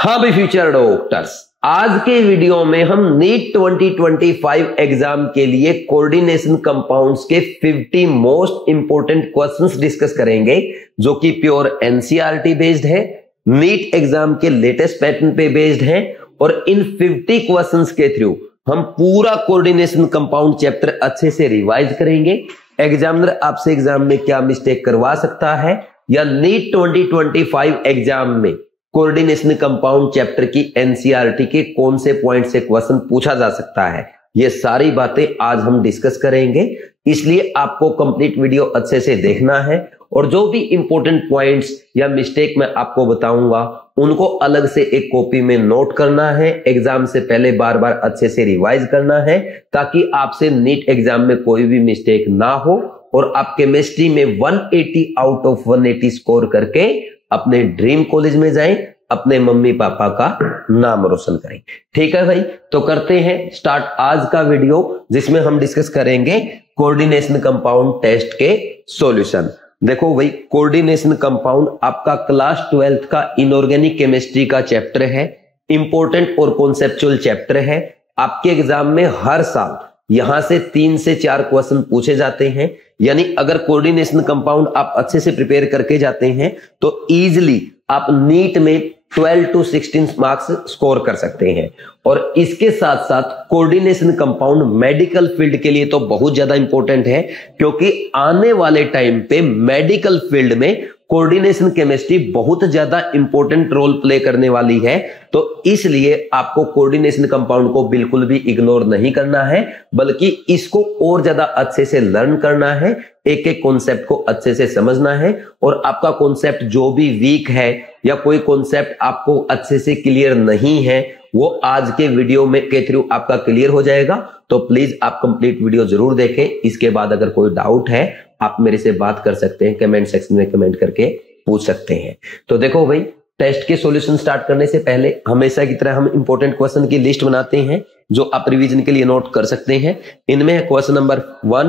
हाँ भाई future doctors, आज के वीडियो में हम नीट 2025 एग्जाम के लिए कोऑर्डिनेशन कंपाउंड्स के 50 मोस्ट इंपोर्टेंट क्वेश्चंस डिस्कस करेंगे, जो कि प्योर एनसीईआरटी बेस्ड है, नीट एग्जाम के लेटेस्ट पैटर्न पे बेस्ड है। और इन 50 क्वेश्चंस के थ्रू हम पूरा कोऑर्डिनेशन कंपाउंड चैप्टर अच्छे से रिवाइज करेंगे। एग्जामिनर आपसे एग्जाम में क्या मिस्टेक करवा सकता है, या नीट 2025 एग्जाम में कोऑर्डिनेशन कंपाउंड चैप्टर की एनसीईआरटी के कौन से पॉइंट से क्वेश्चन पूछा जा सकता है, ये सारी बातें आज हम डिस्कस करेंगे। इसलिए आपको कंप्लीट वीडियो अच्छे से देखना है और जो भी इंपॉर्टेंट पॉइंट्स या मिस्टेक मैं आपको बताऊंगा उनको अलग से एक कॉपी में नोट करना है। एग्जाम से पहले बार बार अच्छे से रिवाइज करना है ताकि आपसे नीट एग्जाम में कोई भी मिस्टेक ना हो और आप केमिस्ट्री में 180 आउट ऑफ 180 स्कोर करके अपने ड्रीम कॉलेज में जाएं, अपने मम्मी पापा का नाम रोशन करें। ठीक है भाई, तो करते हैं स्टार्ट आज का वीडियो, जिसमें हम डिस्कस करेंगे कोऑर्डिनेशन कंपाउंड टेस्ट के सॉल्यूशन। देखो भाई, कोऑर्डिनेशन कंपाउंड आपका क्लास 12th का इनऑर्गेनिक केमिस्ट्री का चैप्टर है, इंपॉर्टेंट और कॉन्सेप्चुअल चैप्टर है। आपके एग्जाम में हर साल यहां से 3 से 4 क्वेश्चन पूछे जाते हैं, यानी अगर कोऑर्डिनेशन कंपाउंड आप अच्छे से प्रिपेयर करके जाते हैं तो इजीली आप नीट में 12 to 16 मार्क्स स्कोर कर सकते हैं। और इसके साथ साथ कोऑर्डिनेशन कंपाउंड मेडिकल फील्ड के लिए तो बहुत ज्यादा इंपॉर्टेंट है, क्योंकि आने वाले टाइम पे मेडिकल फील्ड में कोऑर्डिनेशन केमिस्ट्री बहुत ज्यादा इंपॉर्टेंट रोल प्ले करने वाली है। तो इसलिए आपको कोऑर्डिनेशन कंपाउंड को बिल्कुल भी इग्नोर नहीं करना है, बल्कि इसको और ज्यादा अच्छे से लर्न करना है, एक एक कॉन्सेप्ट को अच्छे से समझना है। और आपका कॉन्सेप्ट जो भी वीक है या कोई कॉन्सेप्ट आपको अच्छे से क्लियर नहीं है, वो आज के वीडियो में के थ्रू आपका क्लियर हो जाएगा। तो प्लीज आप कंप्लीट वीडियो जरूर देखें। इसके बाद अगर कोई डाउट है आप मेरे से बात कर सकते हैं, कमेंट सेक्शन में कमेंट करके पूछ सकते हैं। तो देखो भाई, टेस्ट के सॉल्यूशन स्टार्ट करने से पहले हमेशा की तरह हम इंपॉर्टेंट क्वेश्चन की लिस्ट बनाते हैं, जो आप रिवीजन के लिए नोट कर सकते हैं। इनमें है question number 1,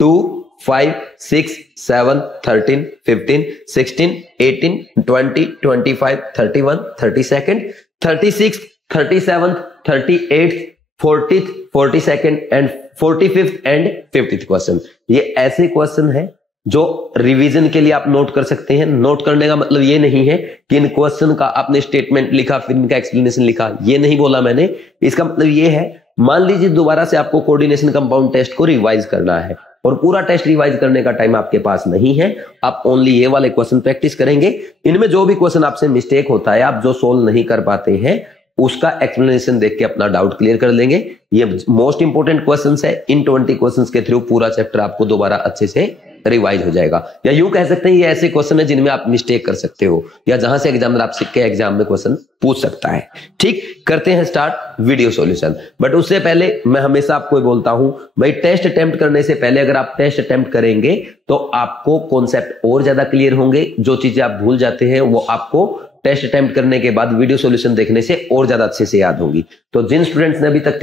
2, 5, 6, 7, 13, 15, 16, 18, 20, 25, 31, 32, 36, 37, 38, 40th, 42nd and 45th and 50th question. ये ऐसे क्वेश्चन है जो रिवीजन के लिए आप नोट कर सकते हैं। नोट करने का मतलब ये नहीं है कि इन क्वेश्चन का आपने स्टेटमेंट लिखा फिर इनका एक्सप्लेनेशन लिखा, ये नहीं बोला मैंने। इसका मतलब ये है, मान लीजिए दोबारा से आपको कोऑर्डिनेशन कंपाउंड टेस्ट को रिवाइज करना है और पूरा टेस्ट रिवाइज करने का टाइम आपके पास नहीं है, आप ओनली ये वाले क्वेश्चन प्रैक्टिस करेंगे। इनमें जो भी क्वेश्चन आपसे मिस्टेक होता है, आप जो सोल्व नहीं कर पाते हैं, उसका एक्सप्लेनेशन देख के अपना डाउट क्लियर कर लेंगे। ये मोस्ट इंपोर्टेंट क्वेश्चंस है। इन 20 क्वेश्चंस के थ्रू पूरा चैप्टर आपको दोबारा अच्छे से रिवाइज हो जाएगा। या यूं कह सकते हैं ये ऐसे क्वेश्चन है जिनमें आप मिस्टेक कर सकते हो, या जहां से एग्जामिनर आपसे के एग्जाम में क्वेश्चन पूछ सकता है। ठीक, करते हैं स्टार्ट वीडियो सॉल्यूशन। बट उससे पहले मैं हमेशा आपको बोलता हूं भाई, टेस्ट अटेम्प्ट करने से पहले अगर आप टेस्ट अटेम्प्ट करेंगे तो आपको कॉन्सेप्ट और ज्यादा क्लियर होंगे। जो चीजें आप भूल जाते हैं वो आपको टेस्ट अटेम्प्ट करने के बाद वीडियो सॉल्यूशन देखने से और ज्यादा अच्छे से याद होगी। तो जिन स्टूडेंट्स ने अभी तक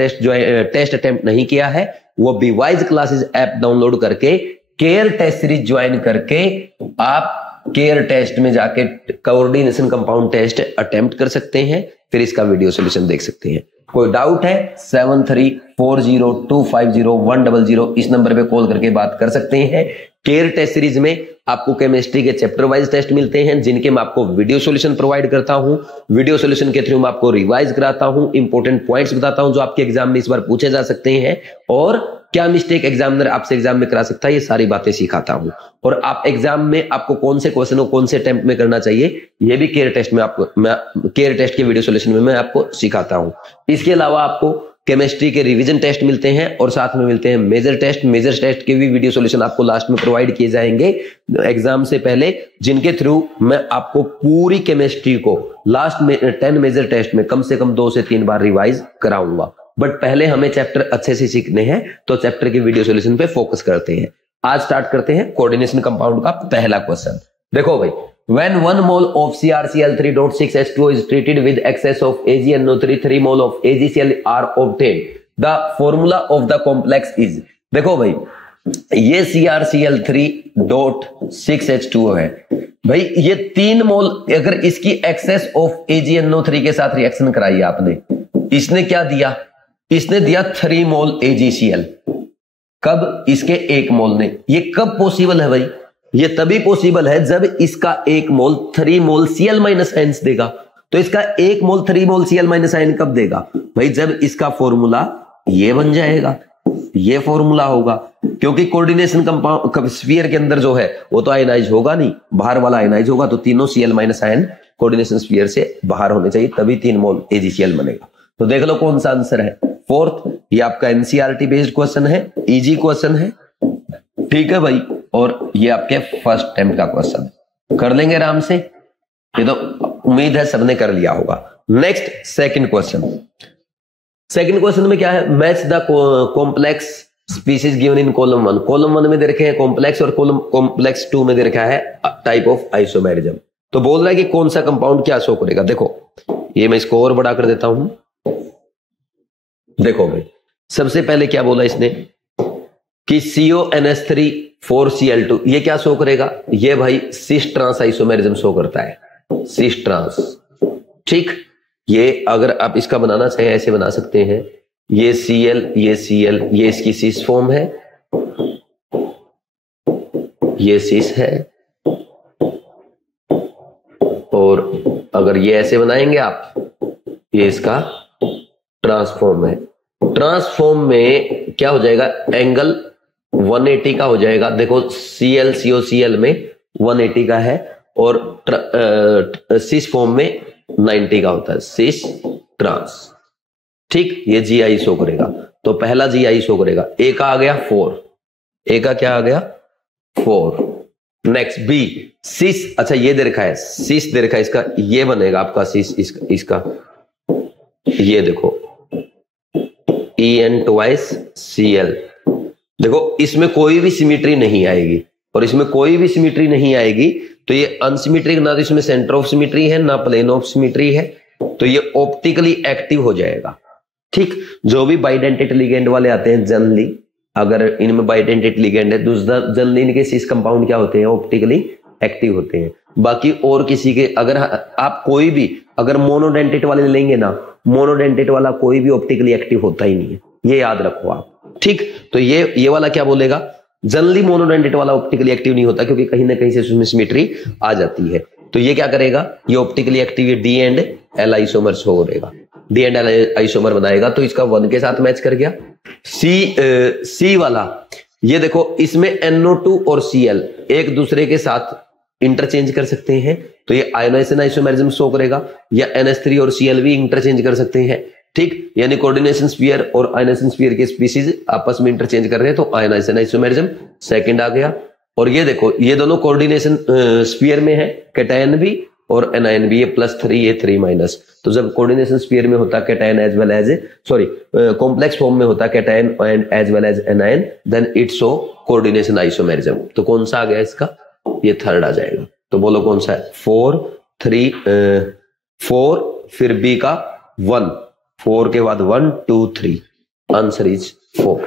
टेस्ट अटेम्प्ट नहीं किया है, वो बीवाइज क्लासेस ऐप डाउनलोड करके केयर टेस्ट सीरीज ज्वाइन करके आप केयर टेस्ट में जाके कोऑर्डिनेशन कंपाउंड टेस्ट अटेम्प्ट कर सकते हैं, फिर इसका वीडियो सॉल्यूशन देख सकते हैं। कोई डाउट है 7340250100 इस नंबर पे कॉल करके बात कर सकते हैं। केयर टेस्ट सीरीज में आपको केमिस्ट्री के चैप्टर वाइज टेस्ट मिलते हैं, जिनके मैं आपको वीडियो सॉल्यूशन प्रोवाइड करता हूं। वीडियो सॉल्यूशन के थ्रू मैं आपको रिवाइज कराता हूं, इंपॉर्टेंट पॉइंट्स बताता हूं जो आपके एग्जाम में इस बार पूछे जा सकते हैं, और क्या मिस्टेक एग्जामिनर आपसे एग्जाम में करा सकता है, ये सारी बातें सिखाता हूं। और आप एग्जाम में आपको कौन से क्वेश्चन कौन से अटेम्प्ट में करना चाहिए, ये भी केयर टेस्ट में आपको केयर टेस्ट के वीडियो सॉल्यूशन में मैं आपको सिखाता हूं। इसके अलावा आपको केमिस्ट्री के रिवीजन टेस्ट मिलते हैं और साथ में मिलते हैं मेजर टेस्ट। मेजर टेस्ट के भी वीडियो सॉल्यूशन आपको लास्ट में प्रोवाइड किए जाएंगे एग्जाम से पहले, जिनके थ्रू मैं आपको पूरी केमिस्ट्री को लास्ट में 10 मेजर टेस्ट में कम से कम 2 से 3 बार रिवाइज कराऊंगा। बट पहले हमें चैप्टर अच्छे से सीखने हैं, तो चैप्टर के वीडियो सॉल्यूशन पे फोकस करते हैं। आज स्टार्ट करते हैं कोऑर्डिनेशन कंपाउंड का पहला क्वेश्चन। देखो भाई, when 1 mole of CrCl3.6H2O is treated with excess of AgNO3, 3 mole of AgCl are obtained. The formula of the complex is। देखो भाई, ये CrCl3.6H2O है भाई। ये 3 मोल अगर इसकी एक्सेस ऑफ AgNO3 के साथ रिएक्शन कराई आपने, इसने क्या दिया, इसने दिया 3 मोल AgCl। कब? इसके 1 मोल ने। ये कब पॉसिबल है भाई? ये तभी पॉसिबल है जब इसका 1 मोल 3 मोल Cl माइनस आयंस देगा। तो इसका 1 मोल 3 मोल Cl माइनस आयन कब देगा भाई? जब इसका फॉर्मूला ये बन जाएगा, ये फॉर्मूला होगा। क्योंकि कोऑर्डिनेशन कंपाउंड स्फीयर के अंदर जो है वो तो आयनाइज होगा नहीं, बाहर वाला आयनाइज होगा, तो तीनों Cl minus ion coordination sphere से बाहर होने चाहिए, तभी 3 मोल AgCl बनेगा। तो देख लो कौन सा आंसर है, 4th। ये आपका NCERT बेस्ड क्वेश्चन है, इजी क्वेश्चन है, ठीक है भाई। और ये आपके फर्स्ट अटेम्प्ट का क्वेश्चन है, कर लेंगे आराम से। ये तो उम्मीद है सबने कर लिया होगा। Next second question. Second question में क्या है? Match the complex species given in column 1। Column 1 में दे रखे हैं कॉम्प्लेक्स और कॉम्प्लेक्स 2 में दे रखा है टाइप ऑफ आइसोमेरिज्म। तो बोल रहा है कि कौन सा कंपाउंड क्या शो करेगा। देखो ये मैं इसको और बड़ा कर देता हूं। देखो भाई सबसे पहले क्या बोला इसने कि CONH3 4Cl2, ये क्या शो करेगा? ये भाई सिस ट्रांस आइसोमेरिज्म शो करता है, सिस ट्रांस। ठीक, ये अगर आप इसका बनाना चाहें ऐसे बना सकते हैं, ये Cl, ये Cl, ये इसकी सिस फॉर्म है, ये सिस है। और अगर ये ऐसे बनाएंगे आप, ये इसका ट्रांसफॉर्म है। ट्रांसफॉर्म में क्या हो जाएगा? एंगल 180 का हो जाएगा। देखो Cl COCl में 180 का है और सिस फॉर्म में 90 का होता है, सिस ट्रांस। ठीक, ये GI शो करेगा। तो पहला GI शो करेगा, ए का आ गया 4, ए का क्या आ गया 4। नेक्स्ट B सिस, अच्छा ये दे रखा है, सिस दे रखा है इसका, ये बनेगा आपका सिस इसका ये देखो En ट्वाइस Cl। देखो इसमें कोई भी सिमेट्री नहीं आएगी, और इसमें कोई भी सिमेट्री नहीं आएगी तो ये अनसिमेट्रिक, ना तो इसमें सेंटर ऑफ सिमेट्री है ना प्लेन ऑफ सिमेट्री है, तो ये ऑप्टिकली एक्टिव हो जाएगा। ठीक, जो भी बाइडेंटेट लिगेंड वाले आते हैं जनरली, अगर इनमें बाइडेंटेट लिगेंड है, दूसरा जनरली इनके सिस कंपाउंड क्या होते हैं? ऑप्टिकली एक्टिव होते हैं। बाकी और किसी के अगर आप कोई भी अगर मोनोडेंटेट वाले लेंगे ना, मोनोडेंटेट वाला कोई भी ऑप्टिकली एक्टिव होता ही नहीं है, ये याद रखो आप। ठीक, तो ये वाला क्या बोलेगा? जनरली मोनोडेंटेट वाला ऑप्टिकली एक्टिव नहीं होता, क्योंकि कहीं ना कहीं से उसमें सिमेट्री आ जाती है। तो ये क्या करेगा? ये optically active D and L isomer show करेगा, D एंड L आइसोमर बनाएगा। तो इसका 1 के साथ मैच कर गया। C वाला, ये देखो इसमें NO2 और Cl एक दूसरे के साथ इंटरचेंज कर सकते हैं, तो ये आयोनाइजेशन आइसोमेरिज्म शो करेगा। या NH3 और Cl भी इंटरचेंज कर सकते हैं। ठीक, यानी कोऑर्डिनेशन स्फीयर और आयोनाइजेशन स्फीयर के स्पीसीज आपस में इंटरचेंज कर रहे हैं, तो आयोनाइजेशन आइसोमेरिज्म सेकंड आ गया। और ये देखो ये दोनों कोऑर्डिनेशन स्फीयर में है, कैटायन भी और एनायन भी, ये +3 ये 3-। तो जब कोऑर्डिनेशन स्फीयर में होता cation as well as complex form में होता cation and as well as anion, then it show coordination isomerism. तो कौन सा आ गया इसका? ये थर्ड आ जाएगा। तो बोलो कौन सा है? 4 3 4 फिर B का 1, 4 के बाद 1 2 3, आंसर इज 4।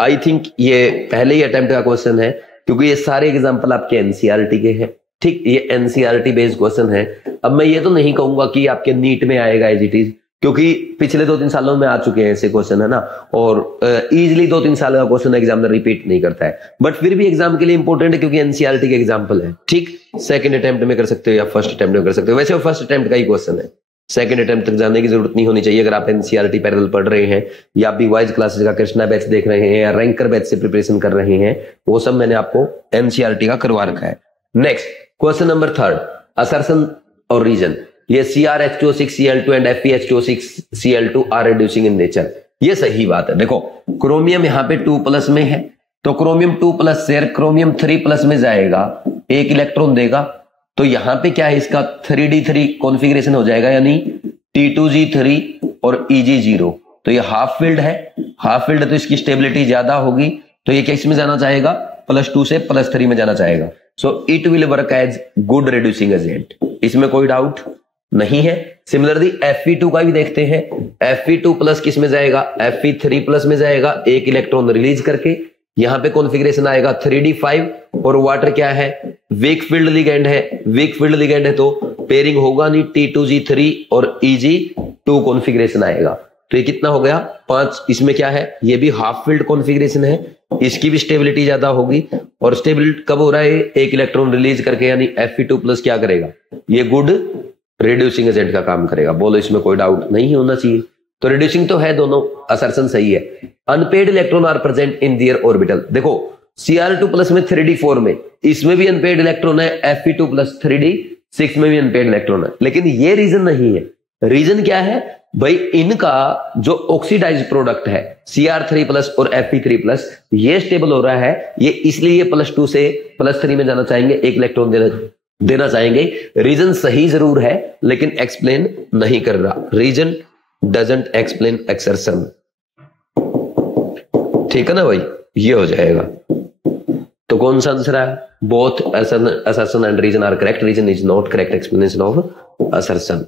आई थिंक ये पहले ही अटेम्प्ट का क्वेश्चन है, क्योंकि ये सारे एग्जांपल आपके NCERT के हैं। ठीक, ये NCERT बेस्ड क्वेश्चन है। अब मैं ये तो नहीं कहूंगा कि आपके नीट में आएगा एज इट इज, क्योंकि पिछले 2-3 सालों में आ चुके हैं ऐसे क्वेश्चन, है ना, और इजिली 2-3 साल का क्वेश्चन एग्जामिनर रिपीट नहीं करता है, बट फिर भी एग्जाम के लिए इंपॉर्टेंट है, क्योंकि NCERT के एग्जाम्पल है। ठीक, सेकंड अटेम्प्ट में कर सकते हो या फर्स्ट अटेम्प्ट में कर सकते हो। वैसे वो फर्स्ट अटेम्प्ट का ही क्वेश्चन है, सेकंड अटेम्प्ट तक जाने की जरूरत नहीं होनी चाहिए। अगर आप NCERT पैरेलल पढ़ रहे हैं, या भी वाइज क्लासेस का कृष्णा बैच देख रहे हैं, या रैंकर बैच से प्रिपरेशन कर रहे हैं, वो सब मैंने आपको NCERT का करवा रखा है। नेक्स्ट क्वेश्चन नंबर 3, असर्शन और रीजन। ये CrH2O6Cl2 and FeH2O6Cl2 are reducing in nature. ये सही बात है। देखो क्रोमियम यहाँ पे 2+ में है, तो क्रोमियम 2+ से क्रोमियम 3+ में जाएगा, 1 इलेक्ट्रॉन देगा। तो यहां पे क्या है? इसका 3d3 कॉन्फ़िगरेशन हो जाएगा, यानी T2G3 और Eg0। तो ये हाफ फील्ड है, हाफ फील्ड है तो इसकी स्टेबिलिटी ज्यादा होगी, तो ये किस में जाना चाहेगा? +2 से +3 में जाना चाहेगा। So it will work as good reducing agent, इसमें कोई डाउट नहीं है। सिमिलरली Fe2 का भी देखते हैं। Fe2+ किस में जाएगा? Fe3+ में जाएगा, 1 इलेक्ट्रॉन रिलीज करके, यहां पे कॉन्फ़िगरेशन आएगा 3d5 और वाटर क्या है, वीक फील्ड लिगेंड है, वीक फील्ड लिगेंड है तो पेयरिंग होगा नहीं, T2G3 और EG2 कॉन्फ़िगरेशन आएगा। तो ये कितना हो गया 5। इसमें क्या है, ये भी हाफ फील्ड कॉन्फ़िगरेशन है, इसकी भी स्टेबिलिटी ज्यादा होगी। और स्टेबिलिटी कब हो रहा है, एक इलेक्ट्रॉन रिलीज करके, यानी Fe2+ क्या करेगा, ये गुड रिड्यूसिंग एजेंट का काम करेगा। बोलो इसमें कोई डाउट नहीं होना चाहिए। तो रिड्यूसिंग तो है, दोनों असर्शन सही है। Unpaired electron are present in their orbital. देखो Cr2+ में 3d4 में, इसमें भी अनपेड इलेक्ट्रॉन है, Fe2+ 3d6 में भी अनपेड इलेक्ट्रॉन है। लेकिन ये रीजन नहीं है। रीजन क्या है भाई, इनका जो ऑक्सीडाइज प्रोडक्ट है Cr3+ और Fe3+, ये स्टेबल हो रहा है, ये इसलिए +2 से +3 में जाना चाहेंगे, एक इलेक्ट्रॉन देना चाहेंगे। रीजन सही जरूर है लेकिन एक्सप्लेन नहीं कर रहा। Reason doesn't explain assertion. ठीक है ना भाई, ये हो जाएगा। तो कौन सा आंसर है, both assertion and reason are correct. Reason is not correct explanation of assertion.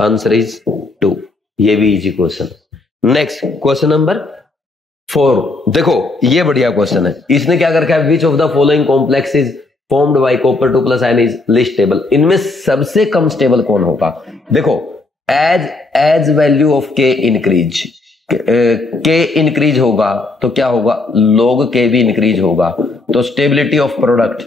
Answer is 2. ये भी easy question. Next question number 4। देखो ये बढ़िया क्वेश्चन है। इसने क्या कर रखा है, विच of the following complex is formed by copper 2+ ion is least stable. इनमें सबसे कम स्टेबल कौन होगा। देखो एज वैल्यू ऑफ के इंक्रीज, के इंक्रीज होगा तो क्या होगा, log के भी इंक्रीज होगा तो स्टेबिलिटी ऑफ प्रोडक्ट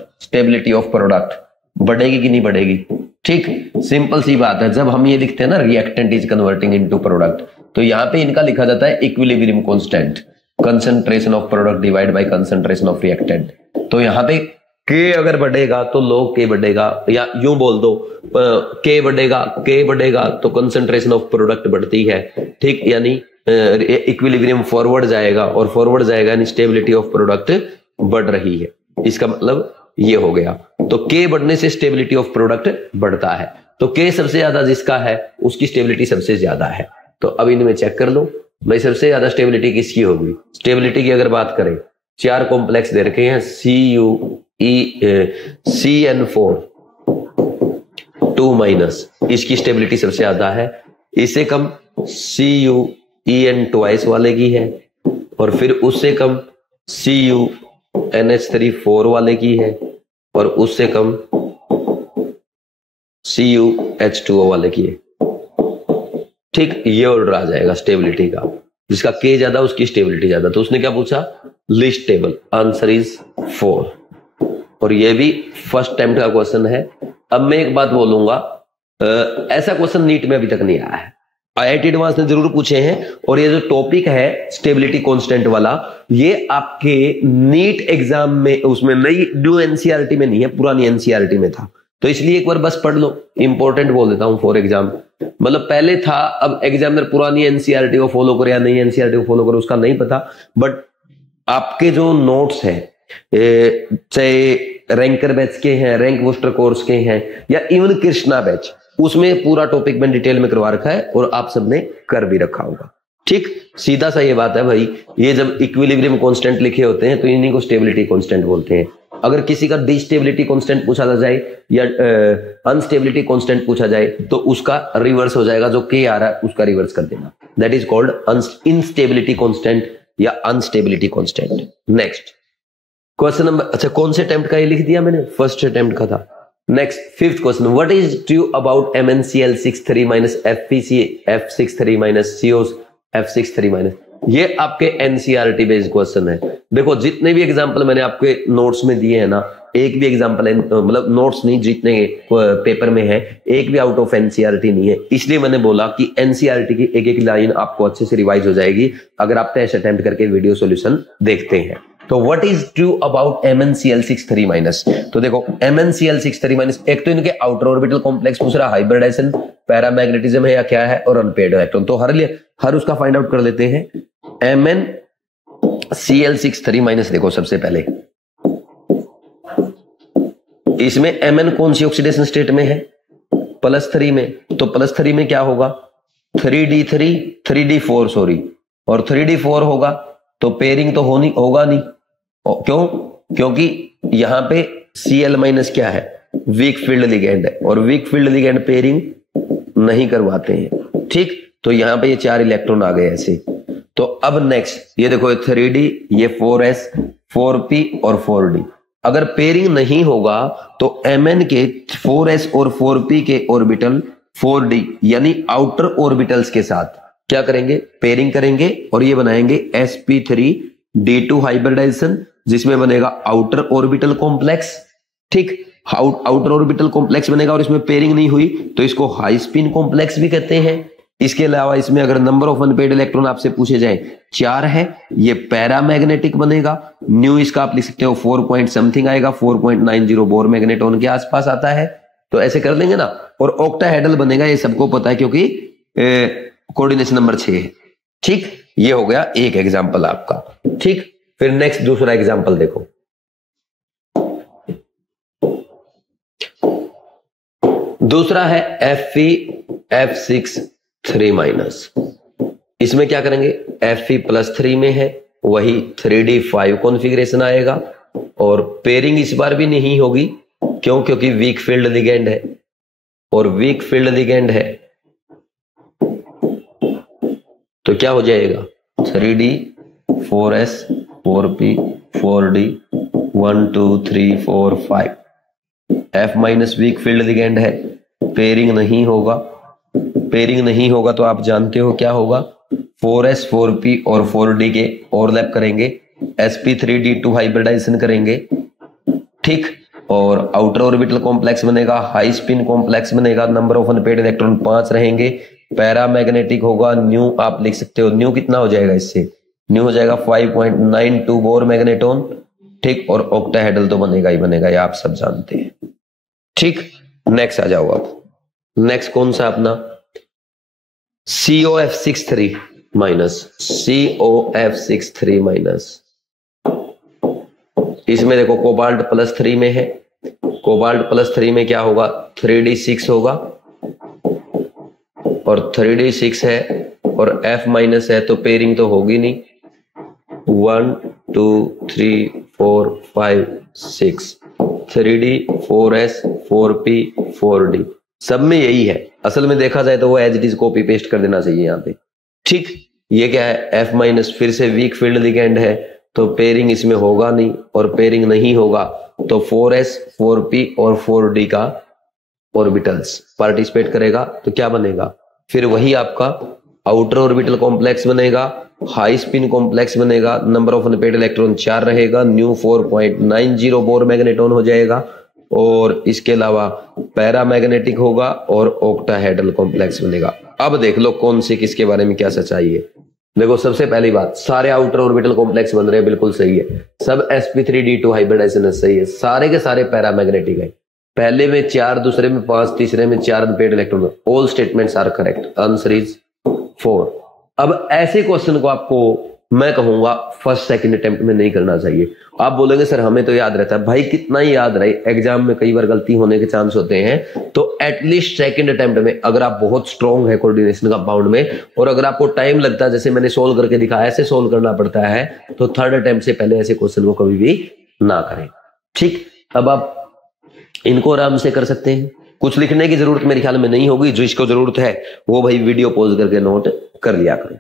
बढ़ेगी कि नहीं बढ़ेगी। ठीक, सिंपल सी बात है। जब हम ये लिखते हैं ना, reactant is converting into product, तो यहां पे इनका लिखा जाता है equilibrium constant, concentration of product divide by concentration of reactant. तो यहां पे के अगर बढ़ेगा तो log के बढ़ेगा, या यूं बोल दो के बढ़ेगा तो कंसंट्रेशन ऑफ प्रोडक्ट बढ़ती है। ठीक, यानी इक्विलिब्रियम फॉरवर्ड जाएगा, और फॉरवर्ड जाएगा यानी स्टेबिलिटी ऑफ प्रोडक्ट बढ़ रही है। इसका मतलब ये हो गया। तो के बढ़ने से स्टेबिलिटी ऑफ प्रोडक्ट बढ़ता है। तो के सबसे ज्यादा जिसका है उसकी स्टेबिलिटी सबसे ज्यादा है। तो अब इनमें चेक कर लो भाई, सबसे ज्यादा स्टेबिलिटी किसकी होगी। स्टेबिलिटी की अगर बात करें, 4 कॉम्प्लेक्स दे रखे हैं, CN4 2-, इसकी स्टेबिलिटी सबसे ज्यादा है। इससे कम CuEn ट्वाइस वाले की है, और फिर उससे कम CuNH3 वाले की है, और उससे कम CuH2O वाले की है। ठीक, ये ऑर्डर आ जाएगा स्टेबिलिटी का। जिसका के ज्यादा उसकी स्टेबिलिटी ज्यादा। तो उसने क्या पूछा, लीस्ट स्टेबल। Answer is 4। और ये भी फर्स्ट अटेम्प्ट का क्वेश्चन है। अब मैं एक बात बोलूंगा, ऐसा क्वेश्चन नीट में अभी तक नहीं आया है। IIT एडवांस ने जरूर पूछे हैं, और ये जो टॉपिक है स्टेबिलिटी कांस्टेंट वाला, ये आपके नीट एग्जाम में, उसमें नई न्यू एनसीईआरटी में नहीं है, पुरानी एनसीईआरटी में था। तो इसलिए एक बार बस पढ़ लो, इंपॉर्टेंट बोल देता हूं फॉर एग्जाम। मतलब पहले था, अब एग्जामिनर पुरानी एनसीईआरटी को फॉलो करे या नई एनसीईआरटी को फॉलो करे उसका नहीं पता, बट आपके जो नोट्स हैं, चाहे रैंकर बैच के हैं, रैंक बूस्टर कोर्स के हैं, या इवन कृष्णा बैच, उसमें पूरा टॉपिक में डिटेल में करवा रखा है, और आप सबने कर भी रखा होगा। ठीक, सीधा सा ये बात है भाई। ये जब इक्विलिब्रियम कांस्टेंट लिखे होते हैं तो इन्हीं को स्टेबिलिटी कांस्टेंट बोलते हैं। अगर किसी का डिस्टेबिलिटी कांस्टेंट पूछा जाए या अनस्टेबिलिटी कांस्टेंट पूछा जाए तो उसका रिवर्स हो जाएगा, जो के आ रहा है उसका रिवर्स कर देना। That is called instability constant या unstability constant. Next question number, अच्छा कौन से अटेम्प्ट का ये लिख दिया मैंने, फर्स्ट अटेम्प्ट का था। Next 5th question, what is true about MnCl63- FeCF63- COs F63-। ये आपके एनसीईआरटी बेस्ड क्वेश्चन है। देखो जितने भी एग्जांपल मैंने आपके नोट्स में दिए हैं ना, एक भी एग्जांपल, मतलब नोट्स नहीं, जितने पेपर में है एक भी आउट ऑफ एनसीईआरटी नहीं है। इसलिए मैंने बोला कि एनसीईआरटी की एक एक लाइन आपको अच्छे से रिवाइज हो जाएगी अगर आप टेस्ट अटेम्प्ट करके वीडियो सॉल्यूशन देखते हैं। तो what is true about MnCl63-। तो देखो MnCl63-, एक तो इनके आउटर ऑर्बिटल कॉम्प्लेक्स पूछ रहा, हाइब्रिडाइजेशन, पैरामैग्नेटिज्म है या क्या है, और अनपेड इलेक्ट्रॉन। तो हर उसका फाइंड आउट कर लेते हैं। MnCl63-, देखो सबसे पहले इसमें Mn कौन सी ऑक्सीडेशन स्टेट में है, +3 में। तो +3 में क्या होगा, 3d4 सॉरी, और 3d4 होगा तो पेयरिंग तो होगा नहीं। क्यों, क्योंकि यहां पे Cl- क्या है, वीक फील्ड लिगेंड है, और वीक फील्ड लिगेंड पेयरिंग नहीं करवाते हैं। ठीक, तो यहां पे ये 4 इलेक्ट्रॉन आ गए ऐसे। तो अब नेक्स्ट ये देखो 3d, ये 4s, 4p और 4d। अगर पेयरिंग नहीं होगा तो Mn के 4s और 4p के ऑर्बिटल 4d यानी आउटर ऑर्बिटल्स के साथ क्या करेंगे, पेयरिंग करेंगे और ये बनाएंगे sp3d2 हाइब्रिडाइजेशन, जिसमें बनेगा आउटर ऑर्बिटल कॉम्प्लेक्स। ठीक, आउटर ऑर्बिटल कॉम्प्लेक्स बनेगा और इसमें पेयरिंग नहीं हुई तो इसको हाई स्पिन कॉम्प्लेक्स भी कहते हैं। इसके अलावा इसमें अगर नंबर ऑफ अनपेयर्ड इलेक्ट्रॉन आपसे पूछे जाए 4 है, ये पैरामैग्नेटिक बनेगा। न्यू इसका आप लिख सकते हो 4 पॉइंट समथिंग आएगा, 4.90 बोर मैग्नेटॉन के आसपास आता है। तो ऐसे कर लेंगे ना। और ऑक्टाहेड्रल बनेगा, ये सबको पता है क्योंकि कोऑर्डिनेशन नंबर 6 है। ठीक, ये हो गया एक एग्जाम्पल आपका। ठीक, फिर नेक्स्ट दूसरा एग्जाम्पल देखो। दूसरा है Fe(F6)3-। इसमें क्या करेंगे, Fe+3 में है, वही 3d5 कॉन्फ़िगरेशन आएगा और पेयरिंग इस बार भी नहीं होगी। क्यों? क्योंकि वीक फील्ड लिगेंड है और वीक फील्ड लिगेंड है तो क्या हो जाएगा 3d 4s 4p 4d 1 2 3 4 5। F- week field ligand है, पेयरिंग नहीं होगा। पेयरिंग नहीं होगा तो आप जानते हो क्या होगा, 4s 4p और 4d के ओवरलैप करेंगे, sp3d2 हाइब्रिडाइजेशन करेंगे। ठीक, और आउटर ऑर्बिटल कॉम्प्लेक्स बनेगा, हाई स्पिन कॉम्प्लेक्स बनेगा, नंबर ऑफ अनपेयर्ड इलेक्ट्रॉन 5 रहेंगे, पैरामैग्नेटिक होगा। न्यू आप लिख सकते हो, न्यू कितना हो जाएगा इससे, न्यू हो जाएगा 5.92 बोर मैग्नेटॉन। ठीक, और ऑक्टाहेड्रल तो बनेगा ही बनेगा, ये आप सब जानते हैं। ठीक, नेक्स्ट आ जाओ आप। नेक्स्ट कौन सा अपना COF63-, COF63-। इसमें देखो कोबाल्ट +3 में है, कोबाल्ट +3 में क्या होगा, 3d6 होगा और 3d6 है और F- है तो पेयरिंग तो होगी नहीं। 1 2 3 4 5 6 3d 4s 4p 4d, सब में यही है। असल में देखा जाए तो वो as it is copy paste कर देना चाहिए यहाँ पे। ठीक, ये क्या है, F- फिर से वीक फील्ड लिगेंड है तो पेयरिंग इसमें होगा नहीं, और पेयरिंग नहीं होगा तो 4s 4p और 4d का ऑर्बिटल्स पार्टिसिपेट करेगा तो क्या बनेगा, फिर वही आपका आउटर ऑर्बिटल कॉम्प्लेक्स बनेगा, हाई स्पिन कॉम्प्लेक्स बनेगा, नंबर ऑफ अनपेयर्ड इलेक्ट्रॉन 4 रहेगा, न्यू 4.90 बोर मैग्नेटॉन हो जाएगा, और इसके अलावा पैरामैग्नेटिक होगा और ऑक्टाहेड्रल कॉम्प्लेक्स बनेगा। अब देख लो कौन से किसके बारे में क्या सच्चाई है। देखो सबसे पहली बात, सारे आउटर ऑर्बिटल कॉम्प्लेक्स बन रहे हैं, बिल्कुल सही है। सब sp3d2 हाइब्रिडाइजेशन सही है, सारे के सारे पैरामैग्नेटिक है। पहले में 4, दूसरे में 5, तीसरे में 4 unpaired electron. All statements are correct, answer is 4। अब ऐसे क्वेश्चन को आपको मैं कहूंगा फर्स्ट सेकंड अटेम्प्ट में नहीं करना चाहिए। आप बोलेंगे सर हमें तो याद रहता है, भाई कितना ही याद रहे, एग्जाम में कई बार गलती होने के चांस होते हैं। तो एटलीस्ट सेकंड अटेम्प्ट में अगर आप बहुत स्ट्रांग है कोऑर्डिनेशन कंपाउंड में, और अगर आपको टाइम लगता है जैसे मैंने सोल्व करके दिखाया ऐसे सोल्व करना पड़ता है, तो थर्ड अटेम्प्ट से पहले ऐसे क्वेश्चन को कभी भी ना करें। ठीक, अब आप इनको आराम से कर सकते हैं, कुछ लिखने की जरूरत मेरे ख्याल में नहीं होगी। जो इसको जरूरत है वो भाई वीडियो पॉज करके नोट कर लिया करें।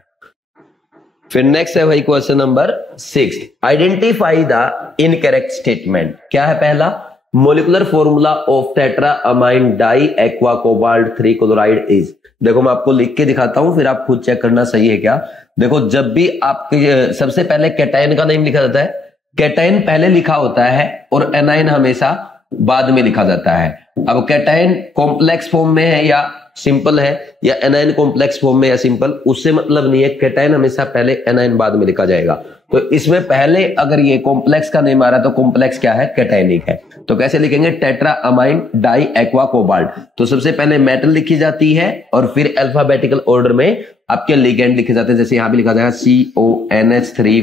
फिर नेक्स्ट है भाई question number 6, identify the incorrect statement. क्या है पहला, molecular formula of tetra ammine di aqua cobalt 3 chloride is. देखो मैं आपको लिख के दिखाता हूं, फिर आप खुद चेक करना सही है क्या। देखो जब भी आपके सबसे पहले कैटायन का नेम लिखा जाता है, कैटायन पहले लिखा होता है और एनायन हमेशा बाद में लिखा जाता है। अब कैटायन कॉम्प्लेक्स फॉर्म में है या सिंपल है, या एनायन कॉम्प्लेक्स फॉर्म में या सिंपल, उससे मतलब नहीं है। कैटायन हमेशा पहले, एनायन बाद में लिखा जाएगा। तो इसमें पहले अगर ये कॉम्प्लेक्स का नेम आ रहा है तो कॉम्प्लेक्स क्या है, कैटायनिक है। तो कैसे लिखेंगे, tetra ammine di aqua cobalt. तो सबसे पहले मेटल लिखी जाती है और फिर अल्फाबेटिकल ऑर्डर में आपके लिगेंड लिखे जाते हैं। जैसे यहां भी लिखा जाएगा CONH3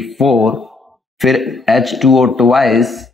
फिर H2O ट्वाइस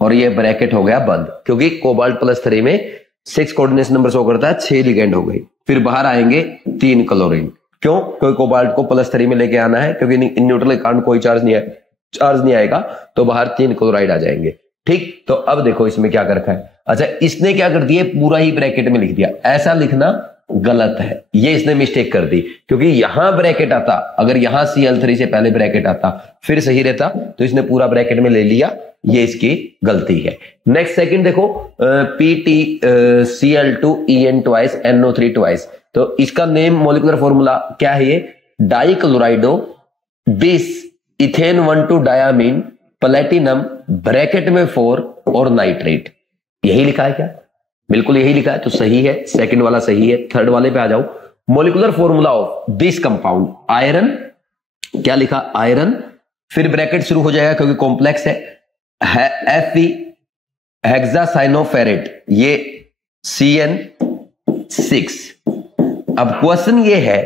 और ये ब्रैकेट हो गया बंद, क्योंकि कोबाल्ट +3 में 6 कोऑर्डिनेशन नंबर शो करता है, 6 लिगेंड हो गई। फिर बाहर आएंगे 3 क्लोरीन। क्यों, क्योंकि कोबाल्ट को +3 में लेके आना है, क्योंकि न्यूट्रल इलेक्ट्रॉन कोई चार्ज नहीं आएगा, तो बाहर 3 क्लोराइड आ जाएंगे। ठीक, तो अब देखो इसमें क्या कर रखा है। अच्छा, इसने क्या कर दिया, पूरा ही ब्रैकेट में लिख दिया। ऐसा लिखना गलत है, ये इसने मिस्टेक कर दी, क्योंकि यहां ब्रैकेट आता, अगर यहां Cl3 से पहले ब्रैकेट आता फिर सही रहता, तो इसने पूरा ब्रैकेट में ले लिया, ये इसकी गलती है। नेक्स्ट सेकंड देखो, PtCl2En ट्वाइस NO3 ट्वाइस, तो इसका नेम मॉलिक्यूलर फॉर्मूला क्या है, ये डाइक्लोराइडो बिस इथेन 1,2 डायामीन प्लेटिनम ब्रैकेट में 4 और नाइट्रेट, यही लिखा है क्या? बिल्कुल यही लिखा है, तो सही है, सेकंड वाला सही है। थर्ड वाले पे आ जाओ, molecular formula of this compound iron, क्या लिखा? आयरन, फिर ब्रैकेट शुरू हो जाएगा क्योंकि कॉम्प्लेक्स है, Fe हेक्सासाइनोफेरेट, ये CN6। अब क्वेश्चन ये है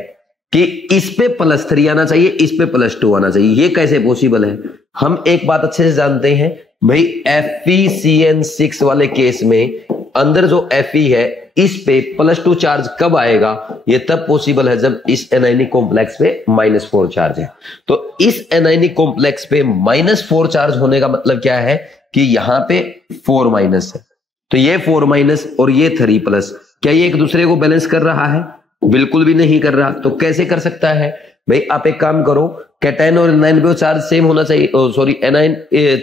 कि इस पे +3 आना चाहिए, इस पे +2 आना चाहिए, ये कैसे पॉसिबल है? हम एक बात अच्छे से जानते हैं भाई, FeCN6 वाले केस में अंदर जो Fe है इस पे +2 चार्ज कब आएगा? ये तब पॉसिबल है जब इस एनायनिक कॉम्प्लेक्स पे -4 चार्ज है। तो इस एनायनिक कॉम्प्लेक्स पे -4 चार्ज होने का मतलब क्या है कि यहां पे 4- है, तो ये 4- और ये 3+, क्या ये एक दूसरे को बैलेंस कर रहा है? बिल्कुल भी नहीं कर रहा। तो कैसे कर सकता है भाई? आप एक काम करो, कैटायन और एनायन पे चार्ज सेम होना चाहिए, सॉरी एनायन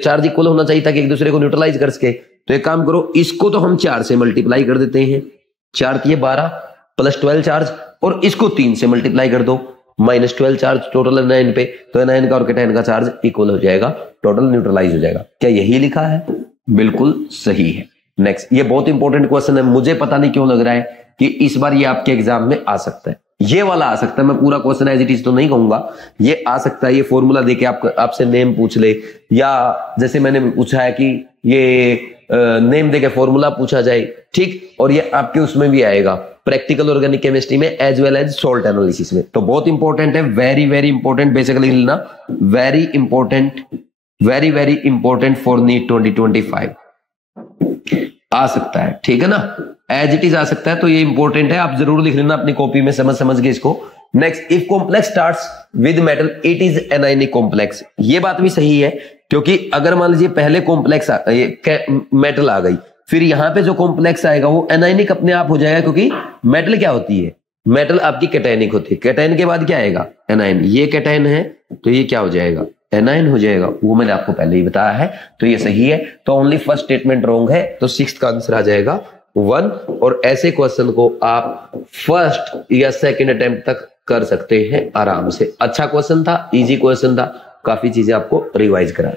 चार्ज इक्वल होना चाहिए ताकि एक दूसरे को न्यूट्रलाइज कर सके। तो एक काम करो, इसको तो हम 4 से मल्टीप्लाई कर देते हैं, 4 × 12 +12 चार्ज, और इसको 3 से मल्टीप्लाई कर दो, -12 चार्ज टोटल एनायन पे, तो एनायन का और कैटायन का चार्ज इक्वल हो जाएगा, टोटल न्यूट्रलाइज हो जाएगा। क्या यही लिखा है? बिल्कुल सही है। नेक्स्ट, ये बहुत इंपॉर्टेंट क्वेश्चन है, मुझे पता नहीं क्यों लग रहा है कि इस बार ये आपके एग्जाम में आ सकता है, ये वाला आ सकता है। मैं पूरा क्वेश्चन एज इट इज तो नहीं कहूंगा, ये आ सकता है। ये फॉर्मूला देके आपसे नेम पूछ ले, या जैसे मैंने पूछा है कि ये नेम देके फॉर्मूला पूछा जाए, ठीक, और ये आपके उसमें भी आएगा प्रैक्टिकल ऑर्गेनिक केमिस्ट्री में as well as salt analysis में। तो बहुत इंपॉर्टेंट है, वेरी वेरी इंपॉर्टेंट, बेसिकली लेना, very important, very very important for NEET 2025 आ सकता है, ठीक है ना, एज इट इज आ सकता है। तो ये इंपॉर्टेंट है, आप जरूर लिख लेना अपनी कॉपी में, समझ के इसको। Next, if complex starts with metal it is anionic complex, ये बात भी सही है, क्योंकि अगर मान लीजिए पहले कॉम्प्लेक्स मेटल आ गई, फिर यहां पे जो कॉम्प्लेक्स आएगा वो एनायनिक अपने आप हो जाएगा, क्योंकि मेटल क्या होती है? मेटल आपकी कैटायनिक होती है, कैटायन के बाद क्या आएगा? एनायन, ये कैटायन है तो ये क्या हो जाएगा? एनायन हो जाएगा, वो मैंने आपको पहले ही बताया है, तो ये सही है। तो ओनली फर्स्ट स्टेटमेंट रॉन्ग है, तो 6th का आंसर आ जाएगा 1। और ऐसे क्वेश्चन को आप फर्स्ट या सेकंड अटेम्प्ट तक कर सकते हैं आराम से। अच्छा क्वेश्चन था, इजी क्वेश्चन था, काफी चीजें आपको रिवाइज करा।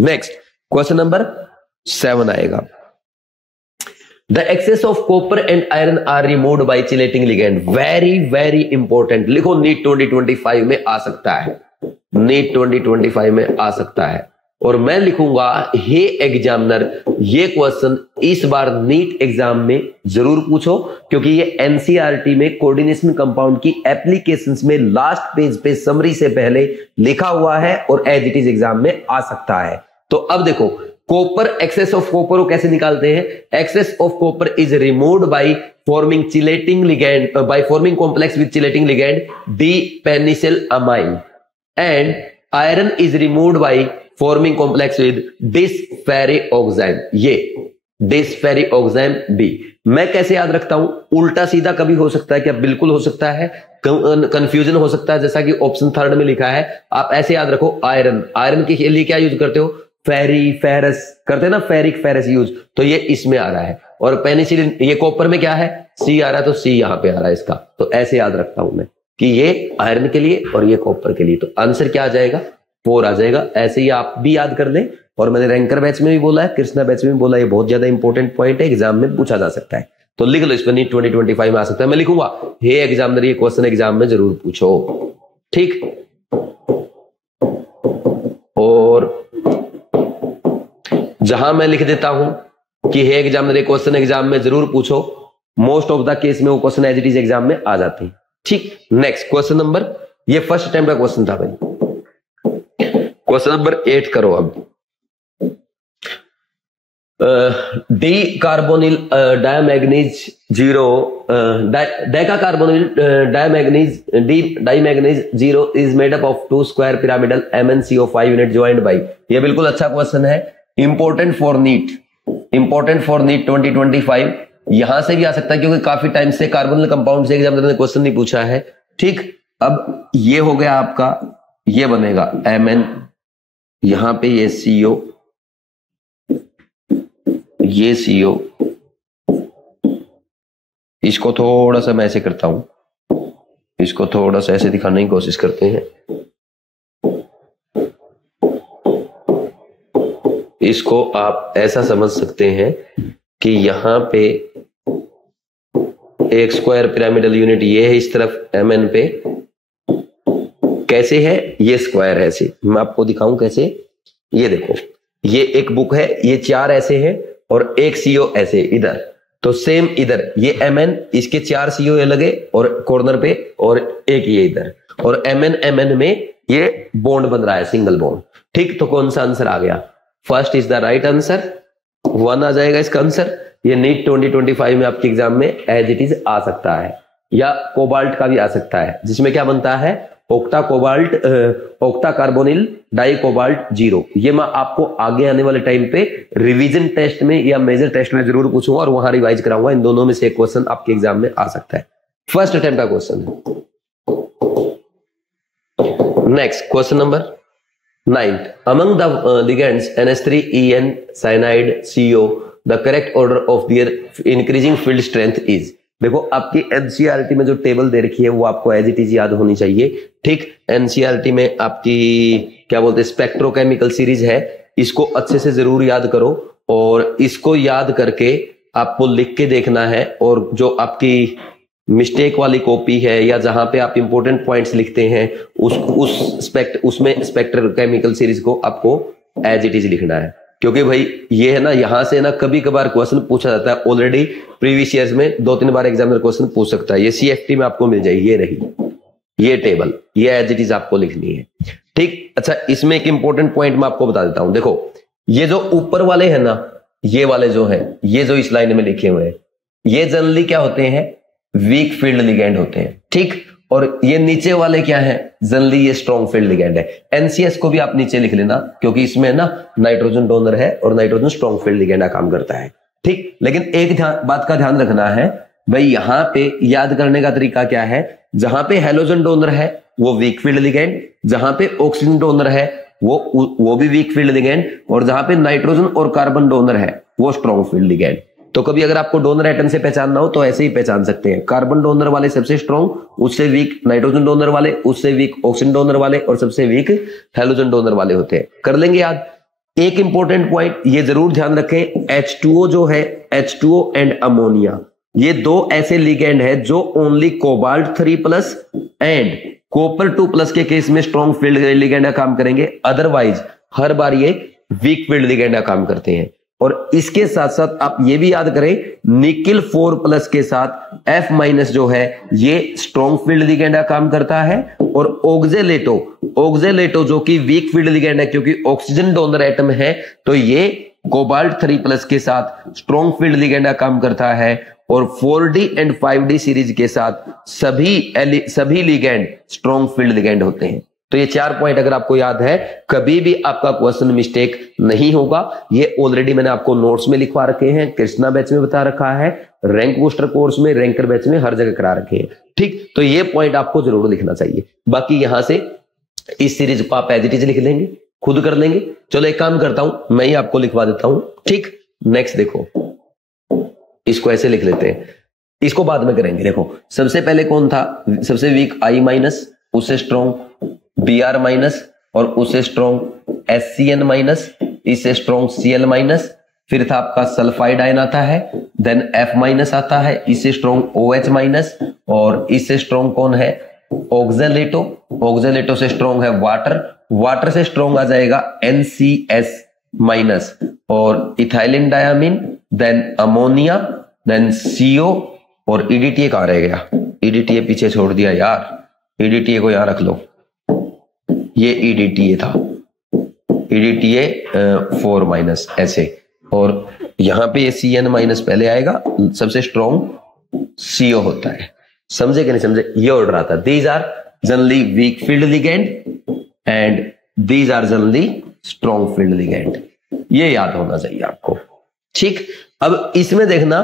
नेक्स्ट क्वेश्चन नंबर 7 आएगा, the excess of copper and iron are removed by chelating ligand. Very very important, लिखो, नीट 2025 में आ सकता है, नीट 2025 में आ सकता है। और मैं लिखूंगा, हे एग्जामिनर, ये क्वेश्चन इस बार नीट एग्जाम में जरूर पूछो, क्योंकि ये एनसीईआरटी में कोऑर्डिनेशन कंपाउंड की एप्लीकेशंस में लास्ट पेज पे समरी से पहले लिखा हुआ है और एज इट इज एग्जाम में आ सकता है। तो अब देखो, कॉपर, एक्सेस ऑफ कॉपर को कैसे निकालते हैं? Excess of copper is removed by forming chelating ligand, by forming complex with chelating ligand D penicillamine, and iron is removed by forming complex with desferrioxamine, ये डिसफेरिओक्साइम B। मैं कैसे याद रखता हूं? उल्टा सीधा कभी हो सकता है क्या? बिल्कुल हो सकता है, कंफ्यूजन हो सकता है, जैसा कि ऑप्शन 3 में लिखा है। आप ऐसे याद रखो, आयरन, आयरन के लिए क्या यूज करते हो? फेरी, फेरस करते हैं ना, फेरिक फेरस यूज, तो ये इसमें आ रहा है। और पेनिसिलिन, ये कॉपर में क्या है? C आ रहा है, तो C यहां पे आ रहा है इसका। तो ऐसे याद रखता हूं मैं कि ये आयरन के लिए और ये कॉपर के लिए, तो आंसर क्या आ जाएगा? 4 आ जाएगा। ऐसे ही आप भी याद कर लें, और मैंने रैंकर बैच में भी बोला है, कृष्णा बैच में भी बोला, ये बहुत ज्यादा इंपॉर्टेंट पॉइंट है, एग्जाम में पूछा जा सकता है। तो लिख लो, इस पर नीट 2025 में आ सकता है। मैं लिखूंगा, हे एग्जामिनर, ये क्वेश्चन एग्जाम में जरूर पूछो, ठीक। और जहां मैं लिख देता हूं कि हे एग्जामिनर, क्वेश्चन एग्जाम में जरूर पूछो, मोस्ट ऑफ द केस में वो question as it is exam में आ जाते हैं, ठीक। नेक्स्ट क्वेश्चन नंबर, ये फर्स्ट अटेम्प्ट का क्वेश्चन था भाई, क्वेश्चन नंबर 8 करो अब। Di carbonyl dimanganese 0 deca carbonyl dimanganese 0 is made up of 2 square pyramidal MnCO5 unit joined by. ये बिल्कुल अच्छा क्वेश्चन है, इंपॉर्टेंट फॉर नीट 2025। यहां से भी आ सकता है क्योंकि काफी टाइम से कार्बोनिल कंपाउंड से एग्जामिनर ने क्वेश्चन नहीं पूछा है। ठीक, अब ये हो गया आपका, ये बनेगा Mn, यहां पे ये CO, ये CO, इसको थोड़ा सा मैं ऐसे करता हूं, इसको थोड़ा सा ऐसे दिखाने की कोशिश करते हैं। इसको आप ऐसा समझ सकते हैं कि यहां पे एक स्क्वायर पिरामिडल यूनिट ये है इस तरफ Mn पे, कैसे है ये स्क्वायर है ऐसे, मैं आपको दिखाऊं कैसे। ये देखो, ये एक बुक है, ये 4 ऐसे हैं और एक CO ऐसे इधर, तो सेम इधर ये Mn, इसके 4 CO लगे और कॉर्नर पे, और एक ये इधर, और Mn में ये बॉन्ड बन रहा है, सिंगल बॉन्ड। ठीक, तो कौन सा आंसर आ गया? First is the right answer, 1 आ जाएगा इसका आंसर। ये नीट 2025 में आपके एग्जाम में एज इट इज आ सकता है, या कोबाल्ट का भी आ सकता है, जिसमें क्या बनता है, octa cobalt, octa carbonyl di cobalt 0। ये मैं आपको आगे आने वाले टाइम पे रिवीजन टेस्ट में या मेजर टेस्ट में जरूर पूछूंगा और वहां रिवाइज कराऊंगा। इन दोनों में से एक क्वेश्चन आपके एग्जाम में आ सकता है, फर्स्ट अटेम्प्ट का क्वेश्चन है। Next question number 9th, among the ligands NH3 En cyanide CO, the correct order of their increasing field strength is। देखो आपकी एनसीईआरटी में जो टेबल दे रखी है वो आपको एज इट इज याद होनी चाहिए। ठीक, एनसीईआरटी में आपकी क्या बोलते हैं, स्पेक्ट्रोकेमिकल सीरीज है, इसको अच्छे से जरूर याद करो, और इसको याद करके आपको लिख के देखना है, और जो आपकी मिस्टेक वाली कॉपी है या जहां पे आप इंपॉर्टेंट पॉइंट्स लिखते हैं उसमें स्पेक्ट्रोकेमिकल सीरीज को आपको एज इट इज लिखना है। क्योंकि भाई ये है ना, यहां से ना कभी कभार क्वेश्चन पूछा जाता है, ऑलरेडी प्रीवियस ईयर्स में 2-3 बार एग्जामिनर क्वेश्चन पूछ सकता है। ये CFT में आपको मिल जाएगी, ये रही ये टेबल, ये एज इट इज आपको लिखनी है। ठीक, अच्छा इसमें एक इंपॉर्टेंट पॉइंट मैं आपको बता देता हूं। देखो ये जो ऊपर वाले हैं ना, ये वाले जो है, ये जो इस लाइन में लिखे हुए हैं, ये जनरली क्या होते हैं, वीक फील्ड लिगेंड होते हैं। ठीक, और ये नीचे वाले क्या है, जनरली ये स्ट्रॉन्ग फील्ड लिगेंड है। NCS को भी आप नीचे लिख लेना, क्योंकि इसमें ना नाइट्रोजन डोनर है और नाइट्रोजन स्ट्रॉन्ग फील्ड लिगेंड का काम करता है। ठीक, लेकिन एक बात का ध्यान रखना है भाई, यहां पे याद करने का तरीका क्या है, जहां पे हेलोजन डोनर है वो वीक फील्ड लिगेंड, जहां पे ऑक्सीजन डोनर है वो भी वीक फील्ड लिगेंड, और जहां पे नाइट्रोजन और कार्बन डोनर है वो स्ट्रॉन्ग फील्ड लिगेंड। तो कभी अगर आपको डोनर एटम से पहचानना हो तो ऐसे ही पहचान सकते हैं, कार्बन डोनर वाले सबसे स्ट्रॉन्ग, उससे वीक नाइट्रोजन डोनर वाले, उससे वीक ऑक्सीजन डोनर वाले, और सबसे वीक हेलोजन डोनर वाले होते हैं। कर लेंगे याद। एक इंपॉर्टेंट पॉइंट ये जरूर ध्यान रखें, H2O जो है, H2O एंड अमोनिया, ये 2 ऐसे लिगेंड है जो ओनली कोबाल्ट 3+ एंड कॉपर 2+ के केस में स्ट्रॉन्ग फील्ड लिगेंड का काम करेंगे, अदरवाइज हर बार ये वीक फील्ड लिगेंड का काम करते हैं। और इसके साथ साथ आप ये भी याद करें, निकिल 4+ के साथ F- जो है ये स्ट्रॉन्ग फील्ड लिगेंड का काम करता है, और ऑक्जेलेटो जो कि वीक फील्ड लिगेंड है, क्योंकि ऑक्सीजन डोनर एटम है, तो ये कोबाल्ट 3+ के साथ स्ट्रॉन्ग फील्ड लिगेंड का काम करता है। और 4D एंड 5D सीरीज के साथ सभी लिगेंड स्ट्रॉन्ग फील्ड लिगेंड होते हैं। तो ये 4 पॉइंट अगर आपको याद है, कभी भी आपका क्वेश्चन मिस्टेक नहीं होगा। ये ऑलरेडी मैंने आपको नोट्स में लिखवा रखे हैं, कृष्णा बैच में बता रखा है, रैंक बूस्टर कोर्स में, रैंकर बैच में, हर जगह करा रखे हैं। ठीक, तो ये पॉइंट आपको जरूर लिखना चाहिए। बाकी यहां से इस सीरीज को आप एज इट इज लिख लेंगे, खुद कर लेंगे। चलो एक काम करता हूं, मैं ही आपको लिखवा देता हूं। ठीक, नेक्स्ट देखो, इसको ऐसे लिख लेते हैं, इसको बाद में करेंगे। देखो सबसे पहले कौन था, सबसे वीक I-, उससे स्ट्रॉन्ग Br-, और उससे स्ट्रॉन्ग SCN-, इससे स्ट्रॉन्ग Cl-, फिर था आपका सल्फाइड आयन आता है, देन F- आता है, इससे स्ट्रॉन्ग OH-, और इससे स्ट्रॉन्ग कौन है, ऑक्जेलेटो से स्ट्रॉन्ग है वाटर से स्ट्रॉन्ग आ जाएगा NCS-, और ethylene diamine, then ammonia, then CO, और EDTA कहां रह गया, EDTA पीछे छोड़ दिया यार, EDTA को यहां रख लो, ये EDTA था, EDTA 4- ऐसे, और यहां पे ये CN- पहले आएगा, सबसे स्ट्रॉन्ग CO होता है। समझे कि नहीं समझे, ये ऑर्डर आता है। These are generally weak field ligand and these are generally strong field ligand, ये याद होना चाहिए आपको। ठीक, अब इसमें देखना,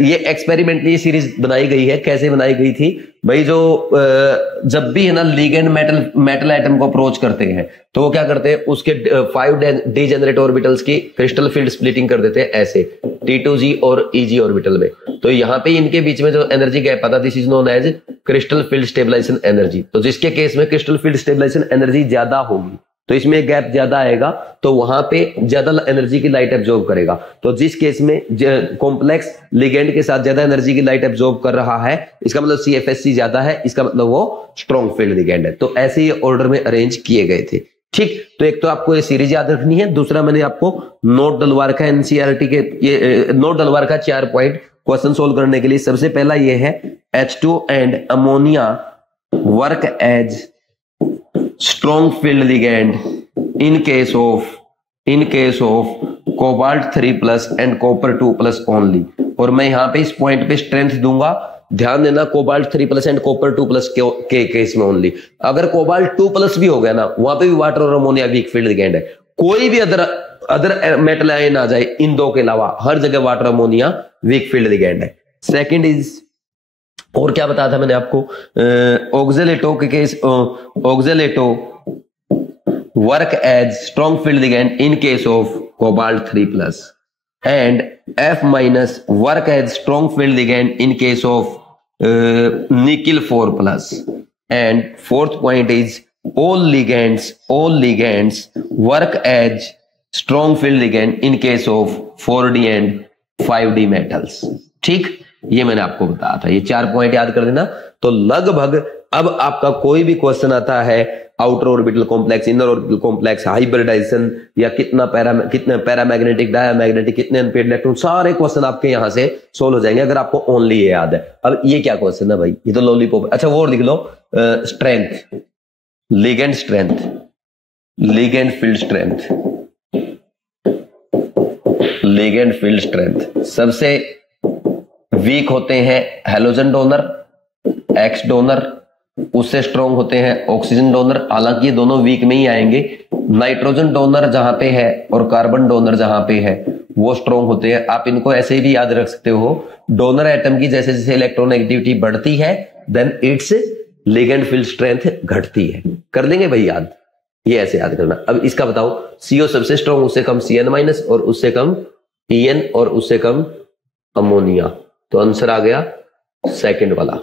ये एक्सपेरिमेंटली ये सीरीज बनाई गई है। कैसे बनाई गई थी भाई, जो जब भी है ना लिगेंड मेटल एटम को अप्रोच करते हैं तो वो क्या करते हैं, उसके 5 डीजेनरेट ऑर्बिटल्स की क्रिस्टल फील्ड स्प्लिटिंग कर देते हैं ऐसे T2G और EG ऑर्बिटल में। तो यहाँ पे इनके बीच में जो एनर्जी गैप आता, this is known as crystal field stabilisation energy. तो जिसके केस में क्रिस्टल फील्ड स्टेबलाइजेशन एनर्जी ज्यादा होगी तो इसमें गैप ज्यादा आएगा, तो वहां पे ज्यादा एनर्जी की लाइट एब्जॉर्ब करेगा। तो जिस केस में कॉम्प्लेक्स लिगेंड के साथ ज्यादा एनर्जी की लाइट एब्जॉर्ब कर रहा है, इसका मतलब CFSC ज्यादा है, इसका मतलब वो स्ट्रॉन्ग फील्ड लिगेंड है। तो ऐसे ही ऑर्डर में अरेंज किए गए थे। ठीक, तो एक तो आपको ये सीरीज याद रखनी है, दूसरा मैंने आपको नोट डलवा रखा है NCERT के, ये नोट डलवा रखा 4 पॉइंट क्वेश्चन सोल्व करने के लिए। सबसे पहला ये है H2 and ammonia work as strong field ligand in case of cobalt 3+ and copper 2+ only। और मैं यहां पे इस पॉइंट पे स्ट्रेंथ दूंगा, ध्यान देना, कोबाल्ट 3+ एंड कॉपर 2+ के केस में ओनली। अगर कोबाल्ट 2+ भी हो गया ना, वहां पे भी वाटर और अमोनिया वीक फील्ड लिगेंड है। कोई भी अदर मेटल आयन आ जाए इन दो के अलावा, हर जगह water ammonia weak field ligand है। सेकंड इज, और क्या बताया था मैंने आपको, ऑक्जेलेटो के case, oxalato work as strong field ligand in case of cobalt 3+ and F- work as strong field ligand in case of nickel 4+। And fourth point is all ligands work as strong field ligand in case of 4D and 5D metals। ठीक, ये मैंने आपको बताया था। ये 4 point याद कर देना। तो लगभग अब आपका कोई भी क्वेश्चन आता है, outer orbital complex, inner orbital complex, hybridisation या कितना पैरामैग्नेटिक, डायमैग्नेटिक, कितने अनपेड इलेक्ट्रॉन, सारे क्वेश्चन आपके यहां से सोल्व हो जाएंगे अगर आपको ओनली ये याद है। अब ये क्या क्वेश्चन है भाई, ये तो लॉलीपॉप। अच्छा वो लिख लो, strength, ligand strength, ligand field strength, ligand field strength. सबसे वीक होते हैं हैलोजन डोनर, एक्स डोनर, उससे स्ट्रॉन्ग होते हैं ऑक्सीजन डोनर। हालांकि ये दोनों वीक में ही आएंगे। नाइट्रोजन डोनर जहां पे है और कार्बन डोनर जहां पे है वो स्ट्रॉन्ग होते हैं। आप इनको ऐसे भी याद रख सकते हो, डोनर एटम की जैसे जैसे इलेक्ट्रॉननेगेटिविटी बढ़ती है then its ligand field strength घटती है। कर लेंगे भाई याद, ये ऐसे याद करना। अब इसका बताओ, CO सबसे स्ट्रॉन्ग, उससे कम CN- और उससे कम EN और उससे कम अमोनिया। तो आंसर आ गया सेकंड वाला,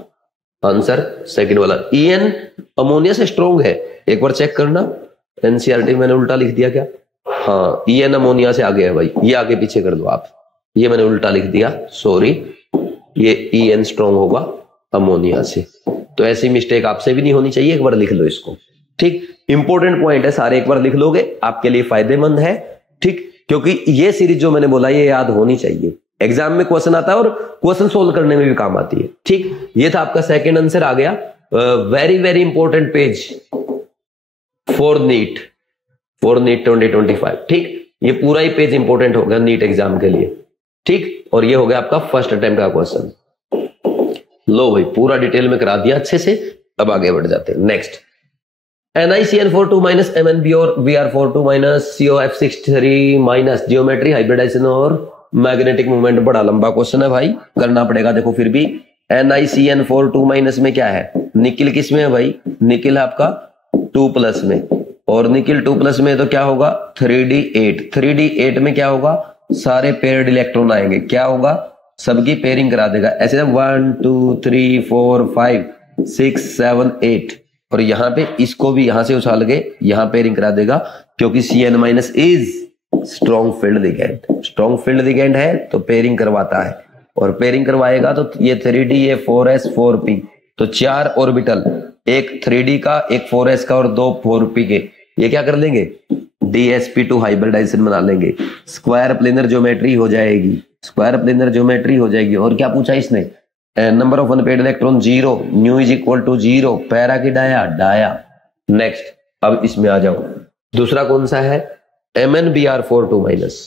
आंसर सेकंड वाला। EN अमोनिया से स्ट्रॉन्ग है, एक बार चेक करना। NCERT मैंने उल्टा लिख दिया क्या? हाँ, EN अमोनिया से आगे है भाई, ये आगे पीछे कर दो आप, ये मैंने उल्टा लिख दिया, सॉरी। ये EN स्ट्रॉन्ग होगा अमोनिया से। तो ऐसी मिस्टेक आपसे भी नहीं होनी चाहिए, एक बार लिख लो इसको। ठीक, इंपॉर्टेंट पॉइंट है, सारे एक बार लिख लोगे आपके लिए फायदेमंद है। ठीक, क्योंकि ये सीरीज जो मैंने बोला ये याद होनी चाहिए, एग्जाम में क्वेश्चन आता है और क्वेश्चन सोल्व करने में भी काम आती है। ठीक, ये था आपका सेकंड आंसर आ गया। Very very important page for NEET 2025। ठीक, ये पूरा ही पेज इंपॉर्टेंट होगा नीट एग्जाम के लिए। ठीक, और ये हो गया आपका फर्स्ट अटेम्प्ट का क्वेश्चन। लो भाई, पूरा डिटेल में करा दिया अच्छे से। अब आगे बढ़ जाते हैं। नेक्स्ट, NiCN42- MnB और Br42- COF63- जियोमेट्री, हाइब्रिडाइजेशन और मैग्नेटिक मूवमेंट। बड़ा लंबा क्वेश्चन है भाई, करना पड़ेगा। देखो फिर भी NiCN42- में क्या है, निकिल किस में है भाई, निकिल आपका 2+ में, और निकिल 2+ में तो क्या होगा 3D8। 3D8 में क्या होगा, सारे पेयर्ड इलेक्ट्रॉन आएंगे, क्या होगा, सबकी पेयरिंग करा देगा। ऐसे 1 2 3 4 5 6 7 8, और यहां पे इसको भी यहां से उछाल के यहां पेयरिंग करा देगा, क्योंकि CN- is strong field ligand. Strong field ligand है तो पेयरिंग करवाता है, और पेयरिंग करवाएगा तो ये 3D, ये 4s 4p, तो 4 ऑर्बिटल, एक 3D का, एक 4s का और 2 4p के, ये क्या कर लेंगे, DsP2 हाइब्रिडाइजेशन बना लेंगे। स्क्वायर प्लेनर ज्योमेट्री हो जाएगी, स्क्वायर प्लेनर ज्योमेट्री हो जाएगी। और क्या पूछा इसने, number of unpaired electron 0, mu is equal to 0, para की डाया। नेक्स्ट, अब इसमें आ जाओ, दूसरा कौन सा है, MnBr42-।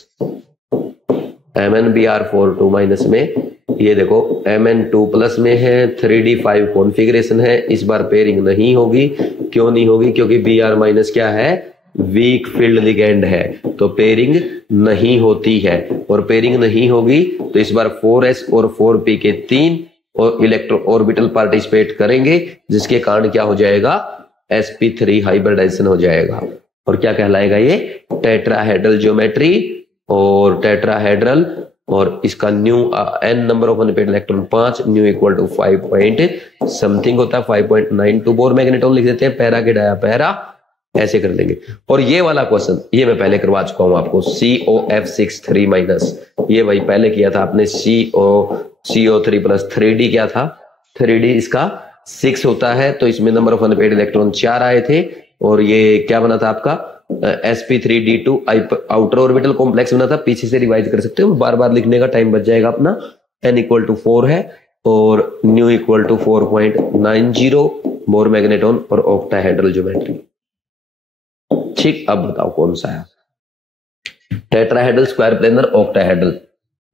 MnBr42- में ये देखो Mn2+ में है, 3D5 कॉन्फ़िगरेशन है। इस बार पेयरिंग नहीं होगी, क्यों नहीं होगी, क्योंकि Br- क्या है, वीक फील्ड लिगेंड है तो पेयरिंग नहीं होती है, और पेयरिंग नहीं होगी तो इस बार 4s और 4p के 3 और इलेक्ट्रो ऑर्बिटल पार्टिसिपेट करेंगे, जिसके कारण क्या हो जाएगा, sp3 हाइब्रिडाइजेशन हो जाएगा। और क्या कहलाएगा ये, टेट्राहेड्रल ज्योमेट्री और टेट्राहेड्रल, और इसका mu n number of unpaired electron 5, mu equal to 5 point something होता है, 5.92 बोर मैग्नेट्रॉन लिख देते हैं, पैरा के डाया पैरा ऐसे कर देंगे। और ये वाला क्वेश्चन ये मैं पहले करवा चुका हूं आपको, COF6 3-, ये वही पहले किया था आपने, CO3 प्लस 3d क्या था, 3d इसका 6 होता है, तो इसमें नंबर ऑफ अनपेयर्ड इलेक्ट्रॉन 4 आए थे, और ये क्या बना था आपका sp3d2 आउटर ऑर्बिटल कॉम्प्लेक्स बना था। पीछे से रिवाइज कर सकते हो, बार बार लिखने का टाइम बच जाएगा अपना। n इक्वल टू 4 है और mu equal to 4.90 Bohr magneton और ऑक्टाहेड्रल ज्योमेट्री। ठीक, अब बताओ कौन सा है, tetrahedral, square planar, octahedral,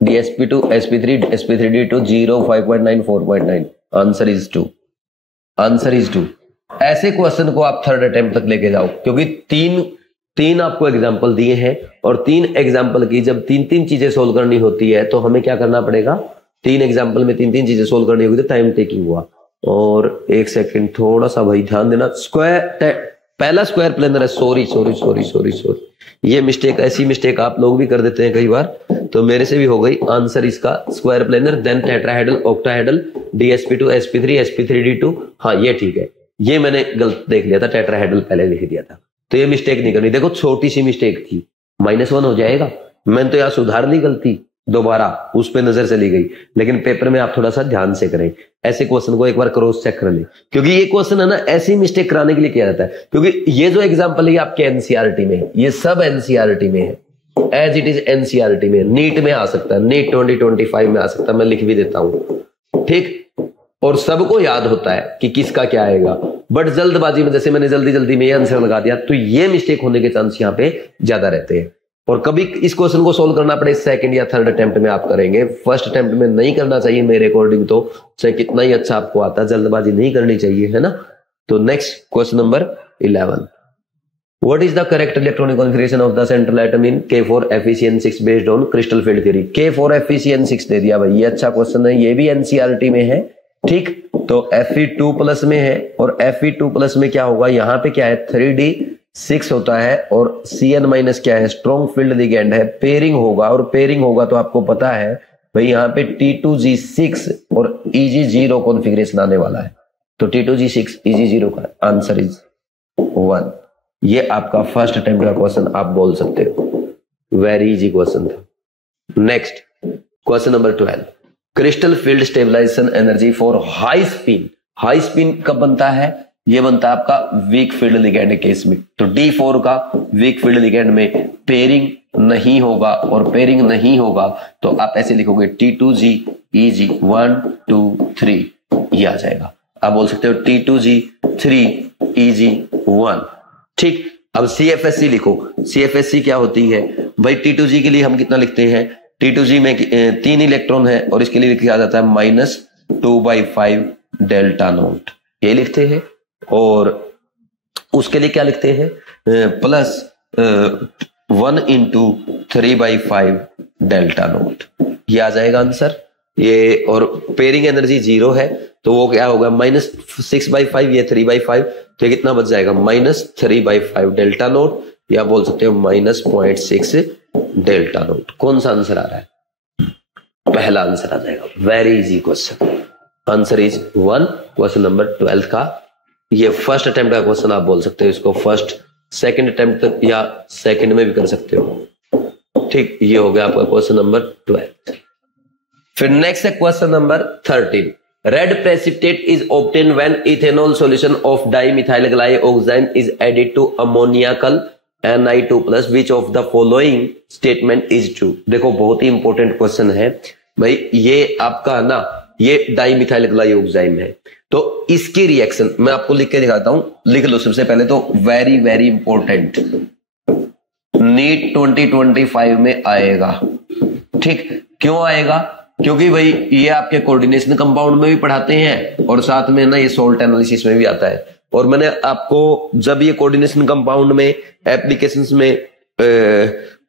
dsp2 sp3 sp3d2 0 5.9 4.9, answer is 2, answer is 2। ऐसे क्वेश्चन को आप थर्ड अटेम्प्ट तक लेके जाओ, क्योंकि तीन आपको एग्जाम्पल दिए हैं, और 3 एग्जाम्पल की जब 3 चीजें सोल्व करनी होती है तो हमें क्या करना पड़ेगा, 3 एग्जाम्पल में 3 चीजें सोल्व करनी होगी, तो टाइम टेकिंग हुआ। और एक सेकंड थोड़ा सा भाई ध्यान देना, पहला स्क्वायर प्लेनर है, सॉरी ये मिस्टेक, ऐसी मिस्टेक आप लोग भी कर देते हैं कई बार, तो मेरे से भी हो गई। आंसर इसका square planar, then tetrahedral, octahedral, dsp2 sp3 sp3d2, हाँ ये ठीक है, ये मैंने गलत देख लिया था, टेट्राहेड्रल पहले लिख दिया था, तो ये मिस्टेक नहीं करनी। देखो छोटी सी मिस्टेक थी, -1 हो जाएगा, मैंने तो यहाँ सुधार ली गलती, दोबारा उस पे नजर चली गई, लेकिन पेपर में आप थोड़ा सा ध्यान से करें, ऐसे क्वेश्चन को एक बार क्रॉस चेक कर लें, क्योंकि ये क्वेश्चन है ना ऐसी मिस्टेक कराने के लिए किया जाता है, क्योंकि ये जो एग्जांपल है आपके एनसीईआरटी में है, ये सब एनसीईआरटी में है, एज इट इज एनसीईआरटी में, नीट में आ सकता है, नीट 2025 में आ सकता है, मैं लिख भी देता हूं, ठीक, और सबको याद होता है कि किसका क्या आएगा, बट जल्दबाजी में जैसे मैंने जल्दी में ये आंसर लगा दिया, तो ये मिस्टेक होने के चांस यहाँ पे ज्यादा रहते हैं। और कभी इस क्वेश्चन को सोल्व करना पड़े सेकंड या थर्ड अटेम्प्ट में आप करेंगे, फर्स्ट अटेम्प्ट में नहीं करना चाहिए मेरे अकॉर्डिंग, तो चाहे कितना ही अच्छा आपको आता है, जल्दबाजी नहीं करनी चाहिए, है ना। तो next question number 11, what is the correct electronic configuration of the central atom in K4Fe6 based on crystal field theory. K4Fe6 दे दिया भाई, ये अच्छा क्वेश्चन है, ये भी एनसीईआरटी में है, ठीक, तो Fe2 प्लस में है, और Fe2 प्लस में क्या होगा, यहाँ पे क्या है 3d6 होता है, और Cn माइनस क्या है, स्ट्रॉन्ग फील्ड लिगेंड है, पेयरिंग होगा, और पेयरिंग होगा तो आपको पता है भाई यहाँ पे T2G6 और Eg0 कॉन्फ़िगरेशन आने वाला है, तो T2G6 Eg0 का आंसर इज 1। ये आपका फर्स्ट अटेम्प्ट का क्वेश्चन आप बोल सकते हो, वेरी इजी क्वेश्चन था। Next question number 12, crystal field stabilisation energy for high spin. High spin कब बनता है, ये बनता है आपका वीक फील्ड लिगेंड केस में, तो D4 का वीक फील्ड लिगेंड में पेयरिंग नहीं होगा, और पेयरिंग नहीं होगा तो आप ऐसे लिखोगे T2G Eg 1 2 3, ये आ जाएगा, आप बोल सकते हो T2G 3 Eg 1, ठीक। अब CFSC लिखो, CFSC क्या होती है भाई, T2G के लिए हम कितना लिखते हैं, T2G में 3 इलेक्ट्रॉन है, और इसके लिए लिखा जाता है -2/5 डेल्टा नोट, ये लिखते हैं, और उसके लिए क्या लिखते हैं, +1 × 3/5 डेल्टा नोट, ये आ जाएगा आंसर ये। और पेयरिंग एनर्जी 0 है, तो वो क्या होगा -6/5, ये 3/5, तो ये कितना बच जाएगा -3/5 डेल्टा नोट, या बोल सकते हो -0.6 डेल्टा नोट। कौन सा आंसर आ रहा है, पहला आंसर आ जाएगा, very easy question, answer is 1। Question number 12 का ये फर्स्ट अटेम्प्ट का क्वेश्चन आप बोल सकते हो, इसको फर्स्ट सेकंड अटेम्प्ट तक या सेकंड में भी कर सकते हो, ठीक। ये हो गया आपका क्वेश्चन नंबर 12। फिर नेक्स्ट है question number 13, red precipitate is obtained when ethanol solution of dimethylglyoxide is added to ammoniacal Ni2+, which of the following statement is true। देखो बहुत ही इंपॉर्टेंट क्वेश्चन है भाई, ये आपका ना ये डाइमिथाइलग्लाइऑक्साइड है, तो इसकी रिएक्शन मैं आपको लिख के दिखाता हूं, लिख लो सबसे पहले तो, वेरी वेरी इंपॉर्टेंट, नीट 2025 में आएगा, ठीक। क्यों आएगा, क्योंकि भाई ये आपके कोऑर्डिनेशन कंपाउंड में भी पढ़ाते हैं, और साथ में ना ये सोल्ट एनालिसिस में भी आता है, और मैंने आपको जब ये कोऑर्डिनेशन कंपाउंड में एप्लीकेशंस में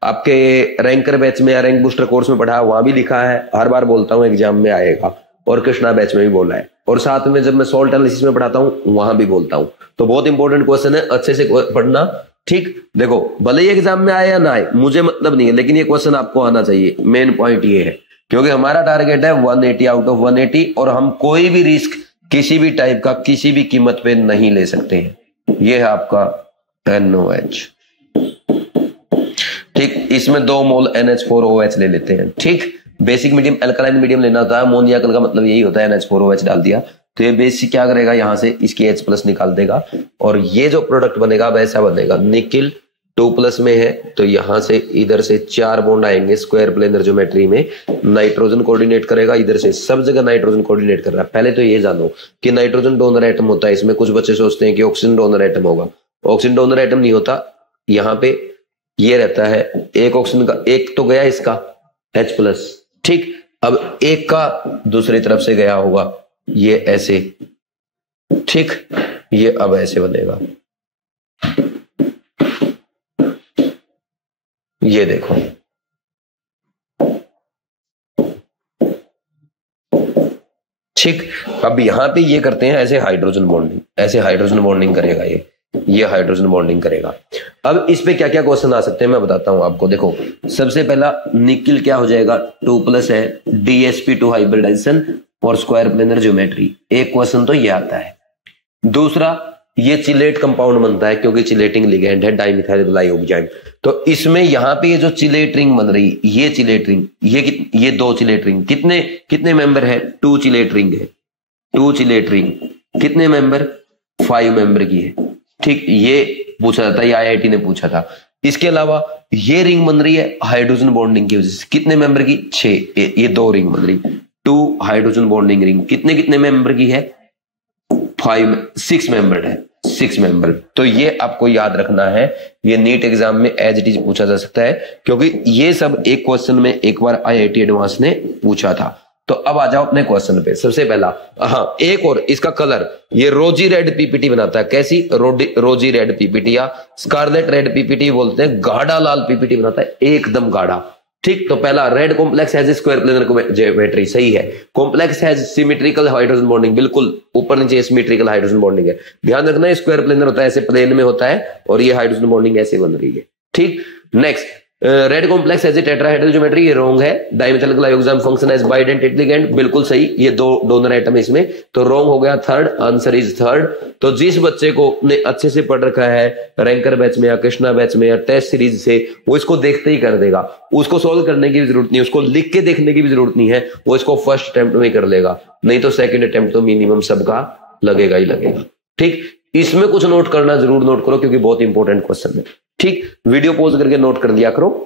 आपके रैंकर बैच में या रैंक बूस्टर कोर्स में पढ़ा, वहां भी लिखा है, हर बार बोलता हूं एग्जाम में आएगा, और कृष्णा बैच में भी बोला है, और साथ में जब मैं सॉल्ट एनालिसिस में पढ़ाता हूं वहां भी बोलता हूं। तो बहुत इंपॉर्टेंट क्वेश्चन है, अच्छे से पढ़ना। ठीक, देखो भले ही एग्जाम में आए या ना आए मुझे मतलब नहीं है, लेकिन ये क्वेश्चन आपको आना चाहिए। मेन पॉइंट ये है, क्योंकि हमारा टारगेट है 180 आउट ऑफ 180, और हम कोई भी रिस्क किसी भी टाइप का किसी भी कीमत पे नहीं ले सकते हैं। ये है आपका NOH। ठीक, इसमें 2 मोल NH4OH ले लेते हैं। ठीक, बेसिक मीडियम अल्कलाइन मीडियम लेना होता है, अमोनिया का मतलब यही होता है, NH4OH डाल दिया तो ये बेसिक क्या करेगा, यहां से इसकी H+ निकाल देगा, और ये जो प्रोडक्ट बनेगा वैसा बनेगा। निकिल 2+ में है तो यहां से इधर से 4 बॉन्ड आएंगे स्क्वायर प्लेनर ज्योमेट्री में, नाइट्रोजन कोऑर्डिनेट करेगा, इधर से सब जगह नाइट्रोजन कोऑर्डिनेट कर रहा है। पहले तो ये जानो कि नाइट्रोजन डोनर एटम होता है इसमें, कुछ बच्चे सोचते हैं कि ऑक्सीजन डोनर एटम होगा, ऑक्सीजन डोनर एटम नहीं होता। यहाँ पे ये रहता है एक ऑक्सीजन का, एक तो गया इसका H+, ठीक, अब एक का दूसरी तरफ से गया होगा ये ऐसे, ठीक, ये अब ऐसे बनेगा, ये देखो, ठीक। अब यहां पे ये करते हैं ऐसे हाइड्रोजन बॉन्डिंग, ऐसे हाइड्रोजन बॉन्डिंग करेगा ये हाइड्रोजन बॉन्डिंग करेगा। अब इस पे क्या क्या क्वेश्चन आ सकते हैं मैं बताता हूं आपको। देखो सबसे पहला निकिल क्या हो जाएगा, 2+ है, DsP2 हाइब्रिडाइजेशन और स्क्वायर प्लेनर ज्योमेट्री, एक क्वेश्चन तो ये आता है। दूसरा, ये चिलेट कंपाउंड बनता है क्योंकि चिलेटिंग लिगेंड है, डाइमिथाइल ग्लाइकोजाइम। तो इसमें यहां पे ये जो चिलेट रिंग बन रही, ये चिलेट रिंग, ये 2 चिलेट रिंग, कितने मेंबर है, 2 चिलेट रिंग है, 2 चिलेट रिंग कितने मेंबर, 5 मेंबर की है। ठीक, ये पूछा जाता है, ये IIT ने पूछा था। इसके अलावा ये रिंग बन रही है हाइड्रोजन बॉन्डिंग की वजह से, कितने मेंबर की, 6, ये 2 रिंग बन रही, 2 हाइड्रोजन बॉन्डिंग रिंग कितने मेंबर की है, 6 मेंबर है, 6 मेंबर। तो ये आपको याद रखना है, ये नीट एग्जाम में एज इट इज पूछा जा सकता है, क्योंकि ये सब एक क्वेश्चन में एक बार IIT एडवांस ने पूछा था। तो अब आ जाओ अपने क्वेश्चन पे। सबसे पहला, हाँ एक और, इसका कलर ये रोजी रेड PPT बनाता है। कैसी, रोजी रेड PPT या स्कारलेट रेड PPT बोलते हैं, गाढ़ा लाल PPT बनाता है, एकदम गाढ़ा। ठीक, तो पहला red complex has square planar geometry, सही है। Complex has symmetrical hydrogen bonding, बिल्कुल ऊपर नीचे सिमेट्रिकल हाइड्रोजन बॉन्डिंग है। ध्यान रखना स्क्वायर प्लेनर होता है, ऐसे प्लेन में होता है, और ये हाइड्रोजन बॉन्डिंग ऐसे बन रही है। ठीक, next, red complex as a tetrahedral geometry, ये रॉन्ग है। Dimethyl glyoxime function as bidentate ligand, बिल्कुल सही, ये 2 डोनर एटम है इसमें, तो रॉन्ग हो गया, थर्ड, आंसर इज थर्ड। तो जिस बच्चे को ने अच्छे से पढ़ रखा है रैंकर बैच में या कृष्णा बैच में या टेस्ट सीरीज से, वो इसको देखते ही कर देगा, उसको सोल्व करने की भी जरूरत नहीं, उसको लिख के देखने की भी जरूरत नहीं है, वो इसको फर्स्ट अटेम्प्ट में कर लेगा, नहीं तो सेकंड अटेम्प्ट तो मिनिमम सबका लगेगा ही लगेगा। ठीक, इसमें कुछ नोट करना जरूर नोट करो, क्योंकि बहुत इंपॉर्टेंट क्वेश्चन है। ठीक, वीडियो पॉज करके नोट कर दिया करो,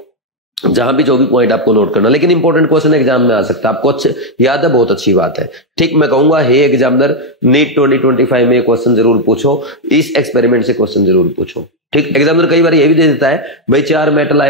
जहां भी जो भी पॉइंट आपको नोट करना, लेकिन इंपॉर्टेंट क्वेश्चन एग्जाम में आ सकता है, आपको अच्छे याद है, बहुत अच्छी बात है। ठीक, मैं कहूंगा हे एग्जामिनर, नीट 2025 में क्वेश्चन जरूर पूछो, इस एक्सपेरिमेंट से क्वेश्चन जरूर पूछो। ठीक, एग्जामिनर कई बार ये भी दे देता है भाई 4 मेटल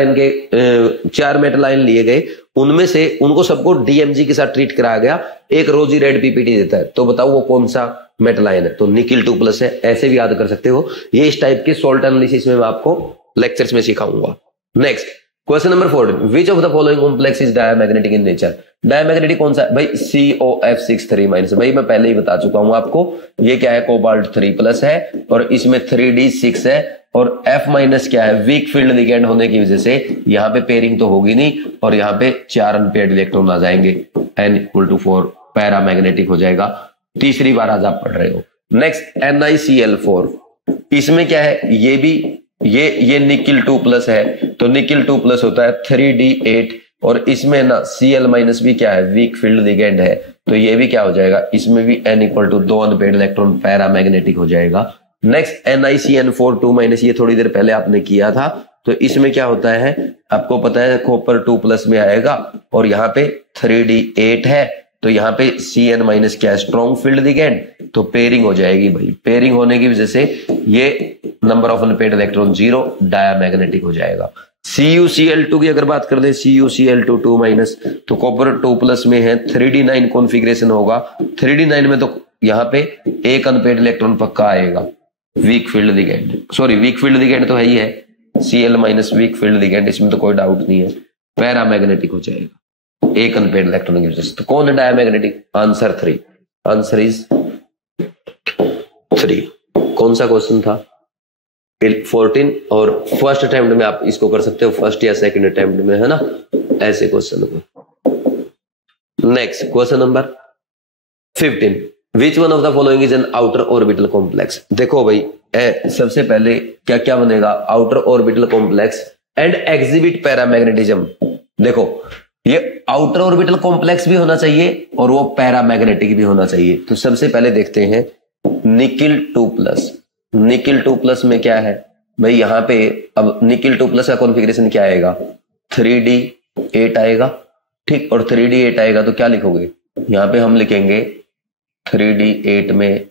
आयन लिए गए, उनमें से उनको सबको DMG के साथ ट्रीट कराया गया, एक रोजी रेड PPT देता है, तो बताओ वो कौन सा मेटल आयन है, तो निकिल 2+ है, ऐसे भी याद कर सकते हो। ये इस टाइप के सॉल्ट एनालिसिस में मैं आपको लेक्चर्स में सिखाऊंगा। Next, question number 4, which of the following complex is diamagnetic in nature. Diamagnetic कौन सा है भाई, COF6 3- भाई मैं पहले ही बता चुका हूं आपको, ये क्या है, कोबाल्ट 3+ है, और इसमें 3D6 है, और F- क्या है, वीक फील्ड लिगेंड होने की वजह से यहाँ पे पेयरिंग तो होगी नहीं, और यहाँ पे 4 अनपेयर्ड इलेक्ट्रॉन आ जाएंगे, N=4, पैरामैग्नेटिक हो जाएगा। तीसरी बार आज आप पढ़ रहे हो। नेक्स्ट, NiCl4, इसमें क्या है, ये भी ये निकिल 2+ है, तो निकिल 2+ होता है 3D8, और इसमें ना Cl- भी क्या है, वीक फील्ड लिगेंड है, तो ये भी क्या हो जाएगा, इसमें भी N=2 अनपेयर्ड इलेक्ट्रॉन पैरामैग्नेटिक हो जाएगा। नेक्स्ट, NiCN4 2-, ये थोड़ी देर पहले आपने किया था, तो इसमें क्या होता है आपको पता है, कॉपर 2+ में आएगा, और यहाँ पे 3D8 है, तो यहाँ पे Cn- क्या है, स्ट्रॉन्ग फील्ड लिगेंड, तो पेयरिंग हो जाएगी भाई, पेयरिंग होने की वजह से ये number of unpaired electron 0, diamagnetic हो जाएगा। CuCl2 की अगर बात कर दे, CuCl2 2-, तो कॉपर 2+ में है, 3D9 कॉन्फ़िगरेशन होगा, 3D9 में तो यहाँ पे एक अनपेयर्ड इलेक्ट्रॉन पक्का आएगा, week field ligand, sorry week field ligand तो है ही है, Cl minus week field ligand, इसमें तो कोई डाउट नहीं है, पैरामैग्नेटिक हो जाएगा, एक अनपेयर्ड इलेक्ट्रॉन की वजह से। तो कौन है डायमैग्नेटिक? Answer 3, answer is 3। कौन सा क्वेश्चन था? 14, और फर्स्ट अटेम्प्ट में आप इसको कर सकते हो, फर्स्ट या सेकंड अटेम्प्ट में, है ना, ऐसे क्वेश्चन को। Next question number 15, which one of the following is an outer orbital complex. देखो भाई सबसे पहले क्या क्या बनेगा, outer orbital complex and exhibit paramagnetism. देखो ये आउटर ऑर्बिटल कॉम्प्लेक्स भी होना चाहिए और वो पैरामैग्नेटिक भी होना चाहिए। तो सबसे पहले देखते हैं निकिल 2+, निकिल 2+ में क्या है भाई, यहां पे अब निकिल 2+ का कॉन्फ़िगरेशन क्या आएगा, 3D8 आएगा, ठीक, और 3D8 आएगा तो क्या लिखोगे, यहां पे हम लिखेंगे 3D8 में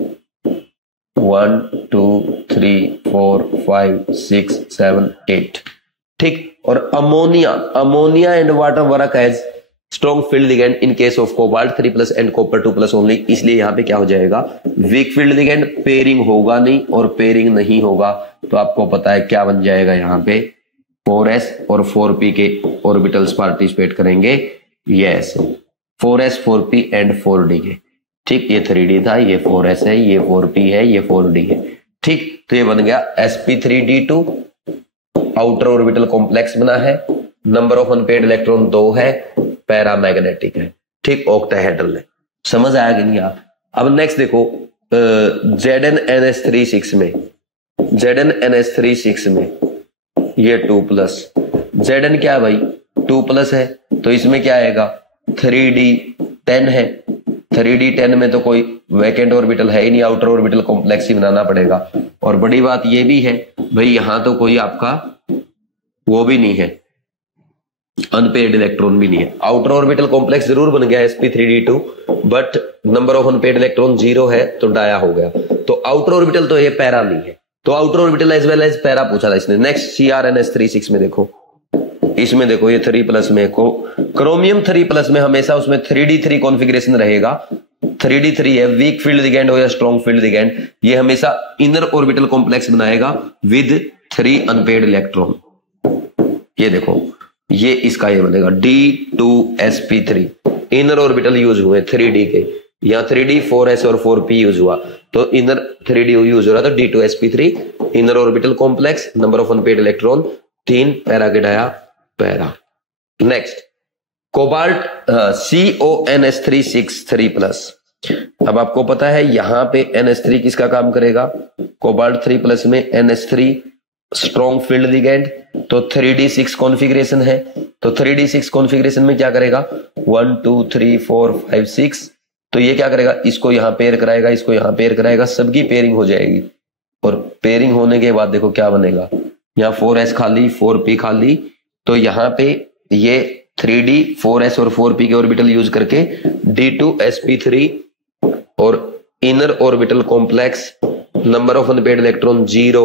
1 2 3 4 5 6 7 8, ठीक, और ammonia and water work as strong field ligand in case of cobalt 3+ and copper 2+ only, इसलिए यहां पे क्या हो जाएगा, वीक फील्ड लिगेंड, पेयरिंग होगा नहीं और पेयरिंग नहीं होगा, तो आपको पता है क्या बन जाएगा, यहां पे 4s और 4p के ऑर्बिटल्स पार्टिसिपेट करेंगे, yes 4s 4p and 4d के, ठीक, ये 3d था, ये 4s है, ये 4p है, ये 4d है, ठीक, तो ये बन गया sp3d2, आउटर ऑर्बिटल कॉम्प्लेक्स बना है, नंबर ऑफ अनपेयर्ड इलेक्ट्रॉन 2 है, पैरामैग्नेटिक है, ठीक, ऑक्टाहेड्रल है। समझ आया कि नहीं आप? अब नेक्स्ट देखो ZnNS36 में, ZnNS36 में ये 2+, Zn क्या है भाई, 2+ है, तो इसमें क्या आएगा, 3D10 है, 3D10 में तो कोई वैकेंट ऑर्बिटल है ही नहीं, आउटर ऑर्बिटल कॉम्प्लेक्स ही बनाना पड़ेगा। और बड़ी बात ये भी है भाई, यहां तो कोई आपका वो भी नहीं है, अनपेयर्ड इलेक्ट्रॉन भी नहीं है, आउटर ऑर्बिटल कॉम्प्लेक्स जरूर बन गया sp3d2, but number of unpaired electron 0 है, तो डाया हो गया, तो आउटर ऑर्बिटल तो ये पैरा नहीं है, तो outer orbital as well as para पूछा था इसने। नेक्स्ट CrNS36 में देखो, इसमें देखो ये 3+ में क्रोमियम 3+ में हमेशा उसमें 3D3 कॉन्फ़िगरेशन रहेगा, 3D3 है, वीक फील्ड लिगेंड हो या स्ट्रॉन्ग फील्ड लिगेंड, ये हमेशा इनर ऑर्बिटल कॉम्प्लेक्स बनाएगा विद 3 अनपेयर्ड इलेक्ट्रॉन। ये देखो ये इसका ये बनेगा D2sp3, इनर ऑर्बिटल यूज हुए 3D के, यहाँ 3D 4s और 4p यूज हुआ, तो इनर 3D यूज हो रहा था, D2sp3 inner orbital complex, number of unpaired electron 3, para के dia para. Next cobalt CONS36 3+, अब आपको पता है यहां पे NS3 किसका काम करेगा, कोबाल्ट 3+ में NS3 स्ट्रॉन्ग फील्ड लिगेंड, तो 3D6 कॉन्फ़िगरेशन है, तो 3D6 कॉन्फ़िगरेशन में क्या करेगा, 1 2 3 4 5 6, तो ये क्या करेगा, इसको यहां पेयर कराएगा, इसको यहां पेयर कराएगा, सबकी पेयरिंग हो जाएगी, और पेयरिंग होने के बाद देखो क्या बनेगा, यहाँ 4s खाली 4p खाली, तो यहाँ पे ये 3D 4s और 4p के ऑर्बिटल यूज करके D2sp3 और inner orbital complex, number of unpaired electron 0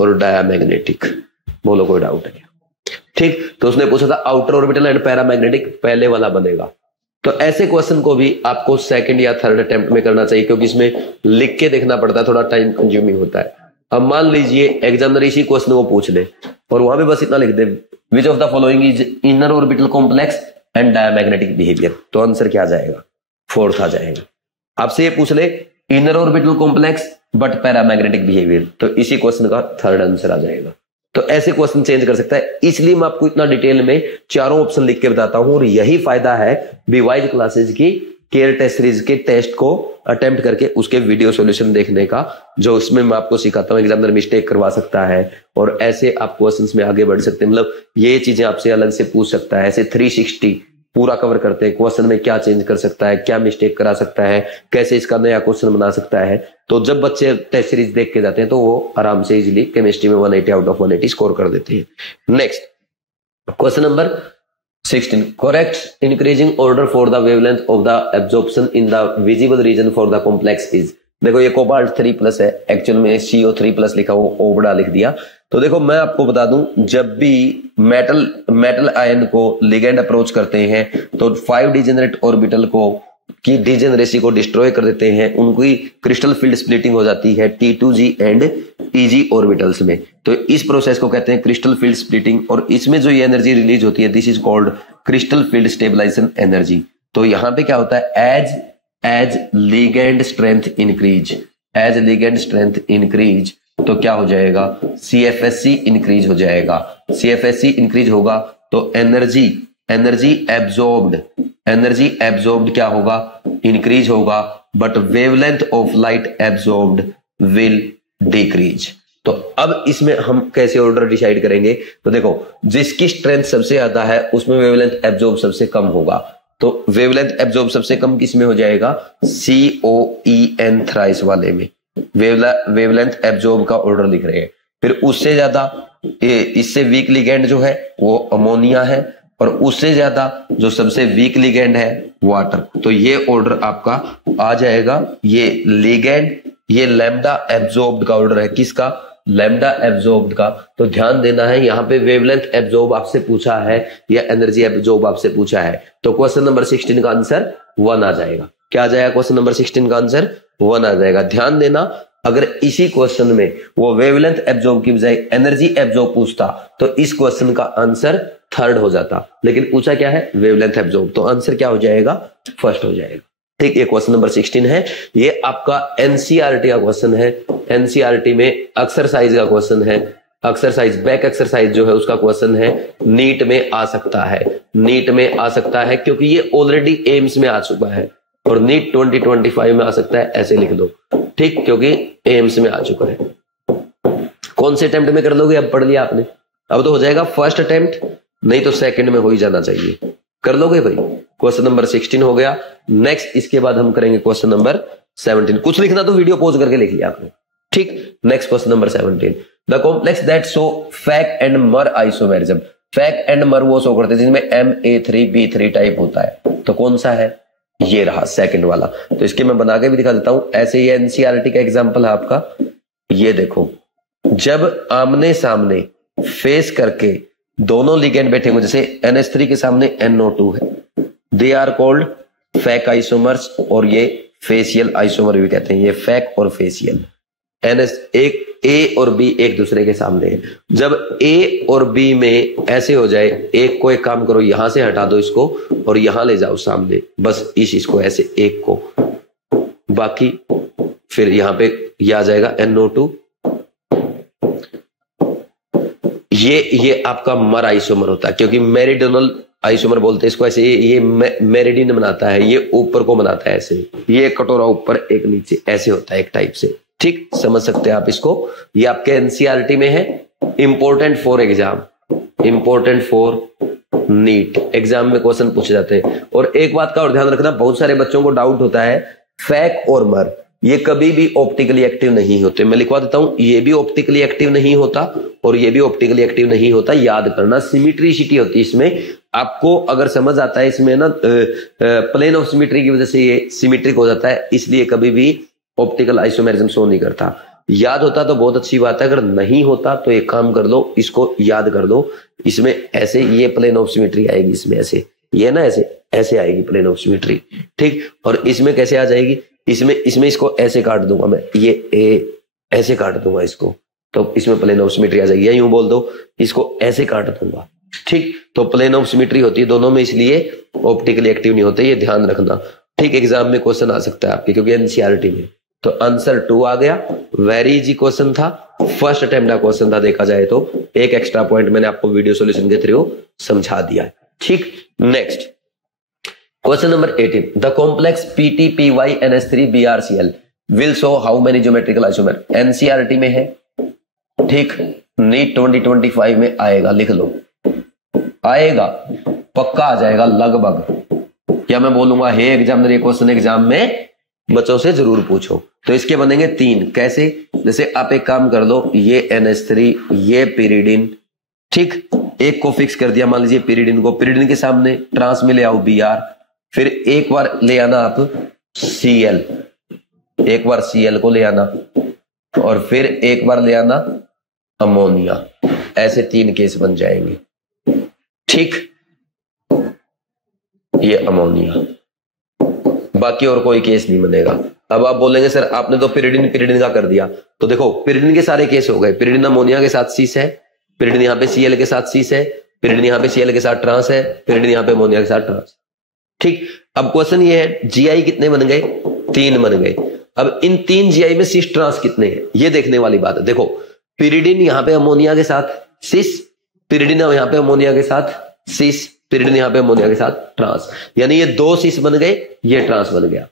और डायमैग्नेटिक। बोलो कोई डाउट है? ठीक, तो उसने पूछा था आउटर ऑर्बिटल एंड पैरामैग्नेटिक, पहले वाला बनेगा। तो ऐसे क्वेश्चन को भी आपको सेकंड या थर्ड अटेम्प्ट में करना चाहिए, क्योंकि इसमें लिख के देखना पड़ता है, थोड़ा टाइम कंज्यूमिंग होता है। अब मान लीजिए एग्जामिनर इसी क्वेश्चन को पूछ ले और वहां पे बस इतना लिख दे, which of the following is inner orbital complex and diamagnetic behaviour, तो आंसर क्या आ जाएगा, 4th आ जाएगा। आपसे ये पूछ ले inner orbital complex but paramagnetic behaviour, तो इसी क्वेश्चन का 3rd आंसर आ जाएगा। तो ऐसे क्वेश्चन चेंज कर सकता है, इसलिए मैं आपको इतना डिटेल में चारों ऑप्शन लिख के बताता हूं, और यही फायदा है बीवाइज क्लासेज की केयर टेस्ट सीरीज के टेस्ट को अटेम्प्ट करके उसके वीडियो सॉल्यूशन देखने का, जो उसमें मैं आपको सिखाता हूं, एग्जामिनर मिस्टेक करवा सकता है और ऐसे आप क्वेश्चंस में आगे बढ़ सकते हैं, मतलब ये चीजें आपसे अलग से पूछ सकता है, ऐसे 360 पूरा कवर करते हैं, क्वेश्चन में क्या चेंज कर सकता है, क्या मिस्टेक करा सकता है, कैसे इसका नया क्वेश्चन बना सकता है। तो जब बच्चे टेस्ट सीरीज देख के जाते हैं तो वो आराम से इजीली केमिस्ट्री में 180 आउट ऑफ 180 स्कोर कर देते हैं। Next question number 16, correct increasing order for the wavelength of the absorption in the visible region for the complex is. देखो ये कोबाल्ट 3+ है, एक्चुअल में CO3+ लिखा हुआ ओ बड़ा लिख दिया। तो देखो मैं आपको बता दूं, जब भी मेटल आयन को लिगेंड अप्रोच करते हैं तो 5 डिजेनरेट ऑर्बिटल को की डिजेनरेसी को डिस्ट्रॉय कर देते हैं, उनकी क्रिस्टल फील्ड स्प्लिटिंग हो जाती है, T2G एंड इजी ऑर्बिटल्स में। तो इस प्रोसेस को कहते हैं क्रिस्टल फील्ड स्प्लिटिंग, और इसमें जो ये एनर्जी रिलीज होती है this is called crystal field stabilisation energy. तो यहां पे क्या होता है, as ligand strength increase, as ligand strength increase तो क्या हो जाएगा, CFSC इंक्रीज हो जाएगा। CFSC इंक्रीज होगा तो एनर्जी एब्जॉर्ब्ड क्या होगा, इंक्रीज होगा, but wavelength of light absorbed will decrease. तो अब इसमें हम कैसे ऑर्डर डिसाइड करेंगे, तो देखो जिसकी स्ट्रेंथ सबसे ज्यादा है उसमें वेवलेंथ एब्जॉर्ब सबसे कम होगा। तो वेवलेंथ एब्जॉर्ब सबसे कम किस में हो जाएगा, COEN थ्राइस वाले में वेवलेंथ एब्जॉर्ब का ऑर्डर लिख रहे हैं। फिर उससे ज्यादा इससे वीक लिगेंड जो है वो अमोनिया है, और उससे ज्यादा जो सबसे वीक लिगेंड है वाटर। तो ये ऑर्डर आपका आ जाएगा, ये लिगेंड, ये लैम्डा एब्जॉर्ब्ड का ऑर्डर है, किसका, लैम्डा एब्जॉर्ब्ड का। तो ध्यान देना है यहाँ पे वेवलेंथ एब्जॉर्ब आपसे पूछा है या एनर्जी एब्जॉर्ब आपसे पूछा है, तो क्वेश्चन नंबर 16 का आंसर 1 आ जाएगा। क्या आ जाएगा, क्वेश्चन नंबर 16 का आंसर 1 आ जाएगा। ध्यान देना, अगर इसी क्वेश्चन में वो वेवलेंथ एब्जॉर्ब की बजाय एनर्जी एब्जॉर्ब पूछता तो इस क्वेश्चन का आंसर 3rd हो जाता, लेकिन पूछा क्या है, वेवलेंथ एब्जॉर्ब, तो आंसर क्या हो जाएगा, 1st हो जाएगा। ठीक, ये क्वेश्चन नंबर 16 है, ये आपका एनसीईआरटी का क्वेश्चन है। एनसीईआरटी में एक्सरसाइज का क्वेश्चन है, एक्सरसाइज बैक एक्सरसाइज जो है उसका क्वेश्चन है, नीट में आ सकता है, नीट में आ सकता है क्योंकि ये ऑलरेडी एम्स में आ चुका है, और नीट 2025 में आ सकता है, ऐसे लिख दो। ठीक, क्योंकि एम्स में आ चुका है। कौन से अटेम्प्ट में कर लोगे, अब पढ़ लिया आपने, अब तो हो जाएगा फर्स्ट अटेम्प्ट, नहीं तो सेकंड में हो ही जाना चाहिए। कर लोगे भाई, क्वेश्चन नंबर 16 हो गया। नेक्स्ट इसके बाद हम करेंगे क्वेश्चन नंबर 17। कुछ लिखना तो वीडियो पॉज करके लिख लिया आपने। ठीक, next question number 17, the complex that show fake and मर आइसोमेरिज्म। फैक एंड मर वो शो करते हैं जिनमें Ma3B3 टाइप होता है, तो कौन सा है, ये रहा सेकंड वाला। तो इसके मैं बना के भी दिखा देता हूं, ऐसे ये एनसीईआरटी का एग्जांपल है आपका। ये देखो, जब आमने सामने फेस करके दोनों लिगेंड बैठे हुए, जैसे NH3 के सामने NO2 है, they are called fac isomers, और ये फेसियल आइसोमर भी कहते हैं, ये फैक और फेसियल। एक A और B एक दूसरे के सामने है, जब A और B में ऐसे हो जाए, एक को एक काम करो, यहां से हटा दो इसको और यहां ले जाओ सामने, बस इसको ऐसे एक को, बाकी फिर यहां पे ये आ जाएगा NO2। ये आपका मर आइसोमर होता है, क्योंकि मेरिडियनल आइसोमर बोलते हैं इसको, ऐसे ये मेरिडियन बनाता है, ये ऊपर को बनाता है ऐसे, ये एक कटोरा ऊपर एक नीचे ऐसे होता है एक टाइप से। ठीक, समझ सकते हैं आप इसको, ये आपके एनसीईआरटी में है, important for exam, important for NEET exam में क्वेश्चन पूछे जाते हैं। और एक बात का और ध्यान रखना, बहुत सारे बच्चों को डाउट होता है, फैक और मर ये कभी भी ऑप्टिकली एक्टिव नहीं होते। मैं लिखवा देता हूं, ये भी ऑप्टिकली एक्टिव नहीं होता और ये भी ऑप्टिकली एक्टिव नहीं होता। याद करना, सिमिट्रिसिटी होती है इसमें, आपको अगर समझ आता है इसमें ना, प्लेन ऑफ सिमिट्री की वजह से ये सिमिट्रिक हो जाता है, इसलिए कभी भी ऑप्टिकल आइसोमेरिज्म शो नहीं करता। याद होता तो बहुत अच्छी बात है, अगर नहीं होता तो एक काम कर लो, इसको याद कर दो, इसमें ऐसे ये प्लेन ऑफ सिमिट्री आएगी, इसमें ऐसे, ये ना ऐसे ऐसे आएगी प्लेन ऑफ सिमिट्री। ठीक, और इसमें कैसे आ जाएगी, इसमें इसको ऐसे काट दूंगा मैं, ये ऐसे काट दूंगा इसको, तो इसमें प्लेन ऑफ सिमिट्री आ जाएगी। या यूं बोल दो, इसको ऐसे काट दूंगा। ठीक, तो प्लेन ऑफ सिमिट्री होती है दोनों में, इसलिए ऑप्टिकली एक्टिव नहीं होते, ये ध्यान रखना। ठीक, एग्जाम में क्वेश्चन आ सकता है आपके, क्योंकि एनसीईआरटी में। तो आंसर 2 आ गया, वेरी इजी क्वेश्चन था, फर्स्ट अटेम्प्ट का क्वेश्चन था देखा जाए तो, एक एक्स्ट्रा पॉइंट मैंने आपको वीडियो सॉल्यूशन के थ्रू समझा दिया है। ठीक, next question number 18, the complex PTPY NH3BrCl will show how many geometrical isomer. NCERT में है, ठीक, नीट 2025 में आएगा, लिख लो, आएगा, पक्का आ जाएगा लगभग। क्या मैं बोलूंगा, हे एग्जामिनर ये क्वेश्चन एग्जाम में बच्चों से जरूर पूछो। तो इसके बनेंगे 3, कैसे, जैसे आप एक काम कर दो, ये NH3, ये pyridine, ठीक, एक को फिक्स कर दिया, मान लीजिए pyridine को, pyridine के सामने ट्रांस में ले आओ Br, फिर एक बार ले आना आप Cl, एक बार Cl को ले आना, और फिर एक बार ले आना अमोनिया, ऐसे 3 केस बन जाएंगे। ठीक, ये अमोनिया, बाकी और कोई केस नहीं बनेगा। अब आप बोलेंगे सर आपने तो पिरिडिन का कर दिया, तो देखो पिरिडिन के सारे केस हो गए। पिरिडिन अमोनिया के साथ सीस है, पिरिडिन यहाँ पे Cl के साथ सीस है, पिरिडिन यहाँ पे Cl के साथ ट्रांस है, पिरिडिन यहाँ पे अमोनिया के साथ ट्रांस। ठीक, अब क्वेश्चन ये है जीआई कितने बन गए, 3 बन गए। अब इन 3 जीआई में सिस ट्रांस कितने हैं ये देखने वाली बात है। देखो पिरिडिन यहाँ पे अमोनिया के साथ सिस, पिरिडिन यहाँ पे अमोनिया के साथ सिस, पिरिडिन यहाँ पे अमोनिया के साथ ट्रांस, यानी ये 2 सिस बन गए, ये ट्रांस बन गया।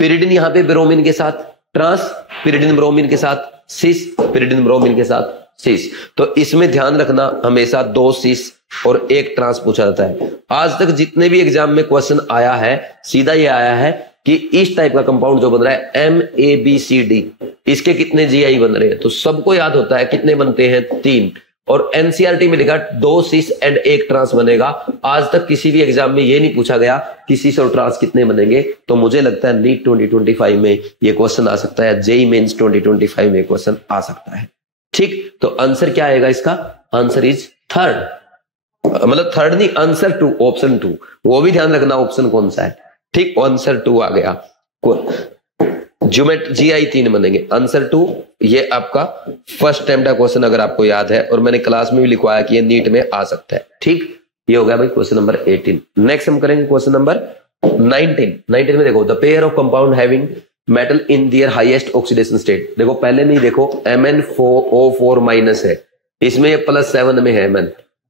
पिरिडिन यहाँ पे ब्रोमीन के साथ ट्रांस, पिरिडिन ब्रोमीन के साथ सिस, पिरिडिन ब्रोमीन के साथ सिस। तो इसमें ध्यान रखना हमेशा 2 सिस और 1 ट्रांस पूछा जाता है। आज तक जितने भी एग्जाम में क्वेश्चन आया है सीधा ये आया है कि इस टाइप का कंपाउंड जो बन रहा है MABCD, इसके कितने जीआई बन रहे हैं, तो सबको याद होता है कितने बनते हैं, 3। और एनसीईआरटी में लिखा 2 सिस एंड 1 ट्रांस बनेगा। आज तक किसी भी एग्जाम में ये नहीं पूछा गया कि सिस और ट्रांस कितने बनेंगे। तो मुझे लगता है नीट 2025 में ये क्वेश्चन आ सकता है, जेईई मेंस 2025 में क्वेश्चन आ सकता है। ठीक, तो आंसर क्या आएगा इसका, आंसर इज 3rd, मतलब 3rd नहीं, आंसर 2, ऑप्शन 2। वो भी ध्यान रखना ऑप्शन कौन सा है। ठीक, आंसर 2 आ गया। जीआई 3 बनेंगे, आंसर 2। ये आपका फर्स्ट टाइम का क्वेश्चन अगर आपको याद है, और मैंने क्लास में भी लिखवाया कि ये नीट में आ सकता है। ठीक, ये हो गया भाई क्वेश्चन नंबर 18। नेक्स्ट हम करेंगे क्वेश्चन नंबर 19। 19 में देखो the pair of compound having metal in their highest oxidation state. देखो पहले नहीं, देखो MnO4- है, इसमें ये +7 में है Mn,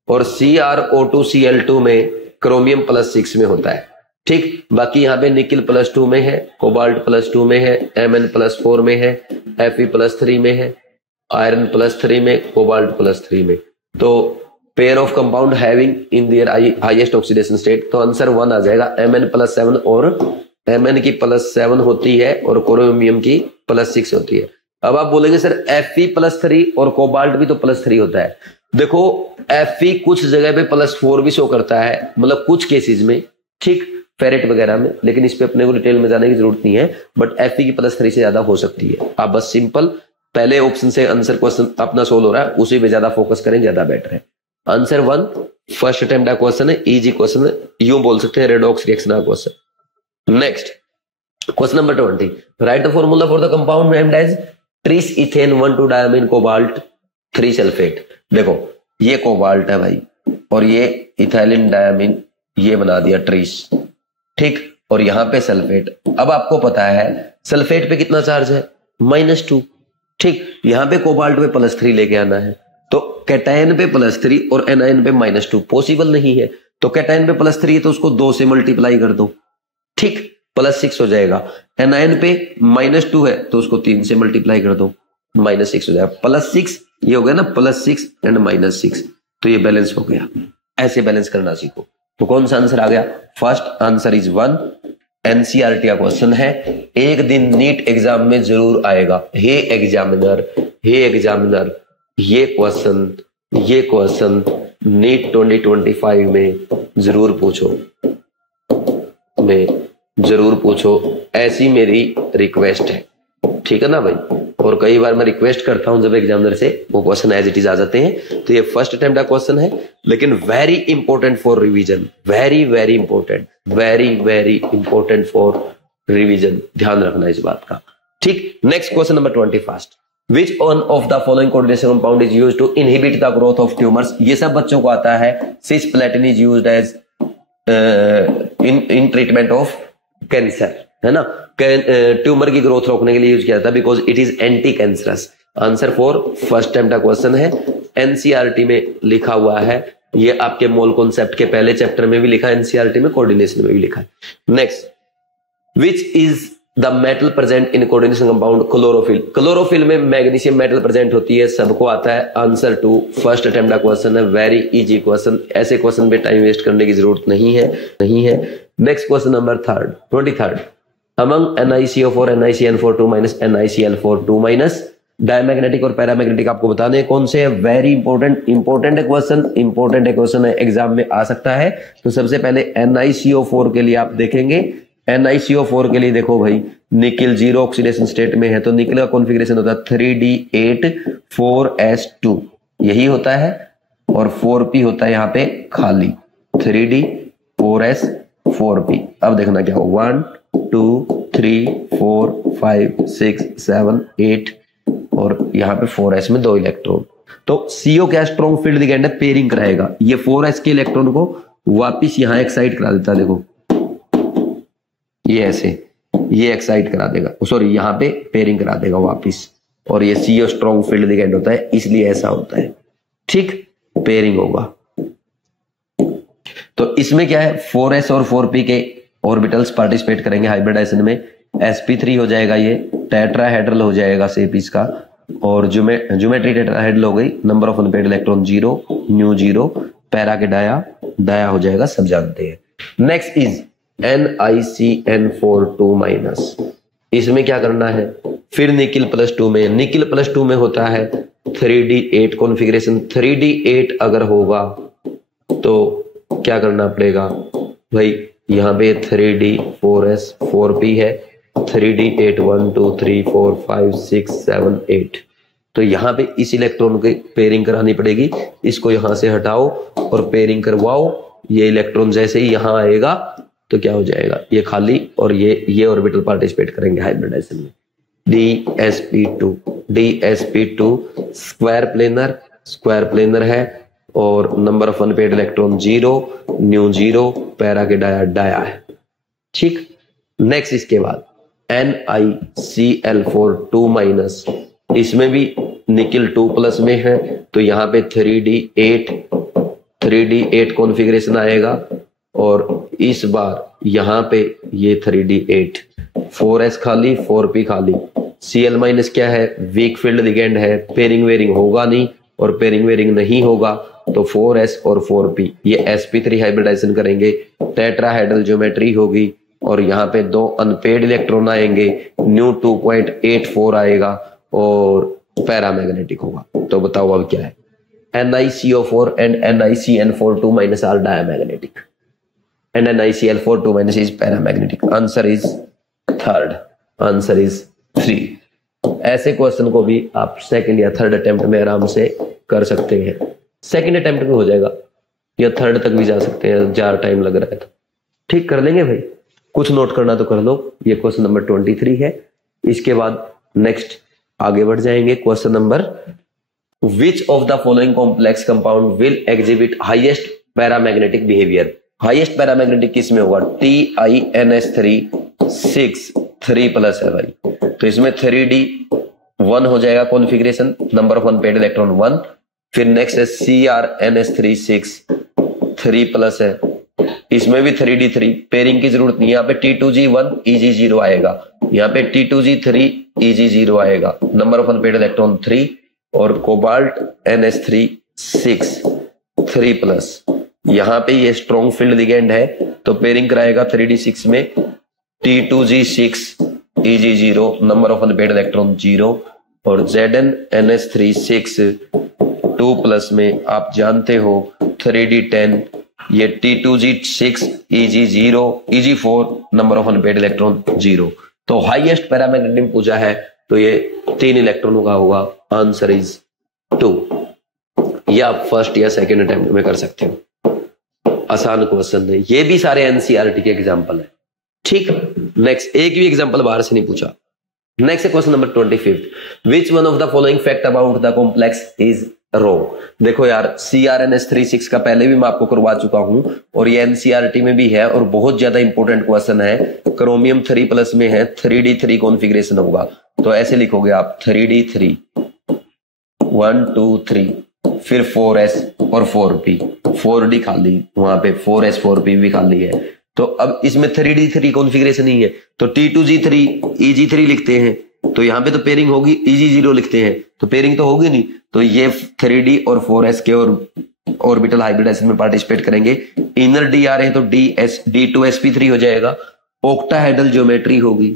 और CrO2Cl2 में क्रोमियम +6 में होता है। ठीक, बाकी यहाँ पे निकिल +2 में है, कोबाल्ट +2 में है, Mn +4 में है, Fe +3 में है, आयरन +3 में, कोबाल्ट +3 में। तो pair of compound having in their highest oxidation state, तो आंसर 1 आ जाएगा। Mn +7 और Mn की +7 होती है और क्रोमियम की +6 होती है। अब आप बोलेंगे सर Fe +3 और कोबाल्ट भी तो +3 होता है। देखो Fe कुछ जगह पे +4 भी शो करता है, मतलब कुछ केसेस में, ठीक, फेरेट वगैरह में, लेकिन इस पे अपने को डिटेल में जाने की जरूरत नहीं है। बट Fe की +3 से ज्यादा हो सकती है। आप बस सिंपल पहले ऑप्शन से आंसर क्वेश्चन अपना सोल्व हो रहा है, उसी पे ज्यादा फोकस करें, ज्यादा बेटर है। आंसर 1 फर्स्ट अटेम्प्ट का क्वेश्चन है, इजी क्वेश्चन है, यूं बोल सकते हैं रेडॉक्स रिएक्शन का question. Next question number 20, write the formula for the compound named as tris ethane 1,2-diamine cobalt 3 sulphate. देखो ये कोबाल्ट है भाई, और ये इथाइलिन डायमीन, ये बना दिया ट्रिस, ठीक, और यहां पे सल्फेट। अब आपको पता है सल्फेट पे कितना चार्ज है, -2, ठीक, यहां पे कोबाल्ट पे +3 लेके आना है। तो कैटायन पे +3 और एनायन पे -2 पॉसिबल नहीं है। तो कैटायन पे +3 है तो उसको 2 से मल्टीप्लाई कर दो, ठीक, +6 हो जाएगा। एनायन पे -2 है तो उसको 3 से मल्टीप्लाई कर दो, -6 हो जाएगा। +6 ये हो गया ना, +6 एंड -6, तो ये बैलेंस हो गया। ऐसे बैलेंस करना सीखो। तो कौन सा आंसर आ गया, फर्स्ट आंसर इज 1। एनसीईआरटी का क्वेश्चन है, एक दिन नीट एग्जाम में जरूर आएगा। हे एग्जामिनर, हे एग्जामिनर, ये क्वेश्चन नीट 2025 में जरूर पूछो, ऐसी मेरी रिक्वेस्ट है, ठीक है ना भाई। और कई बार मैं रिक्वेस्ट करता हूं जब एग्जामिनर से, वो क्वेश्चन एज इट इज आ जाते हैं। तो ये फर्स्ट अटेम्प्ट का क्वेश्चन है, लेकिन very important for revision, very important for revision, ध्यान रखना इस बात का, ठीक। Next question number 21, which one of the following coordination compound is used to inhibit the growth of tumours. ये सब बच्चों को आता है। Cisplatin is used as in treatment of cancer, है ना, ट्यूमर की ग्रोथ रोकने के लिए यूज किया जाता है, because it is anti cancerous. Answer 4 first time का क्वेश्चन है, एनसीईआरटी में लिखा हुआ है। ये आपके मोल कॉन्सेप्ट के पहले चैप्टर में भी लिखा है, एनसीईआरटी में कोऑर्डिनेशन में भी लिखा है। Next, which is the metal present in coordination compound chlorophyll. Chlorophyll में मैग्नीशियम मेटल प्रेजेंट होती है, सबको आता है। आंसर 2 फर्स्ट अटेम्प्ट का क्वेश्चन है, वेरी इजी क्वेश्चन, ऐसे क्वेश्चन पे टाइम वेस्ट करने की जरूरत नहीं है। Next question number 23, among NiCO4 NiCN4 2 NiCl4 2 diamagnetic और पैरामैग्नेटिक आपको बताने हैं कौन से है। वेरी इंपॉर्टेंट क्वेश्चन है, एग्जाम में आ सकता है। तो सबसे पहले NiCO4 के लिए आप देखेंगे, NiCO4 के लिए देखो भाई, निकिल 0 ऑक्सीडेशन स्टेट में है, तो निकिल का कॉन्फ़िगरेशन होता है 3D8 4s2, यही होता है, और 4p होता है यहाँ पे खाली, 3D4s 4p। अब देखना क्या हो, 1 2 3 4 5 6 7 8 और यहाँ पे 4s में 2 इलेक्ट्रॉन। तो CO क्या स्ट्रॉन्ग फील्ड लिगेंड है, पेयरिंग कराएगा। ये 4s के इलेक्ट्रॉन को वापिस यहाँ एक्साइट करा देता है, देखो ये ऐसे, ये एक्साइट करा देगा, सॉरी यहाँ पे पेयरिंग करा देगा वापिस। और ये CO स्ट्रॉन्ग फील्ड लिगेंड होता है, इसलिए ऐसा होता है। ठीक, पेयरिंग होगा। तो इसमें क्या है, 4s और 4p के ऑर्बिटल्स पार्टिसिपेट करेंगे हाइब्रिडाइजेशन में। sp3 हो जाएगा, ये टेट्राहेड्रल हो जाएगा शेप इसका, और ज्योमेट्री टेट्राहेड्रल हो गई। Number of unpaired electron 0, new 0, para के डाया हो जाएगा, सब जानते हैं। नेक्स्ट इज NiCN4 इसमें क्या करना है, फिर निकिल +2 में, निकिल +2 में होता है 3d8 कॉन्फ़िगरेशन। 3d8 अगर होगा तो क्या करना पड़ेगा भाई, यहाँ पे 3d 4s 4p है, 3d8 1 2 3 4 5 6 7 8। तो यहाँ पे इस इलेक्ट्रॉन की पेयरिंग करानी पड़ेगी, इसको यहाँ से हटाओ और पेयरिंग करवाओ। ये इलेक्ट्रॉन जैसे ही यहाँ आएगा तो क्या हो जाएगा, ये खाली, और ये ऑर्बिटल पार्टिसिपेट करेंगे हाइब्रिडाइजेशन में। DsP2 स्क्वायर प्लेनर है, और number of unpaired electron 0, new 0, para के डाया है। ठीक, नेक्स्ट इसके बाद NiCl4 इसमें भी निकिल 2+ में है, तो यहाँ पे 3d8 कॉन्फ़िगरेशन आएगा, और इस बार यहाँ पे ये 3d8, 4s खाली 4p खाली। Cl- क्या है, वीक फील्ड लिगेंड है, पेयरिंग वेरिंग होगा नहीं, और पेयरिंग वेरिंग नहीं होगा तो 4s और 4p ये sp3 हाइब्रिडाइजेशन करेंगे, टेट्राहेड्रल ज्योमेट्री होगी, और यहाँ पे 2 अनपेयर्ड इलेक्ट्रॉन आएंगे, न्यू 2.84 आएगा, और पैरामैग्नेटिक होगा। तो बताओ अब क्या है, NiCO4 and NiCN4 are diamagnetic and NiCl4 is paramagnetic. Answer is third. Answer is 3. ऐसे क्वेश्चन को भी आप सेकंड या थर्ड अटेम्प्ट में आराम से कर सकते हैं। सेकंड अटेम्प्ट में हो जाएगा, या थर्ड तक भी जा सकते हैं, ज़्यादा टाइम लग रहा है तो। ठीक, कर लेंगे भाई, कुछ नोट करना तो कर लो। ये क्वेश्चन नंबर 23 है। इसके बाद नेक्स्ट आगे बढ़ जाएंगे। Question number, which of the following complex compound will exhibit highest paramagnetic behaviour. Highest paramagnetic किस में होगा, TiNS3 3+ है भाई, तो इसमें 3d1 हो जाएगा configuration, number of unpaired electron 1। फिर नेक्स्ट है CrNS3 3+ है, इसमें भी 3d3, पेयरिंग की जरूरत नहीं, यहाँ पे T2G1 Eg0 आएगा, यहाँ पे T2G3 Eg0 आएगा, नंबर ऑफ अनपेयर्ड इलेक्ट्रॉन 3, और कोबाल्ट NS3 3+। यहाँ पे ये स्ट्रॉन्ग फील्ड लिगेंड है, तो पेयरिंग कराएगा 3d6 में, T2G6 Eg0, number of unpaired electron 0, और ZnNS3 2+ में आप जानते हो 3d10, ये T2G6 Eg0 Eg4, number of unpaired electron 0। तो हाईएस्ट पैरामैग्नेटिक पूछा है तो ये 3 इलेक्ट्रॉनों का होगा। Answer is 2। या आप फर्स्ट या सेकंड अटेम्प्ट में कर सकते हो, आसान क्वेश्चन है, ये भी सारे एनसीईआरटी के एग्जांपल है। ठीक, नेक्स्ट एक भी एग्जांपल बाहर से नहीं पूछा। Next question number 25, which one of the following fact about the complex is wrong. देखो यार, CrNS3 का पहले भी मैं आपको करवा चुका हूं, और ये एनसीईआरटी में भी है, और बहुत ज्यादा इंपॉर्टेंट क्वेश्चन है। क्रोमियम 3+ में है, 3d3 कॉन्फ़िगरेशन होगा, तो ऐसे लिखोगे आप 3d3 1 2 3, फिर 4s और 4p, 4d खाली, वहां पे 4s 4p भी खाली है। तो अब इसमें 3d3 कॉन्फ़िगरेशन ही है, तो T2G3 Eg3 लिखते हैं, तो यहाँ पे तो पेयरिंग होगी, Eg0 लिखते हैं तो पेयरिंग तो होगी नहीं, तो ये 3d और 4s के और ऑर्बिटल हाइब्रिडाइजेशन में पार्टिसिपेट करेंगे। इनर d आ रहे हैं तो D2sp3 हो जाएगा। ऑक्टाहेड्रल ज्योमेट्री होगी,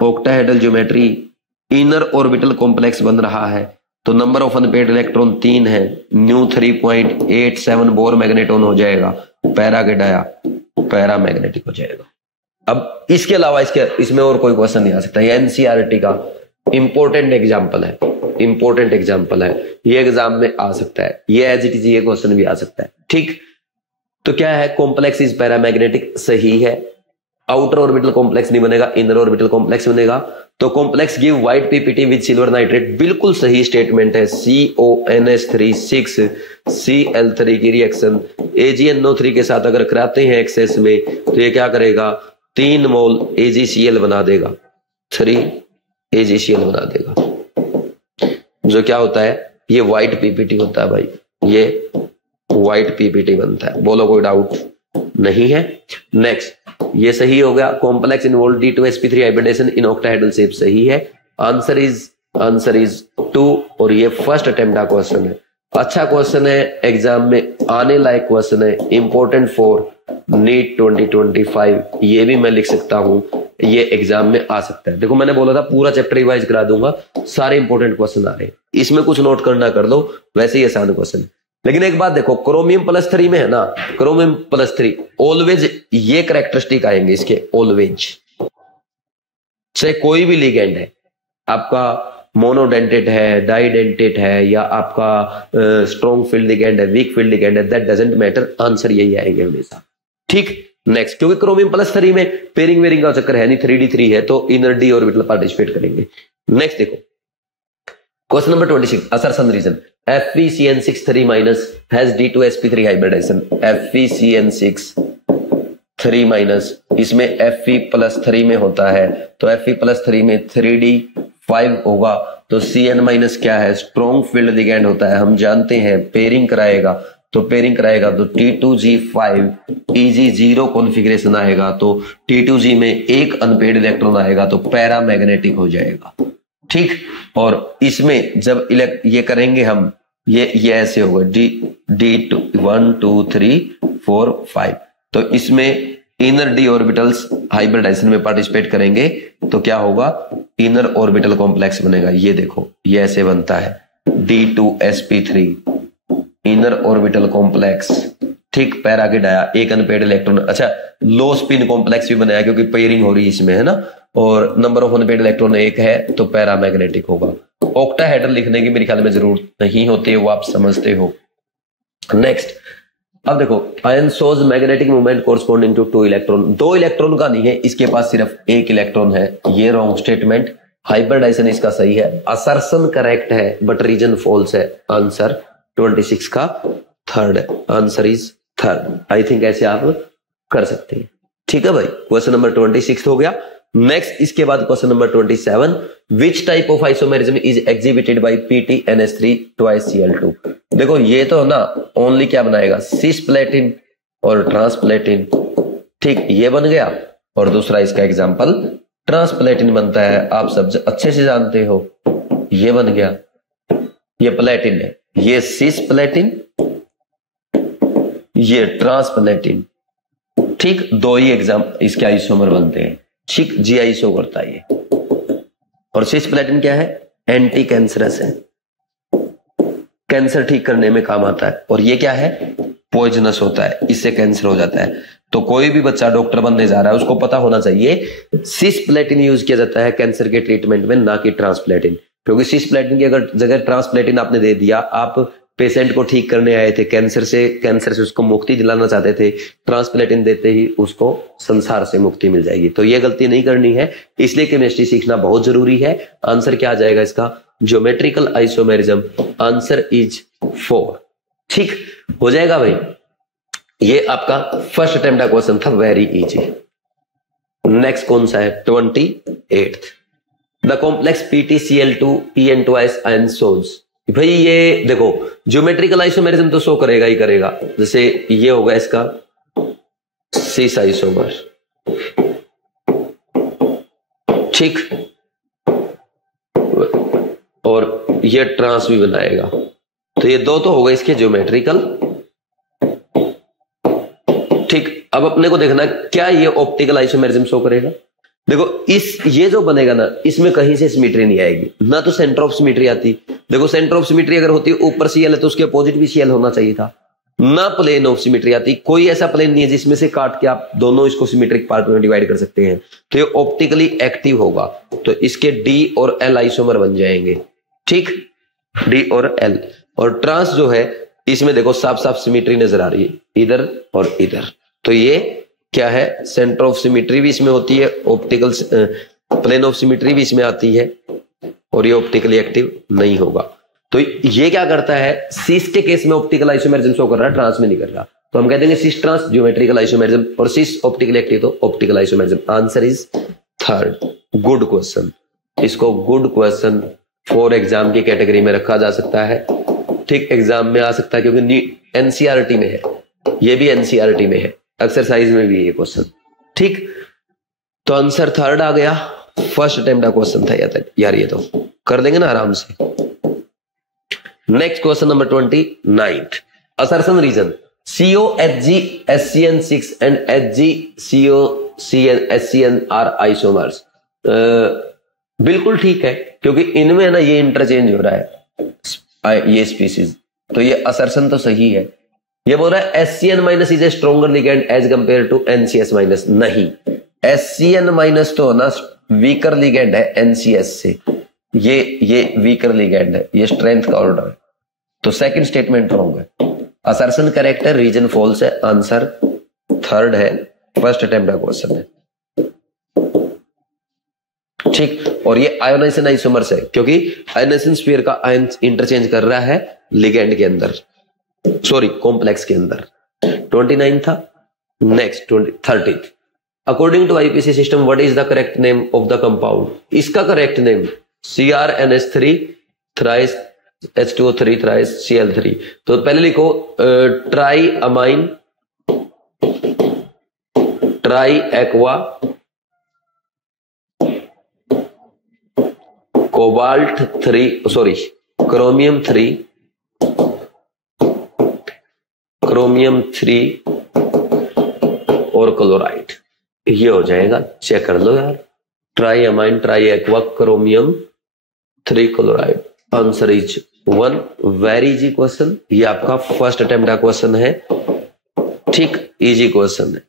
octahedral geometry, inner orbital complex बन रहा है, तो नंबर ऑफ अनपेयर्ड इलेक्ट्रॉन 3 है, न्यू 3.87 बोर मैग्नेटॉन हो जाएगा, पैरा के डाया पैरामैग्नेटिक हो जाएगा। अब इसके अलावा इसमें और कोई क्वेश्चन नहीं आ सकता। ये एनसीईआरटी का इंपॉर्टेंट एग्जांपल है, इंपॉर्टेंट एग्जांपल है, ये एग्जाम में आ सकता है, ये एज इट इज ये क्वेश्चन भी आ सकता है। ठीक, तो क्या है, कॉम्प्लेक्स इज पैरामैग्नेटिक, सही है। आउटर ऑर्बिटल कॉम्प्लेक्स नहीं बनेगा, इनर ऑर्बिटल कॉम्प्लेक्स बनेगा। तो complex give white PPT with silver nitrate, बिल्कुल सही स्टेटमेंट है। CONS3 6 Cl3 की रिएक्शन AgNO3 के साथ अगर कराते हैं एक्सेस में तो ये क्या करेगा, 3 मोल AgCl बना देगा, 3 AgCl बना देगा, जो क्या होता है, ये व्हाइट पीपीटी होता है भाई, ये व्हाइट पीपीटी बनता है। बोलो कोई डाउट नहीं है। नेक्स्ट, ये सही हो गया। Complex involve D2sp3 hybridisation in octahedral shape, सही है। आंसर इज 2 और ये फर्स्ट अटेम्प्ट का क्वेश्चन है। अच्छा क्वेश्चन है, एग्जाम में आने लायक क्वेश्चन है, इंपॉर्टेंट फॉर नीट 2025। ये भी मैं लिख सकता हूं, ये एग्जाम में आ सकता है। देखो मैंने बोला था पूरा चैप्टर रिवाइज करा दूंगा, सारे इंपॉर्टेंट क्वेश्चन आ रहे हैं, इसमें कुछ नोट करना कर लो, वैसे ही आसान क्वेश्चन। लेकिन एक बात देखो, क्रोमियम +3 में है ना, क्रोमियम +3 ऑलवेज ये कैरेक्टरिस्टिक आएंगे इसके, ऑलवेज, चाहे कोई भी लिगेंड है, आपका मोनोडेंटेट है, डाइडेंटेट है, या आपका स्ट्रॉन्ग फील्ड लिगेंड है, वीक फील्ड लिगेंड है, दैट डजंट मैटर, आंसर यही आएंगे हमेशा। ठीक, नेक्स्ट, क्योंकि क्रोमियम +3 में पेयरिंग वेरिंग का चक्कर है नहीं, 3d3 है, तो इनर डी ऑर्बिटल पार्टिसिपेट करेंगे। नेक्स्ट देखो question number 26, assertion reason, FeCN6 3- has D2sp3 hybridization, FeCN6 3-, इसमें Fe+3 में होता है, तो Fe+3 में 3d5 होगा, तो Cn- क्या है, स्ट्रॉन्ग फील्ड लिगेंड होता है, हम जानते हैं। पेयरिंग कराएगा तो T2G5 Eg0 कॉन्फ़िगरेशन आएगा, तो T2G में एक अनपेड इलेक्ट्रॉन आएगा, तो पैरामैग्नेटिक हो जाएगा। ठीक, और इसमें जब ये करेंगे हम, ये ऐसे होगा, D 1 2 3 4 5, तो इसमें इनर डी ऑर्बिटल्स हाइब्रिडाइजेशन में पार्टिसिपेट करेंगे, तो क्या होगा, इनर ऑर्बिटल कॉम्प्लेक्स बनेगा। ये देखो, ये ऐसे बनता है, D2sp3 इनर ऑर्बिटल कॉम्प्लेक्स। ठीक, पैरा के डाया, एक अनपेड इलेक्ट्रॉन, अच्छा लो स्पिन कॉम्प्लेक्स भी बनाया क्योंकि पेयरिंग हो रही है इसमें, है ना, और नंबर ऑफ अनपेड इलेक्ट्रॉन 1 है, तो पैरामैग्नेटिक होगा। ऑक्टाहेड्रल लिखने की मेरे ख्याल में जरूरत नहीं होती है, वो आप समझते हो। नेक्स्ट, अब देखो, ion shows magnetic movement corresponding to 2 electron, 2 electron का नहीं है, इसके पास सिर्फ 1 इलेक्ट्रॉन है, ये रॉन्ग स्टेटमेंट। हाइब्रिडाइजेशन इसका सही है, असर्शन करेक्ट है, बट रीजन फॉल्स है। आंसर 26 का थर्ड है, answer is third. I think ऐसे आप कर सकते हैं। ठीक है भाई, क्वेश्चन नंबर 26 हो गया। नेक्स्ट, इसके बाद question number 27, which type of isomerism is exhibited by PtNS3 2 Cl2। देखो ये तो ना ओनली क्या बनाएगा, सिसप्लेटिन और ट्रांसप्लेटिन। ठीक, ये बन गया, और दूसरा इसका एग्जांपल ट्रांसप्लेटिन बनता है, आप सब अच्छे से जानते हो, ये बन गया, ये प्लेटिन है, ये सिसप्लेटिन, ये ट्रांसप्लेटिन। ठीक, 2 ही एग्जाम इसके आइसोमर बनते हैं। ठीक, जी आइसो करता है ये। और सिसप्लेटिन क्या है, एंटी कैंसरस है, कैंसर ठीक करने में काम आता है, और ये क्या है, पॉइजनस होता है, इससे कैंसर हो जाता है। तो कोई भी बच्चा डॉक्टर बनने जा रहा है उसको पता होना चाहिए सिसप्लेटिन यूज किया जाता है कैंसर के ट्रीटमेंट में, ना कि ट्रांसप्लेटिन। क्योंकि सिसप्लेटिन की अगर जगह ट्रांसप्लेटिन आपने दे दिया, आप पेशेंट को ठीक करने आए थे, कैंसर से उसको मुक्ति दिलाना चाहते थे, ट्रांसप्लेटिन देते ही उसको संसार से मुक्ति मिल जाएगी। तो ये गलती नहीं करनी है, इसलिए केमिस्ट्री सीखना बहुत जरूरी है। आंसर क्या आ जाएगा इसका, ज्योमेट्रिकल आइसोमेरिज्म, आंसर इज 4। ठीक हो जाएगा भाई, ये आपका फर्स्ट अटेम्प्ट का क्वेश्चन था, वेरी इजी। नेक्स्ट कौन सा है, 28th, the complex PtCl2 PN2S ion souls. भाई ये देखो, ज्योमेट्रिकल आइसोमेरिज्म तो शो करेगा ही करेगा, जैसे ये होगा इसका सिस आइसोमर। ठीक, और ये ट्रांस भी बनाएगा, तो ये 2 तो होगा इसके ज्योमेट्रिकल। ठीक, अब अपने को देखना क्या ये ऑप्टिकल आइसोमेरिज्म शो करेगा। देखो ये जो बनेगा ना, इसमें कहीं से सिमेट्री नहीं आएगी, ना तो सेंटर ऑफ सिमेट्री आती। देखो सेंटर ऑफ सिमेट्री अगर होती, ऊपर Cl है तो उसके अपोजिट भी Cl होना चाहिए था, ना प्लेन ऑफ सिमेट्री आती। कोई ऐसा प्लेन नहीं है जिसमें से काट के आप दोनों इसको सिमेट्रिक पार्ट में डिवाइड कर सकते हैं। तो ये ऑप्टिकली एक्टिव होगा, तो इसके D और L आइसोमर बन जाएंगे। ठीक, D और L। और ट्रांस जो है, इसमें देखो साफ साफ सिमेट्री नजर आ रही है, इधर और इधर, तो ये क्या है, सेंटर ऑफ सिमेट्री भी इसमें होती है, ऑप्टिकल प्लेन ऑफ सिमेट्री भी इसमें आती है, और ये ऑप्टिकली एक्टिव नहीं होगा। तो ये क्या करता है, सिस के केस में ऑप्टिकल आइसोमेरिज्म शो कर रहा है, ट्रांस में नहीं कर रहा, तो हम कह देंगे सिस ट्रांस ज्योमेट्रिकल आइसोमेरिज्म, और सिस ऑप्टिकली एक्टिव तो optical isomerism. Answer is third. Good question, इसको गुड क्वेश्चन फॉर एग्जाम की कैटेगरी में रखा जा सकता है। ठीक, एग्जाम में आ सकता है क्योंकि एनसीईआरटी में है, ये भी एनसीईआरटी में है, एक्सरसाइज में भी ये क्वेश्चन। ठीक, तो आंसर थर्ड आ गया। फर्स्ट अटेम्प्ट का क्वेश्चन था यार, ये तो कर देंगे ना आराम से। Next question number 29, assertion reason COHG-SCN6 and HG-CO-SCN are isomers. बिल्कुल ठीक है, क्योंकि इनमें ना ये इंटरचेंज हो रहा है ये स्पीसीज, तो ये असर्शन तो सही है। ये बोल रहा है SCN- is a stronger ligand as compare to NCS-। नहीं, SCN- तो ना वीकर लिगेंड है NCS से, ये वीकर लिगेंड है, ये स्ट्रेंथ का ऑर्डर है, तो सेकंड स्टेटमेंट रॉन्ग है। असर्शन करेक्ट है, रीजन फॉल्स है, आंसर थर्ड है। फर्स्ट अटेम्प्ट का क्वेश्चन है। ठीक, और ये आयोनाइजेशन आइसोमर्स है, क्योंकि आयोनाइजेशन स्फीयर का आयन इंटरचेंज कर रहा है लिगेंड के अंदर, सॉरी कॉम्प्लेक्स के अंदर। 29 था। Next 30th, according to IPC system what is the correct name of the compound. इसका correct name CrNH3 thrice H2O3 thrice Cl3। तो पहले लिखो tri amine tri aqua cobalt 3 sorry chromium 3 और क्लोराइड, ये हो जाएगा। चेक कर लो यार, try amine tri aqua chromium 3 chloride. Answer is 1। Very easy question, ये आपका फर्स्ट अटेम्प्ट का क्वेश्चन है। ठीक, इजी क्वेश्चन है।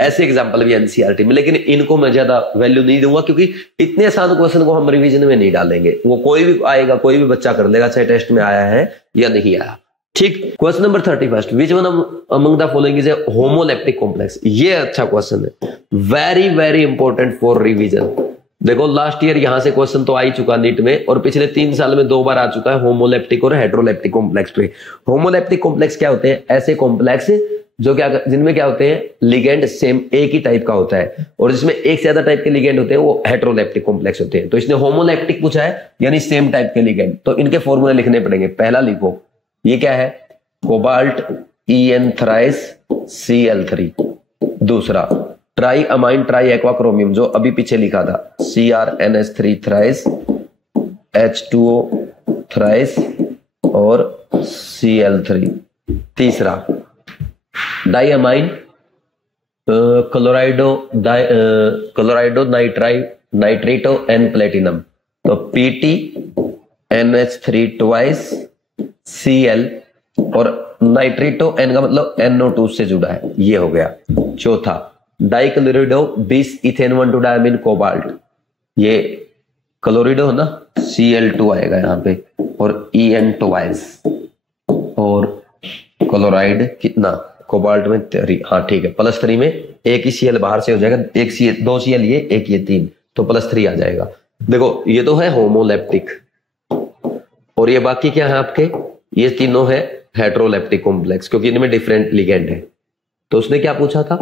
ऐसे एग्जांपल भी एनसीईआरटी में, लेकिन इनको मैं ज्यादा वैल्यू नहीं दूंगा, क्योंकि इतने आसान क्वेश्चन को हम रिवीजन में नहीं डालेंगे। वो कोई भी आएगा, कोई भी बच्चा कर लेगा, चाहे टेस्ट में आया है या नहीं आया। ठीक, question number 31, which one among the following is a homoleptic complex. ये अच्छा क्वेश्चन है, very very important for revision. देखो लास्ट ईयर यहां से क्वेश्चन तो आ ही चुका नीट में, और पिछले 3 साल में 2 बार आ चुका है होमोलेप्टिक और हेट्रोलेप्टिक कॉम्प्लेक्स पे। होमोलेप्टिक कॉम्प्लेक्स क्या होते हैं, ऐसे कॉम्प्लेक्स जो क्या जिनमें क्या होते हैं, लिगेंड सेम एक ही टाइप का होता है, और जिसमें एक से ज्यादा टाइप के लिगेंड होते हैं वो हेट्रोलेप्टिक कॉम्प्लेक्स होते हैं। तो इसने होमोलेप्टिक पूछा है, यानी सेम टाइप के लिगेंड, तो इनके फॉर्मूले लिखने पड़ेंगे। पहला लिखो, ये क्या है, कोबाल्ट En थ्राइस Cl3। दूसरा try amine tri aqua chromium, जो अभी पीछे लिखा था, CrNH3 थ्राइस H2O थ्राइस और Cl3। तीसरा डाइअमाइन क्लोराइडो नाइट्रेटो एन प्लेटिनम, तो PtNH3 ट्वाइस Cl, और नाइट्रेटो एन का मतलब NO2 से जुड़ा है, ये हो गया। चौथा डाइक्लोरिडो बिस इथेन 1,2 डायमीन कोबाल्ट, ये क्लोरिडो ना, Cl2 आएगा यहाँ पे, और En ट्वाइस, और क्लोराइड कितना, कोबाल्ट में 3, हाँ ठीक है, +3 में एक ही Cl बाहर से हो जाएगा, एक Cl 2 Cl ये, एक ये 3, तो +3 आ जाएगा। देखो ये तो है होमोलेप्टिक, और ये बाकी क्या है आपके, ये तीनों है हेट्रोलेप्टिक कॉम्प्लेक्स, क्योंकि इनमें डिफरेंट लिगेंड है। तो उसने क्या पूछा था,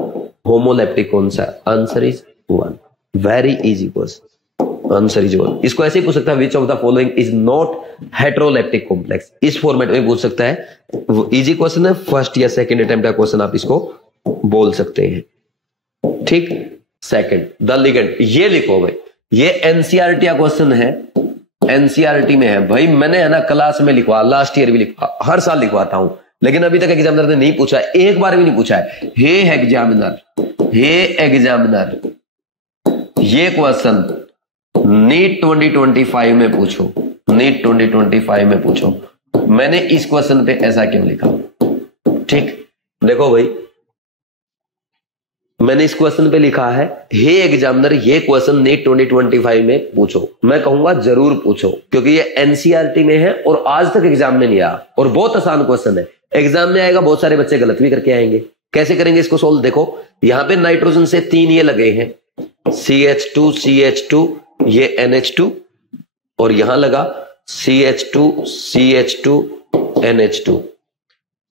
होमोलेप्टिक कौन सा, answer is 1। Very easy question, answer is 1। इसको ऐसे ही पूछ सकता है, विच of the following is not heteroleptic complex, इस फॉर्मेट में पूछ सकता है। इजी क्वेश्चन है, फर्स्ट या सेकंड अटेम्प्ट का क्वेश्चन आप इसको बोल सकते हैं। ठीक, सेकंड द लिगेंड, ये लिखो भाई, ये एनसीईआरटी का क्वेश्चन है, एनसीईआरटी में है भाई। मैंने है ना क्लास में लिखवा, लास्ट ईयर भी लिखवा, हर साल लिखवाता हूं, लेकिन अभी तक एग्जामिनर ने नहीं पूछा, एक बार भी नहीं पूछा है। हे एग्जामिनर, ये क्वेश्चन नीट 2025 में पूछो, नीट 2025 में पूछो, मैंने इस क्वेश्चन पे ऐसा क्यों लिखा। ठीक, देखो भाई, मैंने इस क्वेश्चन पे लिखा है, हे एग्जामिनर ये क्वेश्चन नीट 2025 में पूछो। मैं कहूंगा जरूर पूछो, क्योंकि ये एनसीईआरटी में है और आज तक एग्जाम में नहीं आया, और बहुत आसान क्वेश्चन है। एग्जाम में आएगा, बहुत सारे बच्चे गलत भी करके आएंगे, कैसे करेंगे इसको सोल्व? देखो यहां पे नाइट्रोजन से 3 ये लगे हैं, CH2 CH2 ये NH2, और यहां लगा CH2 CH2 NH2,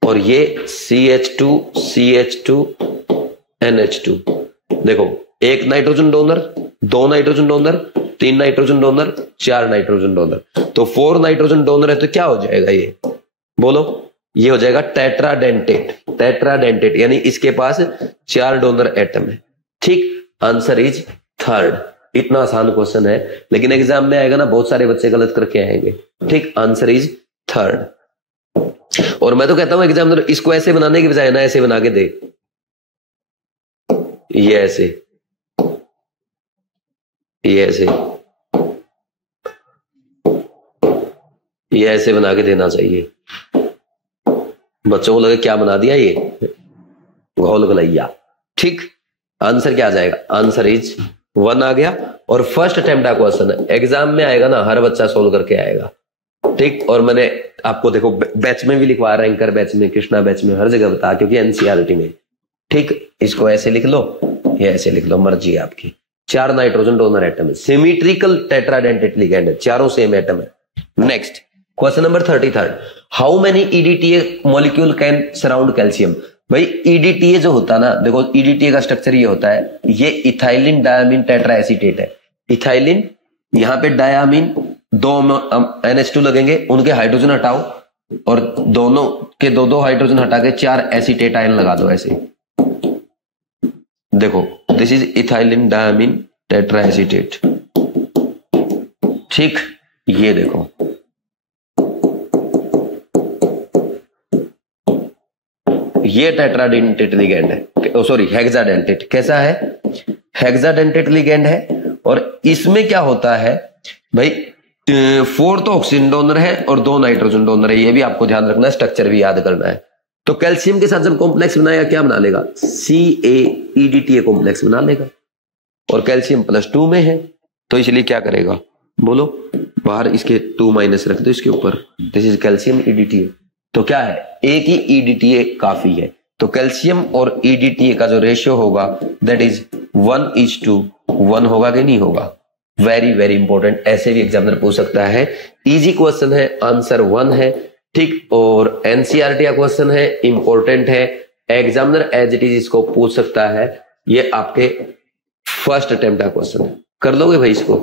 और ये CH2 CH2 NH2। देखो एक nitrogen donor, 2 nitrogen donor, 3 nitrogen donor, 4 nitrogen donor, तो 4 नाइट्रोजन डोनर है तो क्या हो जाएगा ये? बोलो, ये हो जाएगा टेट्राडेंटेट। टेट्राडेंटेट यानी इसके पास 4 डोनर एटम है। ठीक, आंसर इज थर्ड। इतना आसान क्वेश्चन है, लेकिन एग्जाम में आएगा ना बहुत सारे बच्चे गलत करके आएंगे। ठीक, आंसर इज थर्ड। और मैं तो कहता हूं एग्जामिनर इसको ऐसे बनाने की बजाय ना ऐसे बना के दे, ये ऐसे, ये ऐसे, ये ऐसे बना के देना चाहिए। बच्चों को लगे क्या बना दिया ये, घोल गलैया। ठीक, आंसर क्या आ जाएगा? आंसर इज 1 आ गया। और फर्स्ट अटेम्प्ट का क्वेश्चन है, एग्जाम में आएगा ना हर बच्चा सोल्व करके आएगा। ठीक, और मैंने आपको देखो बैच में भी लिखवा, रैंकर बैच में, कृष्णा बैच में, हर जगह बता, क्योंकि एनसीईआरटी में। ठीक, इसको ऐसे लिख लो, ये ऐसे लिख लो, मर्जी है आपकी। 4 नाइट्रोजन डोनर एटम है, सिमेट्रिकल टेट्राडेंटेट लिगेंड है, चारों सेम एटम है। Next question number 33, how many EDTA molecule can surround calcium? भाई EDTA जो होता है ना, देखो EDTA का स्ट्रक्चर ये होता है, ये इथाइलिन डायमीन टेट्रा एसीटेट है। इथाइलिन, यहाँ पे डायमीन, 2 NH2 लगेंगे, उनके हाइड्रोजन हटाओ और दोनों के 2 हाइड्रोजन हटा के 4 एसीटेट आयन लगा दो ऐसे। देखो this is ethylene diamine tetra acetate. ठीक, ये देखो ये टेट्राडेंटेट लिगेंड है, सॉरी हेक्साडेंटेट। कैसा है? हेक्साडेंटेट लिगेंड है। और इसमें क्या होता है भाई, 4 तो ऑक्सीजन डोनर है और 2 नाइट्रोजन डोनर है, ये भी आपको ध्यान रखना है, स्ट्रक्चर भी याद करना है। तो कैल्शियम के साथ जब कॉम्प्लेक्स बनाएगा क्या बना लेगा? CaEDTA कॉम्प्लेक्स बना लेगा। और कैल्शियम +2 में है, तो इसलिए क्या करेगा बोलो? बाहर इसके 2 माइनस रख दो इसके ऊपर, दिस इज कैल्शियम EDTA। तो क्या है, एक ही EDTA काफी है। तो कैल्शियम और EDTA का जो रेशियो होगा दैट इज 1:1 होगा कि नहीं होगा? वेरी वेरी इंपॉर्टेंट, ऐसे भी एग्जामिनर पूछ सकता है। इजी क्वेश्चन है, आंसर 1 है। ठीक, और एनसीईआरटी का क्वेश्चन है, इंपॉर्टेंट है, एग्जामिनर एज इट इज इसको पूछ सकता है। ये आपके फर्स्ट अटेम्प्ट का क्वेश्चन है, कर लोगे भाई? इसको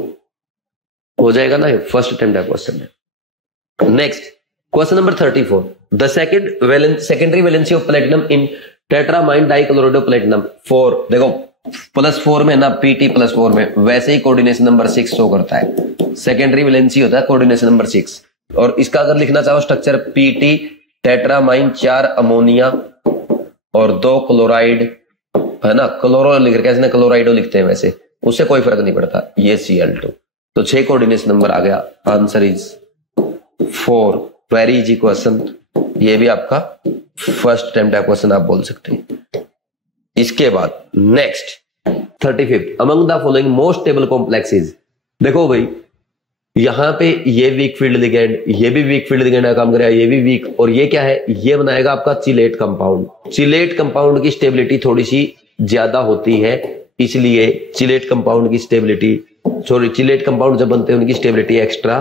हो जाएगा ना, फर्स्ट अटेम्प्ट का क्वेश्चन है। Next question number 34, the secondary valency of platinum in tetramine dichloride platinum 4। देखो +4 में ना, PT +4 में, वैसे ही कोऑर्डिनेशन नंबर 6 शो करता है। सेकेंडरी वैलेंसी होता है कोऑर्डिनेशन नंबर 6। और इसका अगर लिखना चाहो स्ट्रक्चर, PT टेट्रामाइन 4 अमोनिया और 2 क्लोराइड है ना, क्लोरो लिख रहे हैं, क्लोराइडो लिखते हैं, वैसे उससे कोई फर्क नहीं पड़ता, ये Cl2। तो 6 कोऑर्डिनेशन नंबर आ गया, answer is 4। Very easy question, ये भी आपका फर्स्ट अटेम्प्ट का क्वेश्चन आप बोल सकते हैं। इसके बाद next 35, among the following most stable complexes. देखो भाई यहां पे ये वीक फील्ड लिगेंड, ये भी वीक फील्ड लिगेंड का काम करेगा, ये भी वीक, और ये क्या है, ये बनाएगा आपका चिलेट कंपाउंड। चिलेट कंपाउंड की स्टेबिलिटी थोड़ी सी ज्यादा होती है, इसलिए चिलेट कंपाउंड की स्टेबिलिटी, सॉरी चिलेट कंपाउंड जब बनते हैं उनकी स्टेबिलिटी एक्स्ट्रा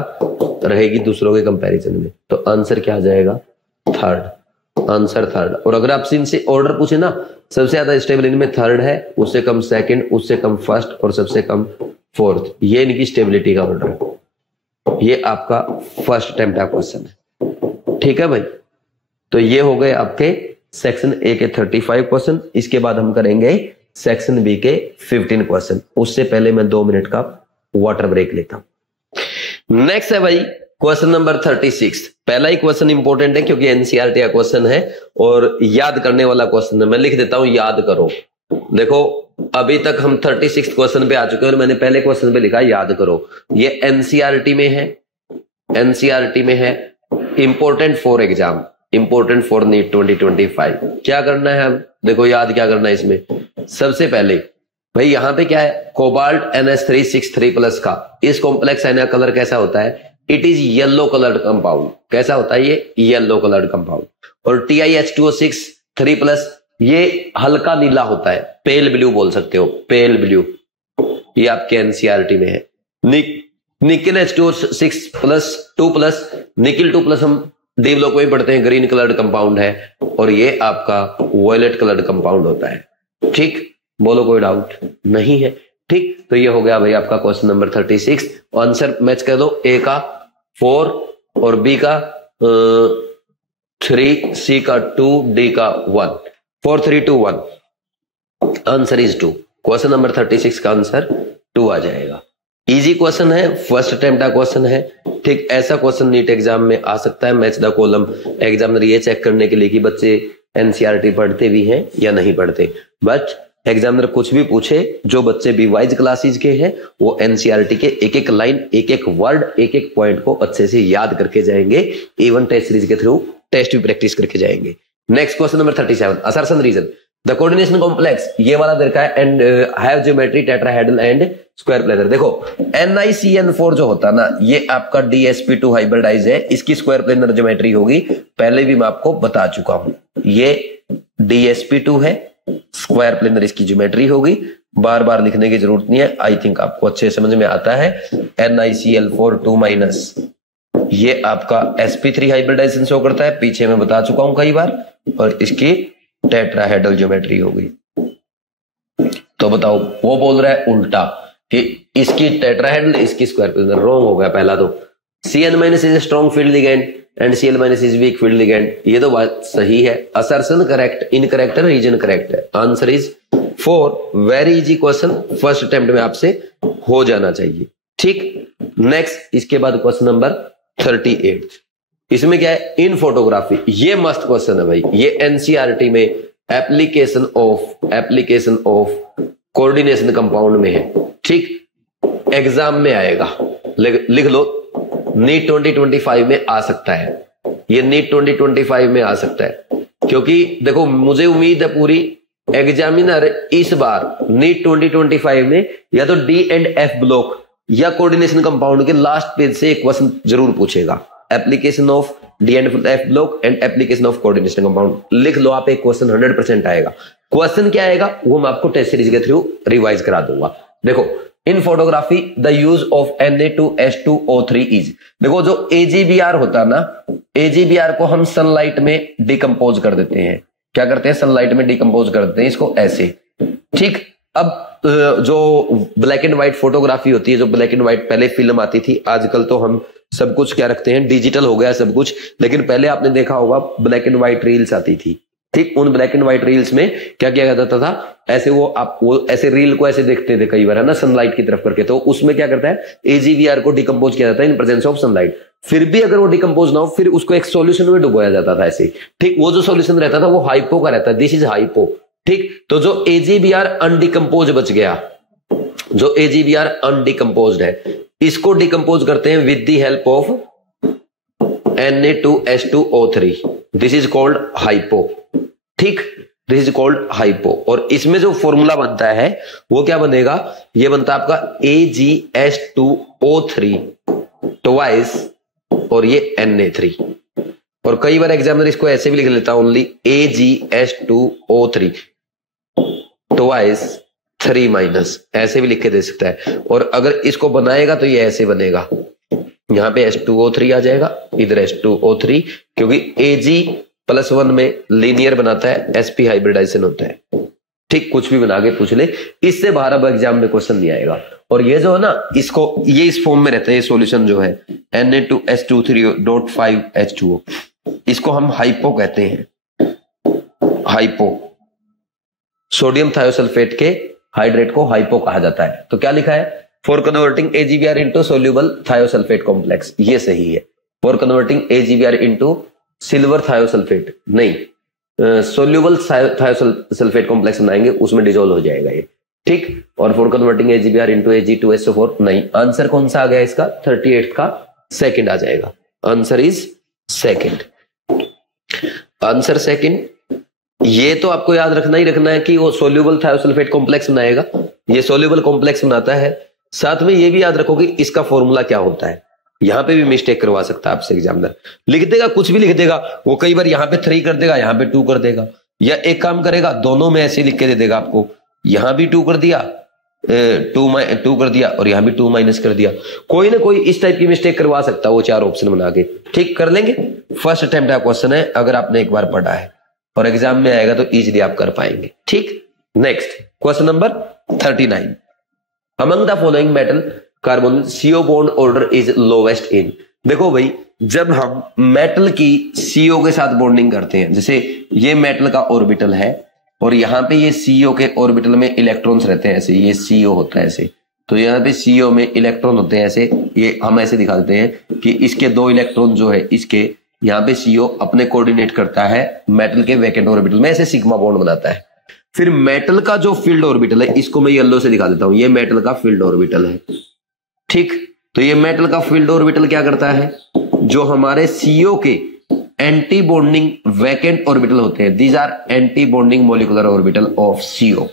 रहेगी दूसरों के कंपैरिजन में। तो आंसर क्या आ जाएगा? Third, answer third. और अगर आपसे इनसे ऑर्डर पूछे ना, सबसे ज्यादा स्टेबल इनमें थर्ड है, उससे कम सेकंड, उससे कम फर्स्ट और सबसे कम फोर्थ, ये इनकी स्टेबिलिटी का ऑर्डर है। ये आपका फर्स्ट अटेम्प्ट का क्वेश्चन है। ठीक है भाई, तो ये हो गए आपके सेक्शन ए के 35 क्वेश्चन। इसके बाद हम करेंगे सेक्शन बी के 15 क्वेश्चन। उससे पहले मैं 2 मिनट का वाटर ब्रेक लेता हूं। नेक्स्ट है भाई क्वेश्चन नंबर 36। पहला ही क्वेश्चन इंपॉर्टेंट है क्योंकि एनसीईआरटी का क्वेश्चन है और याद करने वाला क्वेश्चन है। मैं लिख देता हूं, याद करो। देखो अभी तक हम 36 क्वेश्चन पे आ चुके हैं और मैंने पहले क्वेश्चन पे लिखा याद करो। ये एनसीईआरटी में है, एनसीईआरटी में है, important for exam, important for NEET 2025। क्या करना है अब देखो, याद क्या करना है इसमें। सबसे पहले भाई यहां पे क्या है, कोबाल्ट NH363+ का इस कॉम्प्लेक्स आयन का कलर कैसा होता है? It is yellow coloured compound. कैसा होता है ये? Yellow coloured compound. और TiH2O6 3+, ये हल्का नीला होता है, पेल ब्लू बोल सकते हो, पेल ब्लू। ये आपके एनसीईआरटी में है। Nickel H2O6 plus 2 plus nickel 2 plus हम डी ब्लॉक में पढ़ते हैं, ग्रीन कलर्ड कंपाउंड है, और ये आपका वॉयलेट कलर्ड कंपाउंड होता है। ठीक, बोलो कोई डाउट नहीं है। ठीक, तो ये हो गया भाई आपका क्वेश्चन नंबर 36। आंसर मैच कर दो, ए का 4 और बी का 3, सी का 2, डी का 1। 4 3 2 1, आंसर इज 2। क्वेश्चन नंबर 36 का आंसर 2 आ जाएगा। इजी क्वेश्चन है, फर्स्ट अटेम्प्ट का क्वेश्चन है। ठीक, ऐसा क्वेश्चन नीट एग्जाम में आ सकता है। मैच द कॉलम एग्जामिनर ये चेक करने के लिए कि बच्चे एनसीईआरटी पढ़ते भी हैं या नहीं पढ़ते। बट एग्जामिनर कुछ भी पूछे, जो बच्चे भी वाइज क्लासेज के हैं वो एनसीईआरटी के एक एक लाइन, एक एक वर्ड, एक एक पॉइंट को अच्छे से याद करके जाएंगे। इवन टेस्ट सीरीज के थ्रू टेस्ट भी प्रैक्टिस करके जाएंगे। Next question number 37, assertion reason. The coordination complex, ये वाला देखा है, and have geometry tetrahedral and square planar. देखो NiCN4 जो होता है ना, ये आपका DsP2 हाइब्रिडाइज है, इसकी स्क्वायर प्लेनर ज्योमेट्री होगी, पहले भी मैं आपको बता चुका हूं। ये DsP2 है, स्क्वायर प्लेनर इसकी ज्योमेट्री होगी, बार बार लिखने की जरूरत नहीं है, आई थिंक आपको अच्छे समझ में आता है। NiCl4 2 माइनस, ये आपका sp3 हाइब्रिडाइजेशन शो करता है, पीछे मैं बता चुका हूं कई बार, और इसकी टेट्राहेड्रल ज्योमेट्री होगी। तो बताओ, वो बोल रहा है उल्टा कि इसकी टेट्राहेड्रल, इसकी स्क्वायर प्लेनर। रॉन्ग हो गया पहला तो। Cn- is strong field ligand and Cl- is weak field ligand, ये तो बात सही है। असर्शन करेक्ट, इनकरेक्ट है, रीजन करेक्ट है। Answer is 4। Very easy question, first attempt में आपसे हो जाना चाहिए। ठीक, नेक्स्ट इसके बाद क्वेश्चन नंबर 38। इसमें क्या है, इन फोटोग्राफी। ये मस्त क्वेश्चन है भाई, ये एनसीईआरटी में एप्लीकेशन ऑफ कोऑर्डिनेशन कंपाउंड में है। ठीक, एग्जाम में आएगा, लिख लो, नीट 2025 में आ सकता है। ये नीट 2025 में आ सकता है, क्योंकि देखो मुझे उम्मीद है पूरी, एग्जामिनर इस बार नीट 2025 में या तो डी एंड एफ ब्लॉक या कोऑर्डिनेशन कंपाउंड के लास्ट पेज से एक क्वेश्चन जरूर पूछेगा। Application of D and F block and application of coordination compound, लिख लो आप, एक क्वेश्चन 100% आएगा। क्वेश्चन क्या आएगा वो मैं आपको टेस्ट सीरीज के थ्रू रिवाइज करा दूंगा। देखो, in photography the use of Na2H2O3 is, देखो जो AgBr होता है ना, AgBr को हम सनलाइट में डिकम्पोज कर देते हैं। क्या करते हैं, सनलाइट में डिकम्पोज कर देते हैं इसको ऐसे। ठीक, अब जो ब्लैक एंड व्हाइट फोटोग्राफी होती है, जो ब्लैक एंड व्हाइट पहले फिल्म आती थी, आजकल तो हम सब कुछ क्या रखते हैं, डिजिटल हो गया सब कुछ, लेकिन पहले आपने देखा होगा ब्लैक एंड व्हाइट रील्स आती थी। ठीक, उन ब्लैक एंड व्हाइट रील्स में क्या किया जाता था, ऐसे वो ऐसे रील को ऐसे देखते थे कई बार, है ना, सनलाइट की तरफ करके। तो उसमें क्या करता है, AgBr को डिकम्पोज किया जाता है इन प्रेजेंस ऑफ सनलाइट। फिर भी अगर वो डिकम्पोज ना हो, फिर उसको एक सॉल्यूशन में डुबोया जाता था ऐसे। ठीक, वो जो सॉल्यूशन रहता था वो हाइपो का रहता है, दिस इज हाइपो। ठीक, तो जो AgBr अनडिकम्पोज बच गया, जो AgBr अनडिकम्पोज्ड है, इसको डिकम्पोज करते हैं with the help of Na2H2O3, this is called hypo. ठीक, दिस इज कॉल्ड हाइपो। और इसमें जो फॉर्मूला बनता है वो क्या बनेगा, ये बनता है आपका AgH2O3 ट्वाइस और ये Na3। और कई बार एग्जामिनर इसको ऐसे भी लिख लेता है, ओनली AgH2O3 ट्वाइस 3 माइनस, ऐसे भी लिख के दे सकता है। और अगर इसको बनाएगा तो ये ऐसे बनेगा, यहां पे H2O3 आ जाएगा, इधर H2O3, क्योंकि Ag+1 में लीनियर बनाता है, sp हाइब्रिडाइजेशन होता है। ठीक, कुछ भी बना के पूछ ले, इससे बाहर अब एग्जाम में क्वेश्चन नहीं आएगा। और ये जो है ना, इसको ये इस फॉर्म में रहता है, ये सॉल्यूशन जो है Na2H23.5H2O, इसको हम हाइपो कहते हैं। हाइपो, सोडियम थायोसल्फेट के हाइड्रेट को हाइपो कहा जाता है। तो क्या लिखा है, for converting AgBr into soluble thiosulphate complex, ये सही है। For converting AgBr into silver thiosulphate नहीं, सोल्यूबल थायोसल्फेट कॉम्प्लेक्स बनाएंगे, उसमें डिजोल्व हो जाएगा ये। ठीक, और for converting AgBr into Ag2SO4 नहीं। आंसर कौन सा आ गया इसका, 38 का सेकंड आ जाएगा। Answer is second, answer second. ये तो आपको याद रखना ही रखना है कि वो सोल्यूबल थायोसल्फेट कॉम्प्लेक्स बनाएगा, ये सोल्यूबल कॉम्प्लेक्स बनाता है। साथ में ये भी याद रखो कि इसका फॉर्मूला क्या होता है। यहां पे भी मिस्टेक करवा सकता है आपसे एग्जामिनर, लिख देगा कुछ भी लिख देगा, वो कई बार यहाँ पे 3 कर देगा, यहाँ पे 2 कर देगा, या एक काम करेगा, दोनों में ऐसे लिख के दे देगा आपको, यहां भी 2 कर दिया, 2 कर दिया और यहां भी 2 माइनस कर दिया। कोई ना कोई इस टाइप की मिस्टेक करवा सकता है वो 4 ऑप्शन बना के। ठीक, कर लेंगे। फर्स्ट अटेम्प्ट का क्वेश्चन है, अगर आपने एक बार पढ़ा है और एग्जाम में आएगा तो इजीली आप कर पाएंगे। ठीक, next question number 39। Among the following metal carbon CO bond order is lowest इन। देखो भाई, जब हम मेटल की CO के साथ बॉन्डिंग करते हैं, जैसे ये मेटल का ऑर्बिटल है और यहाँ पे ये CO के ऑर्बिटल में इलेक्ट्रॉन्स रहते हैं, ऐसे ये CO होता है ऐसे, तो यहाँ पे CO में इलेक्ट्रॉन होते हैं ऐसे, ये हम ऐसे दिखा देते हैं कि इसके 2 इलेक्ट्रॉन जो है इसके यहाँ पे CO अपने कोऑर्डिनेट करता है मेटल के वैकेंट ऑर्बिटल में, ऐसे सिग्मा बॉन्ड बनाता है। फिर मेटल का जो फील्ड ऑर्बिटल है, इसको मैं येलो से दिखा देता हूं, ये मेटल का फील्ड ऑर्बिटल है। ठीक, तो ये मेटल का फील्ड ऑर्बिटल क्या करता है, जो हमारे CO के एंटी बॉन्डिंग वैकेंट ऑर्बिटल होते हैं, these are anti bonding molecular orbital of CO।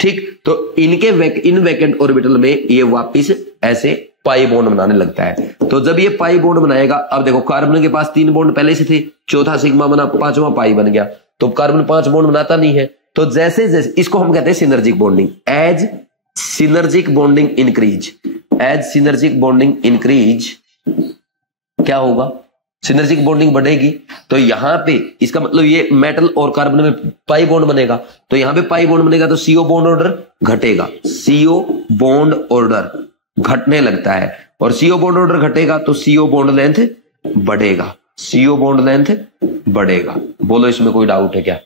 ठीक, तो इनके इन वैकेंट ऑर्बिटल में ये वापिस ऐसे पाई बॉन्ड बनाने लगता है। तो जब ये पाई बॉन्ड बनाएगा, अब देखो कार्बन के पास 3 बॉन्ड पहले से थे, चौथा सिग्मा बना, 5वां पाई बन गया, तो कार्बन 5 बॉन्ड बनाता नहीं है। तो जैसे जैसे इसको हम कहते हैं synergic bonding, as synergic bonding increase, as synergic bonding increase क्या होगा, सिनर्जिक बॉन्डिंग बढ़ेगी। तो यहां पे इसका मतलब ये मेटल और कार्बन में पाई बॉन्ड बनेगा, तो यहां पे पाई बॉन्ड बनेगा तो CO बॉन्ड ऑर्डर घटेगा, CO बॉन्ड ऑर्डर घटने लगता है, और CO बॉन्ड ऑर्डर घटेगा तो CO बॉन्ड लेंथ बढ़ेगा, CO बॉन्ड लेंथ बढ़ेगा। बोलो इसमें कोई डाउट है क्या,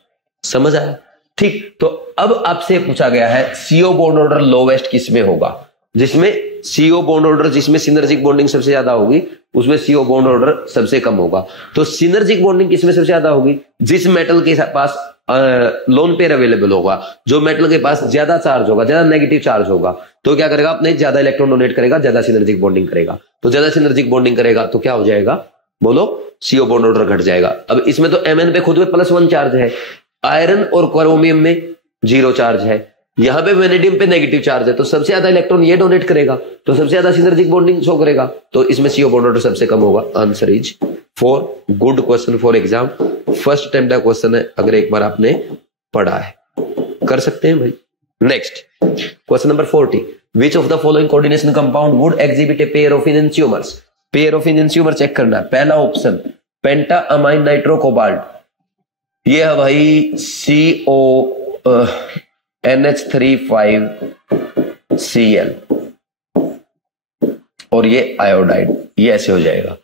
समझ आया? ठीक, तो अब आपसे पूछा गया है CO बॉन्ड ऑर्डर लोवेस्ट किसमें होगा, जिसमें CO बॉन्ड ऑर्डर, जिसमें सिनर्जिक बॉन्डिंग सबसे ज्यादा होगी उसमें CO बॉन्ड ऑर्डर सबसे कम होगा। तो सिनर्जिक बॉन्डिंग किसमें सबसे ज्यादा होगी, जिस मेटल के पास लोन पेयर अवेलेबल होगा, जो मेटल के पास ज्यादा चार्ज होगा, ज्यादा नेगेटिव चार्ज होगा, तो क्या करेगा, अपने ज्यादा इलेक्ट्रॉन डोनेट करेगा, ज्यादा सिनर्जिक बॉन्डिंग करेगा। तो ज्यादा सिनर्जिक बॉन्डिंग करेगा तो क्या हो जाएगा, बोलो, CO बॉन्ड ऑर्डर घट जाएगा। अब इसमें तो Mn पे खुद में +1 चार्ज है, आयरन और क्रोमियम में 0 चार्ज है, यहां पे वेनेडियम पे नेगेटिव चार्ज है, तो सबसे ज्यादा इलेक्ट्रॉन ये डोनेट करेगा, तो सबसे ज्यादा सिनर्जिक बॉन्डिंग शो करेगा, तो इसमें CO बॉन्ड ऑर्डर सबसे कम होगा। Answer is 4। Good question for exam, first attempt का क्वेश्चन है, अगर एक बार आपने पढ़ा है कर सकते हैं भाई। Next question number 40। Which of the following coordination compound would exhibit a pair of enantiomers. Pair of enantiomer check करना है। पहला option penta amine nitro cobalt, ये है भाई NH3,5Cl और ये आयोडाइड, ये ऐसे हो जाएगा।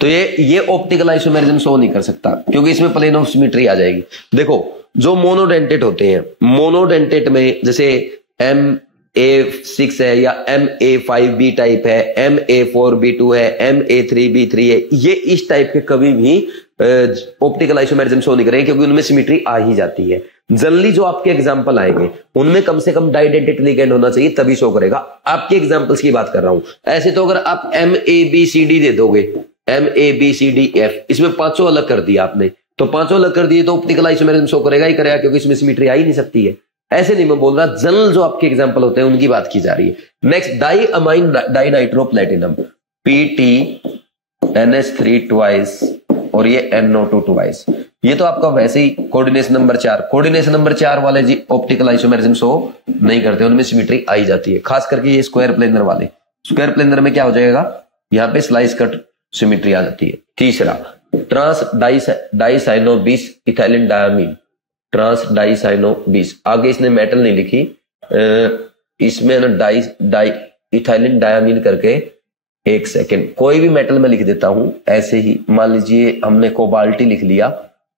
तो ये ऑप्टिकल आइसोमेरिज्म शो नहीं कर सकता क्योंकि इसमें प्लेन ऑफ सिमेट्री आ जाएगी। देखो जो मोनोडेंटेट होते हैं, मोनोडेंटेट में जैसे MA6 है या MA5B टाइप है, MA4B2 है, MA3B3 है, ये इस टाइप के कभी भी ऑप्टिकल आइसोमेरिज्म शो नहीं करेंगे क्योंकि उनमें सिमेट्री आ ही जाती है। जनरली जो आपके एग्जांपल आएंगे उनमें कम से कम डाइडेंटिटी लिगेंड होना चाहिए तभी शो करेगा। आपके एग्जांपल्स की बात कर रहा हूं। ऐसे तो अगर आप MABCD दे दोगे, MABCDF, इसमें 5 अलग कर दिया आपने, तो 5 अलग कर दिए तो ऑप्टिकल आइसोमेरिज्म शो करेगा ही करेगा क्योंकि इसमें सिमेट्री आ ही नहीं सकती है। ऐसे नहीं मैं बोल रहा, जनरल जो आपके एग्जांपल होते हैं उनकी बात की जा रही है। Next di amine dinitro platinum, PT NH3 और ये NO2 ट्वाइस। ये तो आपका वैसे ही कोऑर्डिनेशन नंबर 4, कोऑर्डिनेशन नंबर 4 वाले जी ऑप्टिकल आइसोमेरिज्म शो नहीं करते, उनमें सिमेट्री आई जाती है। खास करके ये स्क्वायर प्लेनर वाले, स्क्वायर प्लेनर में क्या हो जाएगा, यहाँ पे स्लाइस कट सिमेट्री आ जाती है। तीसरा ट्रांस डाइसाइनो 20 इथाइलिन डायमीन, ट्रांस डाइसाइनो 20, आगे इसने मेटल नहीं लिखी, इसमें ना डाई इथाइलिन डायमीन करके, एक सेकेंड, कोई भी मेटल में लिख देता हूं ऐसे ही। मान लीजिए हमने कोबाल्ट लिख लिया,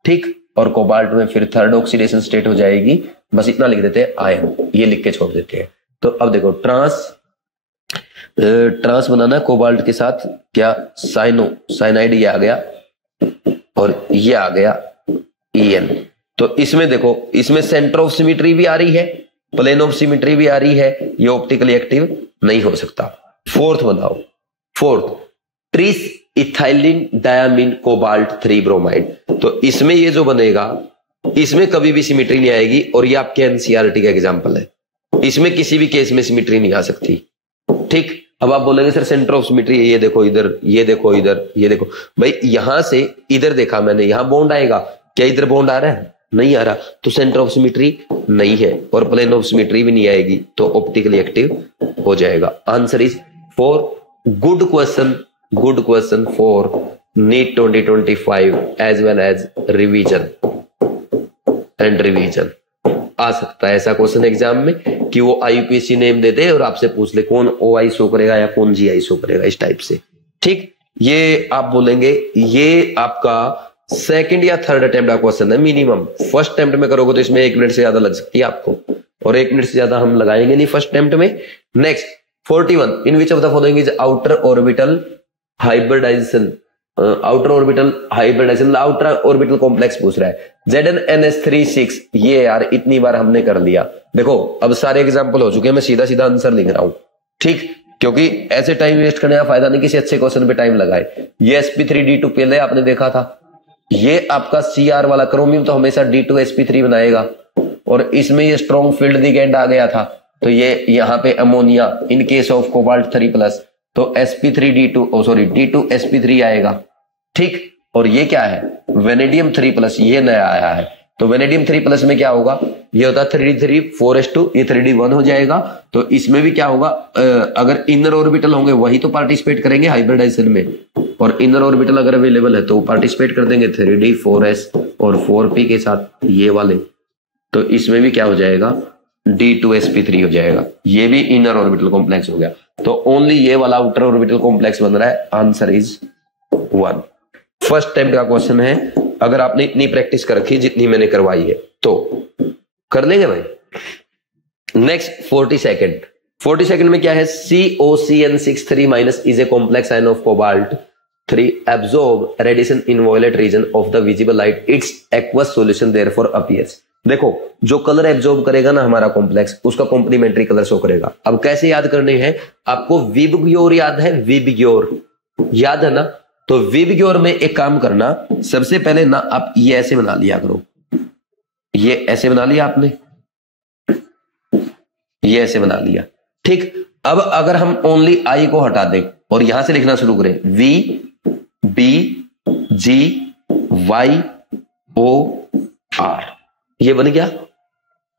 ठीक, और कोबाल्ट में फिर थर्ड ऑक्सीडेशन स्टेट हो जाएगी, बस इतना लिख देते हैं आयन, ये लिख के छोड़ देते हैं। तो अब देखो ट्रांस बनाना कोबाल्ट के साथ क्या, साइनाइड ये आ गया और ये आ गया EN। तो इसमें देखो, इसमें सेंटर ऑफ सिमेट्री भी आ रही है, प्लेन ऑफ सिमेट्री भी आ रही है, ये ऑप्टिकली एक्टिव नहीं हो सकता। फोर्थ बनाओ, fourth tris ethylene diamine cobalt 3 bromide. तो इसमें ये जो बनेगा इसमें कभी भी सिमेट्री नहीं आएगी और ये आपके NCERT का एग्जांपल है, इसमें किसी भी केस में सिमेट्री नहीं आ सकती। ठीक, अब आप बोलेंगे सर सेंटर ऑफ सिमेट्री, ये देखो इधर, ये देखो इधर, ये देखो भाई, यहां से इधर देखा मैंने, यहां बॉन्ड आएगा क्या, इधर बॉन्ड आ रहा है, नहीं आ रहा, तो सेंटर ऑफ सिमेट्री नहीं है और प्लेन ऑफ सिमेट्री भी नहीं आएगी, तो ऑप्टिकली एक्टिव हो जाएगा। Answer is 4। Good question for NEET 2025 as well as revision आ सकता है ऐसा क्वेश्चन एग्जाम में कि वो IUPAC नेम दे दे और आपसे पूछ ले कौन OI शो करेगा या कौन GI शो करेगा, इस टाइप से। ठीक, ये आप बोलेंगे ये आपका सेकंड या थर्ड अटेम्प्ट का क्वेश्चन है मिनिमम। फर्स्ट अटेम्प्ट में करोगे तो इसमें 1 मिनट से ज्यादा लग सकती है आपको, और 1 मिनट से ज्यादा हम लगाएंगे नहीं फर्स्ट अटेम्प्ट में। Next 41, in which of the following is outer orbital hybridization, outer orbital complex पूछ रहा है। ZnNS36, ये यार इतनी बार हमने कर लिया। देखो अब सारे एग्जाम्पल हो चुके हैं, मैं सीधा सीधा आंसर लिख रहा हूं। ठीक, क्योंकि ऐसे टाइम वेस्ट करने का फायदा नहीं, किसी अच्छे क्वेश्चन पे टाइम लगाए। ये sp3d2 पहले आपने देखा था, ये आपका Cr वाला क्रोमियम तो हमेशा D2sp3 बनाएगा, और इसमें ये स्ट्रॉन्ग फील्ड लिगेंड आ गया था, तो ये यहाँ पे ammonia in case of cobalt 3+, तो D2sp3 आएगा। ठीक, और ये क्या है वेनेडियम 3+, ये नया आया है, तो वेनेडियम 3+ में क्या होगा, ये होता है 3d3 4s2, ये 3d1 हो जाएगा। तो इसमें भी क्या होगा, अगर इनर ऑर्बिटल होंगे वही तो पार्टिसिपेट करेंगे हाइब्रिडाइजेशन में, और इनर ऑर्बिटल अगर अवेलेबल है तो पार्टिसिपेट कर देंगे 3d 4s और 4p के साथ ये वाले, तो इसमें भी क्या हो जाएगा D2sp3 हो जाएगा। ये भी इनर ऑर्बिटल कॉम्प्लेक्स हो गया, तो ओनली ये वाला आउटर ऑर्बिटल कॉम्प्लेक्स बन रहा है। Answer is 1। फर्स्ट टाइम का क्वेश्चन है, अगर आपने इतनी प्रैक्टिस कर रखी जितनी मैंने करवाई है तो कर लेंगे भाई। नेक्स्ट 42nd में क्या है, COCN63- is a complex ion of cobalt 3 absorb radiation in violet region of the visible light, its aqueous solution therefore appears। देखो जो कलर एब्जॉर्ब करेगा ना हमारा कॉम्प्लेक्स, उसका कॉम्प्लीमेंट्री कलर शो करेगा। अब कैसे याद करने हैं आपको, विबग्योर याद है, विबग्योर याद है ना, तो विबग्योर में एक काम करना, सबसे पहले ना आप ये ऐसे बना लिया करो, ये ऐसे बना लिया आपने, ये ऐसे बना लिया। ठीक, अब अगर हम ओनली आई को हटा दें और यहां से लिखना शुरू करें VBGYOR, ये बन गया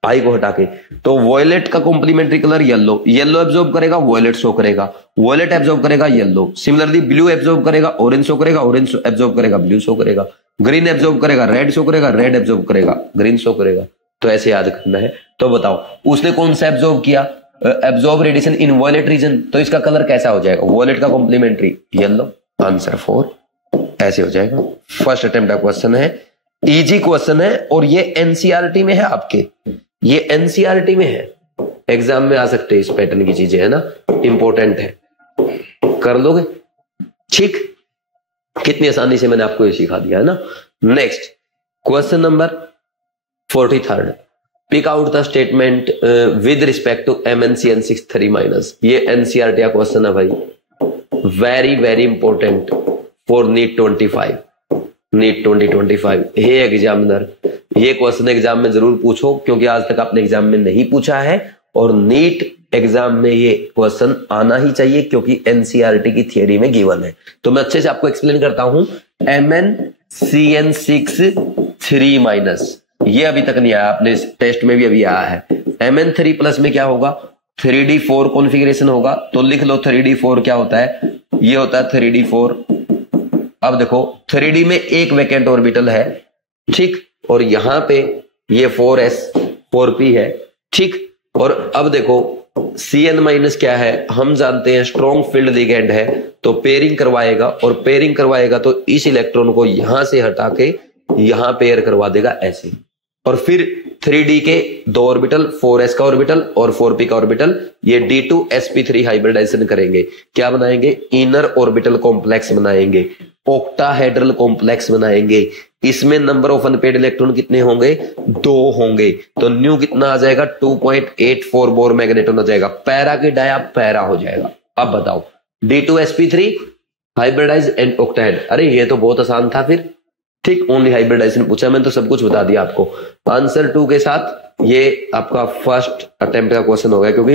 आई को हटा के। तो वॉयलेट का complementary colour yellow, yellow absorb करेगा वॉयलेट शो करेगा, वॉयलेट एब्जॉर्ब करेगा येलो। सिमिलरली ब्लू एब्जॉर्ब करेगा ऑरेंज शो करेगा, ऑरेंज एब्जॉर्ब करेगा ब्लू शो करेगा, ग्रीन एब्जॉर्ब करेगा रेड शो करेगा, रेड एब्जॉर्ब करेगा ग्रीन शो करेगा। तो ऐसे याद करना है। तो बताओ उसने कौन सा एब्जॉर्ब किया, absorb radiation in violet reason, तो इसका कलर कैसा हो जाएगा, वॉयलेट का कॉम्प्लीमेंट्री येलो। आंसर 4 ऐसे हो जाएगा। फर्स्ट अटेम्प्ट का क्वेश्चन है, इजी क्वेश्चन है, और ये एनसीईआरटी में है आपके, ये एनसीईआरटी में है, एग्जाम में आ सकते हैं इस पैटर्न की चीजें, है ना, इंपॉर्टेंट है, कर लोगे। ठीक, कितनी आसानी से मैंने आपको ये सिखा दिया है ना। Next question number 43, pick out the statement with respect to MnCN63-। ये एनसीईआरटी का क्वेश्चन है भाई, very very important for NEET 2025। Hey examiner, ये क्वेश्चन एग्जाम में जरूर पूछो, क्योंकि आज तक आपने एग्जाम में नहीं पूछा है, और नीट एग्जाम में ये क्वेश्चन आना ही चाहिए, क्योंकि एनसीईआरटी की थियरी में गिवन है। तो मैं अच्छे से आपको एक्सप्लेन करता हूं। MnCN63-, ये अभी तक नहीं आया, आपने टेस्ट में भी अभी आया है। Mn3+ में क्या होगा, 3d4 कॉन्फ़िगरेशन होगा, तो लिख लो 3d4 क्या होता है, ये होता है 3d4। अब देखो 3d में एक वैकेंट ऑर्बिटल है, ठीक, और यहां पे ये 4s 4p है, ठीक। और अब देखो Cn- क्या है, हम जानते हैं स्ट्रॉन्ग फील्ड लिगेंड है, तो पेयरिंग करवाएगा, और पेयरिंग करवाएगा तो इस इलेक्ट्रॉन को यहां से हटा के यहां पेयर करवा देगा ऐसे, और फिर 3d के 2 ऑर्बिटल, 4s का ऑर्बिटल और 4p का ऑर्बिटल, ये D2sp3 हाइब्रिडाइजेशन करेंगे। क्या बनाएंगे, इनर ऑर्बिटल कॉम्प्लेक्स बनाएंगे, ऑक्टाहेड्रल कॉम्प्लेक्स बनाएंगे। इसमें नंबर ऑफ अनपेड इलेक्ट्रॉन कितने होंगे, 2 होंगे, तो न्यू कितना आ जाएगा, 2.84 बोर मैग्नेटॉन आ जाएगा, पैरा के डाया पैरा हो जाएगा। अब बताओ D2sp3 हाइब्रिडाइज एंड ऑक्टाहेड, अरे ये तो बहुत आसान था फिर, ठीक, ओनली हाइब्रिडाइजेशन पूछा, मैंने तो सब कुछ बता दिया आपको। आंसर 2 के साथ ये आपका फर्स्ट अटेम्प्ट का क्वेश्चन हो गया, क्योंकि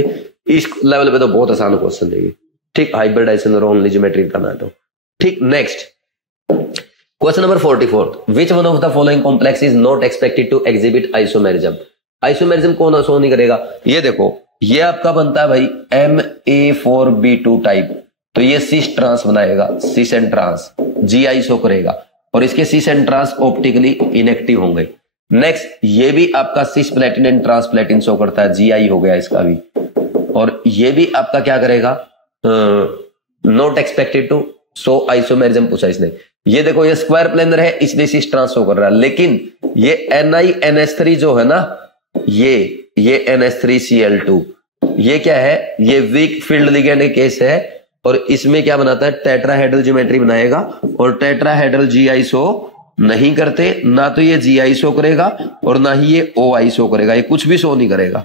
इस लेवल पे तो बहुत आसान क्वेश्चन है, ठीक, हाइब्रिडाइजेशन और ओनली ज्योमेट्री करना है तो, ठीक। Next question number 44, which one of the following complex is not expected to exhibit isomerism. Isomerism कौन शो नहीं करेगा? ये देखो, ये आपका बनता है भाई Ma4B2 टाइप, तो ये सिस ट्रांस बनाएगा, cis and trans, GI show करेगा, और इसके cis and trans optically inactive होंगे। नेक्स्ट, ये भी आपका सिस प्लेटिन एंड ट्रांस प्लेटिन शो करता है, GI हो गया इसका भी, और ये भी आपका क्या करेगा, not expected to show isomerism पूछा इसने। ये देखो, ये स्क्वायर प्लेनर है इसलिए सिस ट्रांस शो कर रहा है, लेकिन ये NiNH3 जो है ना, ये NH3Cl2, ये क्या है, ये वीक फील्ड लिगेंड के केस है, और इसमें क्या बनाता है, टेट्राहेड्रल ज्योमेट्री बनाएगा, और टेट्राहेड्रल GI शो नहीं करते, ना तो ये GI शो करेगा और ना ही ये OI शो करेगा, ये कुछ भी शो नहीं करेगा।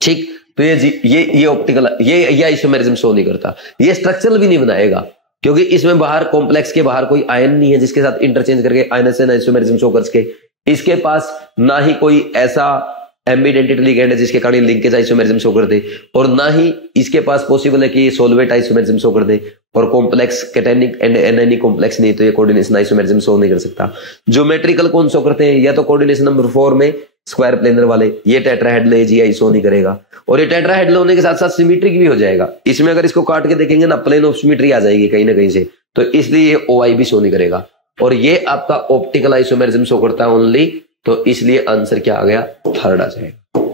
ठीक, तो ये ऑप्टिकल, ये आइसोमेरिज्म शो नहीं करता। ये स्ट्रक्चरल भी नहीं बनाएगा, क्योंकि इसमें बाहर कॉम्प्लेक्स के बाहर कोई आयन नहीं है जिसके साथ इंटरचेंज करके आयन आइसोमेरिज्म शो कर सके। इसके पास ना ही कोई ऐसा एम्बिडेंटेड लिगेंड है जिसके कारण लिंकेज आइसोमेरिज्म शो कर दे, और ना ही इसके पास पॉसिबल है कि सोलवेट आइसोमेरिज्म शो कर दे, और कॉम्प्लेक्स कैटेनिक एंड एनायनिक कॉम्प्लेक्स नहीं, तो ये कोऑर्डिनेशन आइसोमेरिज्म शो नहीं कर सकता। ज्योमेट्रिकल कौन शो करते हैं, या तो कोऑर्डिनेशन नंबर 4 में स्क्वायर प्लेनर वाले, ये टेट्राहेड्रल GI शो नहीं करेगा, और ये टेट्राहेड्रल होने के साथ साथ सिमेट्रिक भी हो जाएगा। इसमें अगर इसको काट के देखेंगे ना, प्लेन ऑफ सिमेट्री आ जाएगी कहीं ना कहीं से, तो इसलिए ये OI भी शो नहीं करेगा, और ये आपका ऑप्टिकल आइसोमेरिज्म शो करता है ओनली, तो इसलिए आंसर क्या आ गया, थर्ड आ जाएगा।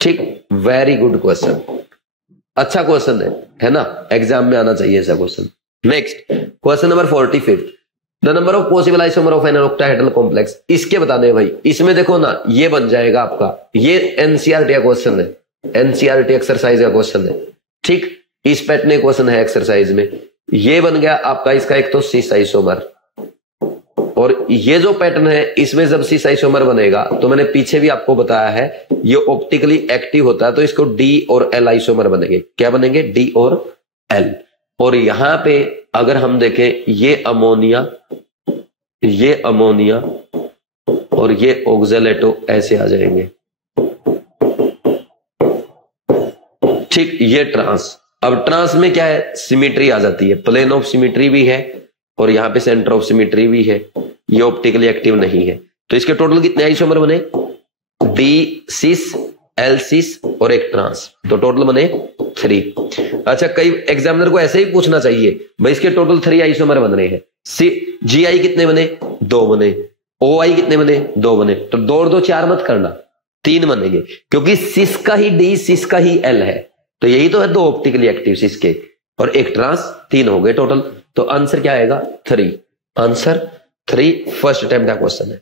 ठीक, वेरी गुड क्वेश्चन, अच्छा क्वेश्चन है ना, एग्जाम में आना चाहिए ऐसा question. Next, question number 45, the number of possible isomer of an octahedral complex. इसके बता दें भाई, इसमें देखो ना, ये बन जाएगा आपका, ये NCERT का क्वेश्चन है, NCERT एक्सरसाइज का क्वेश्चन है। ठीक, इस पैटर्न क्वेश्चन है एक्सरसाइज में, ये बन गया आपका इसका एक तो सिस आइसोमर, और ये जो पैटर्न है इसमें जब सिस आइसोमर बनेगा, तो मैंने पीछे भी आपको बताया है, ये ऑप्टिकली एक्टिव होता है, तो इसको D और L आइसोमर बनेंगे। क्या बनेंगे, D और L। और यहां पे अगर हम देखें, ये अमोनिया और ये ऑक्सैलेटो ऐसे आ जाएंगे। ठीक, ये ट्रांस, अब ट्रांस में क्या है, सिमेट्री आ जाती है, प्लेन ऑफ सिमेट्री भी है, और यहां पे सेंटर ऑफ सिमेट्री भी है, ये ऑप्टिकली एक्टिव नहीं है, तो इसके टोटल कितने आइसोमर बने, D सिस, L सिस और एक ट्रांस, तो टोटल बने 3। अच्छा, कई एग्जामिनर को ऐसे ही पूछना चाहिए, भाई इसके टोटल 3 आइसोमर बन रहे हैं, GI कितने बने, 2 बने, OI कितने बने, 2 बने, तो 2 और 2 4 मत करना, 3 बनेंगे, क्योंकि सिस का ही D, सिस का ही L है, तो यही तो है 2 ऑप्टिकली एक्टिव सिस के, और एक ट्रांस, 3 हो गए टोटल, तो आंसर क्या आएगा, 3। आंसर 3 फर्स्ट अटेम्प्ट का क्वेश्चन है।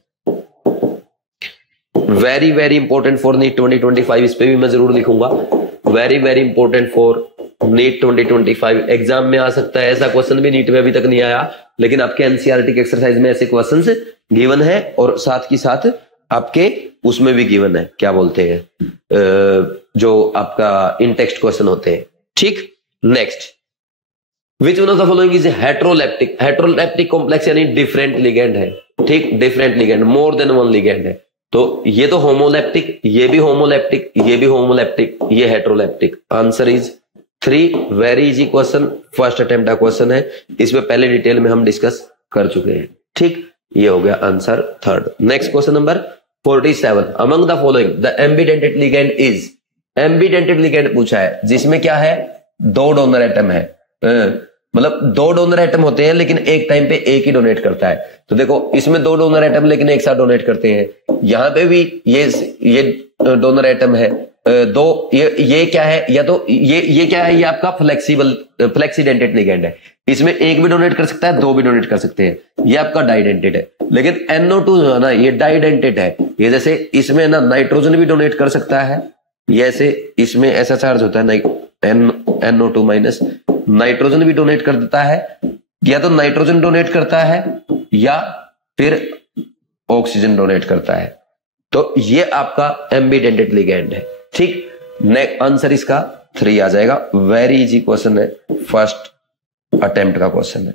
Very very important for NEET 2025, इस पे भी मैं जरूर लिखूंगा, very very important for NEET 2025। Exam में आ सकता है, ऐसा क्वेश्चन भी नीट में अभी तक नहीं आया, लेकिन आपके NCERT के एक्सरसाइज में ऐसे क्वेश्चंस गिवन है, और साथ ही साथ आपके उसमें भी गिवन है, क्या बोलते हैं, जो आपका इन टेक्स्ट क्वेश्चन होते हैं। ठीक, next, which one of the following is heteroleptic. Heteroleptic complex यानी डिफरेंट लिगेंड है। ठीक, different ligand, more than one ligand है, तो ये तो होमोलेप्टिक, ये भी होमोलेप्टिक, ये भी होमोलेप्टिक, ये heteroleptic. Answer is 3। Very easy question, first attempt का क्वेश्चन है, इसमें पहले डिटेल में हम डिस्कस कर चुके हैं। ठीक, ये हो गया answer third. Next question number 47, among the following the ambidentate ligand is. Ambidentate ligand पूछा है जिसमें क्या है, 2 डोनर एटम है, मतलब 2 डोनर एटम होते हैं लेकिन एक टाइम पे एक ही डोनेट करता है। तो देखो, इसमें 2 डोनर एटम लेकिन एक साथ डोनेट करते हैं, यहां पे भी ये डोनर एटम है, 2, ये क्या है, या तो ये क्या है, ये आपका फ्लेक्सीडेंटेड लिगेंड है, इसमें एक भी डोनेट कर सकता है, 2 भी डोनेट कर सकते हैं, ये आपका डाइडेंटेड है। लेकिन NO2 जो है ना, ये डाइडेंटेड है, ये जैसे इसमें ना नाइट्रोजन भी डोनेट कर सकता है, ये ऐसे इसमें ऐसा चार्ज होता है NO2 माइनस, नाइट्रोजन भी डोनेट कर देता है, या तो नाइट्रोजन डोनेट करता है या फिर ऑक्सीजन डोनेट करता है, तो ये आपका एम्बिडेंटेड लिगेंड है। ठीक, आंसर इसका 3 आ जाएगा। वेरी इजी क्वेश्चन है, फर्स्ट अटेम्प्ट का क्वेश्चन है।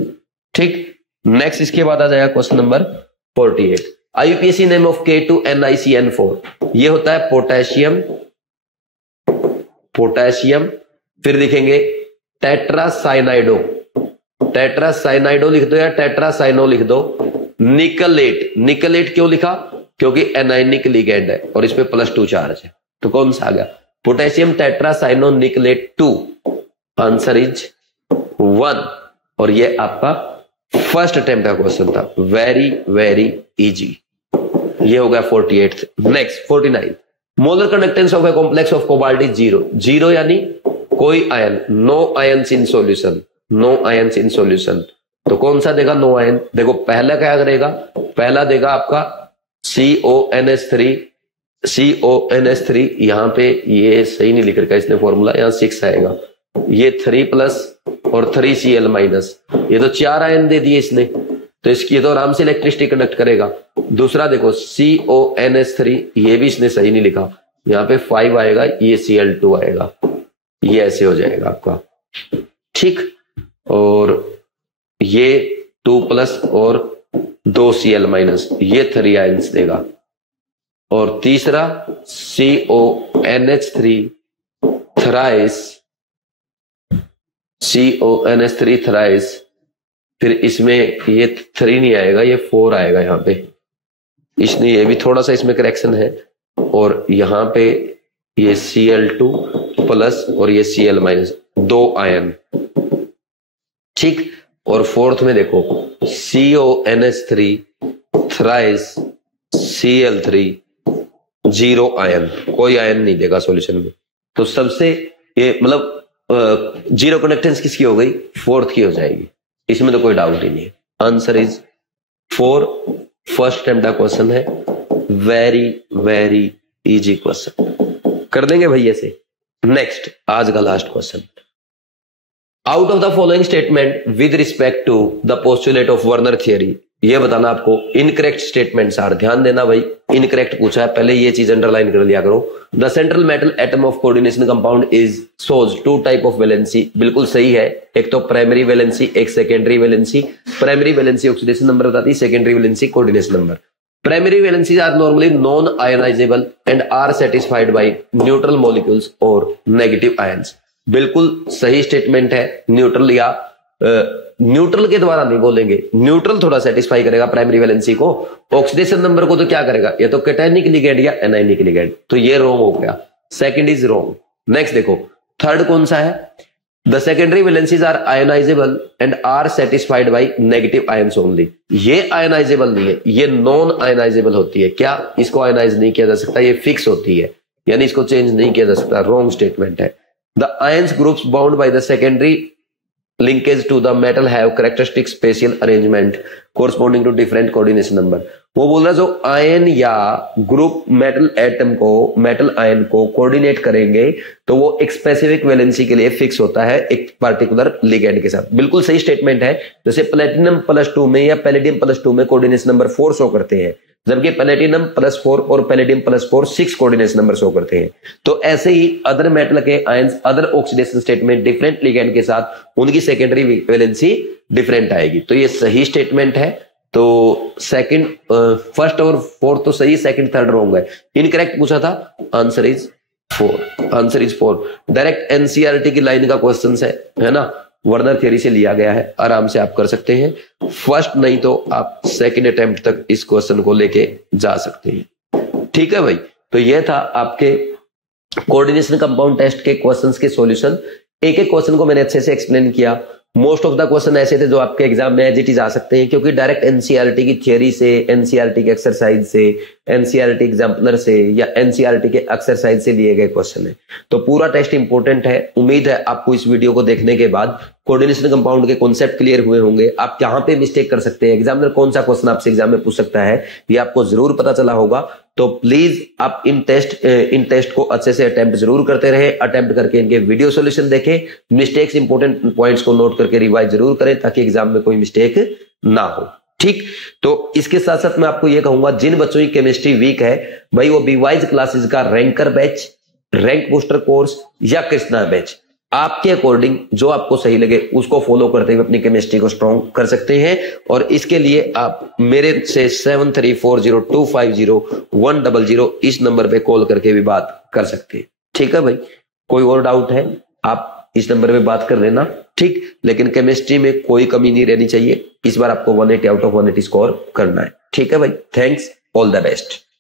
ठीक, नेक्स्ट इसके बाद आ जाएगा question number 48, IUPAC name of K2NiCN4। ये होता है पोटेशियम, फिर लिखेंगे टेट्रासाइनाइडो, टेट्रासाइनाइडो लिख दो या टेट्रासाइनो लिख दो। निकलेट, निकलेट क्यों लिखा? क्योंकि एनायनिक लिगेंड है और इसमें +2 चार्ज है। तो कौन सा आ गया? Potassium tetracyano nickelate 2। Answer is 1। और ये आपका फर्स्ट अटेम्प्ट का क्वेश्चन था। Very very easy. ये हो गया 48। Next 49। Molar conductance of a complex of cobalt is 0। 0 यानी कोई ion, no ions in solution, no ions in solution. तो कौन सा देगा नो आयन? देखो पहला क्या करेगा, पहला देगा आपका CONH3। CONH3 यहां पे ये सही नहीं लिख रखा इसने फॉर्मूला, यहां 6 आएगा। ये 3+ और 3Cl-। ये तो 4 आयन दे दिए इसने, तो इसकी तो आराम से इलेक्ट्रिसिटी कंडक्ट करेगा। दूसरा देखो CONH3, ये भी इसने सही नहीं लिखा, यहाँ पे 5 आएगा, ये Cl2 आएगा। ये ऐसे हो जाएगा आपका, ठीक। और ये 2+ और 2Cl-, ये 3 आयन्स देगा। और तीसरा CONH3 थ्राइस, CONH3 थ्राइस, फिर इसमें ये 3 नहीं आएगा, ये 4 आएगा यहाँ पे। इसने ये भी थोड़ा सा इसमें करेक्शन है। और यहाँ पे ये Cl2+ और ये Cl-, 2 आयन, ठीक। और फोर्थ में देखो CONH3 थ्राइस Cl3, 0 आयन, कोई आयन नहीं देगा सॉल्यूशन में। तो सबसे ये मतलब 0 कंडक्टेंस किसकी हो गई? फोर्थ की हो जाएगी, इसमें तो कोई डाउट ही नहीं है। Answer is 4। फर्स्ट अटेम्प्ट का क्वेश्चन है। वेरी वेरी इजी क्वेश्चन, कर देंगे भैया से। नेक्स्ट आज का last question. Out of the following statement with respect to the postulate of Werner theory, ये बताना आपको इनकरेक्ट स्टेटमेंट्स आर। ध्यान देना भाई, इनकरेक्ट पूछा है, पहले ये चीज अंडरलाइन कर लिया करो। The central metal atom of coordination compound is shows 2 type of valency. बिल्कुल सही है, एक तो प्राइमरी वैलेंसी, एक secondary valency. Primary valency oxidation number बताती है, secondary valency coordination number. Primary valencies are normally non-ionizable and are satisfied by neutral molecules or negative ions। बिल्कुल सही स्टेटमेंट है। न्यूट्रल या न्यूट्रल के द्वारा नहीं बोलेंगे, न्यूट्रल थोड़ा सेटिस्फाई करेगा प्राइमरी वैलेंसी को। ऑक्सीडेशन नंबर को तो क्या करेगा, ये तो कैटायनिक लिगेंड या एनायनिक लिगेंड। तो ये रॉन्ग हो गया, सेकंड इज रॉन्ग। नेक्स्ट देखो थर्ड कौन सा है? The secondary valencies are ionizable and are satisfied by negative ions only। ये ionizable नहीं है, ये non ionizable होती है। क्या इसको आयनाइज नहीं किया जा सकता, ये फिक्स होती है, यानी इसको चेंज नहीं किया जा सकता। रॉन्ग स्टेटमेंट है। The ions groups bound by the secondary linkage to the metal have characteristic spatial arrangement corresponding to different coordination number। वो बोल रहा है जो आयन या ग्रुप मेटल एटम को, मेटल आयन को कोऑर्डिनेट करेंगे तो वो एक स्पेसिफिक वैलेंसी के लिए फिक्स होता है एक पार्टिकुलर लिगेंड के साथ। बिल्कुल सही स्टेटमेंट है। जैसे प्लेटिनम +2 में या पैलेडियम +2 में कोऑर्डिनेशन नंबर 4 शो करते हैं, जबकि प्लेटिनम +4 और पैलेडियम +4 6 कोऑर्डिनेशन नंबर शो करते हैं। तो ऐसे ही अदर मेटल के आयंस अदर ऑक्सीडेशन स्टेट में डिफरेंट लिगेंड के साथ उनकी सेकेंडरी वैलेंसी डिफरेंट आएगी। तो ये सही स्टेटमेंट है। तो सेकंड, फर्स्ट और फोर्थ तो सही, सेकंड थर्ड रॉन्ग है। इनकरेक्ट पूछा था, answer is 4। Answer is 4। Direct NCERT की लाइन का क्वेश्चन है ना, वर्नर थ्योरी से लिया गया है, आराम से आप कर सकते हैं। फर्स्ट नहीं तो आप सेकंड अटेम्प्ट तक इस क्वेश्चन को लेके जा सकते हैं। ठीक है भाई, तो यह था आपके कोऑर्डिनेशन कंपाउंड टेस्ट के क्वेश्चंस के सॉल्यूशन। एक एक क्वेश्चन को मैंने अच्छे से एक्सप्लेन किया। मोस्ट ऑफ द क्वेश्चन ऐसे थे जो आपके एग्जाम में एज इट इज आ सकते हैं, क्योंकि डायरेक्ट एनसीईआरटी की थ्योरी से, एनसीईआरटी के एक्सरसाइज से, एनसीईआरटी एग्जाम्पलर से या एनसीईआरटी के एक्सरसाइज से लिए गए क्वेश्चन है। तो पूरा टेस्ट इंपॉर्टेंट है। उम्मीद है आपको इस वीडियो को देखने के बाद कोऑर्डिनेशन कंपाउंड के कॉन्सेप्ट क्लियर हुए होंगे। आप कहां पे मिस्टेक कर सकते हैं, एग्जामिनर कौन सा क्वेश्चन आपसे एग्जाम में पूछ सकता है, ये आपको जरूर पता चला होगा। तो प्लीज आप इन टेस्ट को अच्छे से अटेम्प्ट जरूर करते रहे। अटेम्प्ट करके इनके वीडियो सॉल्यूशन देखें, मिस्टेक्स इंपॉर्टेंट पॉइंट्स को नोट करके रिवाइज जरूर करें ताकि एग्जाम में कोई मिस्टेक ना हो। ठीक, तो इसके साथ साथ मैं आपको यह कहूंगा, जिन बच्चों की केमिस्ट्री वीक है भाई, वो बीवाइज क्लासेस का ranker batch, rank booster course या कृष्णा बैच, आपके अकॉर्डिंग जो आपको सही लगे उसको फॉलो करते हुए अपनी केमिस्ट्री को स्ट्रॉन्ग कर सकते हैं। और इसके लिए आप मेरे से 7340250100 इस नंबर पे कॉल करके भी बात कर सकते हैं। ठीक है भाई, कोई और डाउट है आप इस नंबर पे बात कर लेना। ठीक, लेकिन केमिस्ट्री में कोई कमी नहीं रहनी चाहिए। इस बार आपको 180 आउट ऑफ 180 स्कोर करना है। ठीक है भाई, थैंक्स, ऑल द बेस्ट।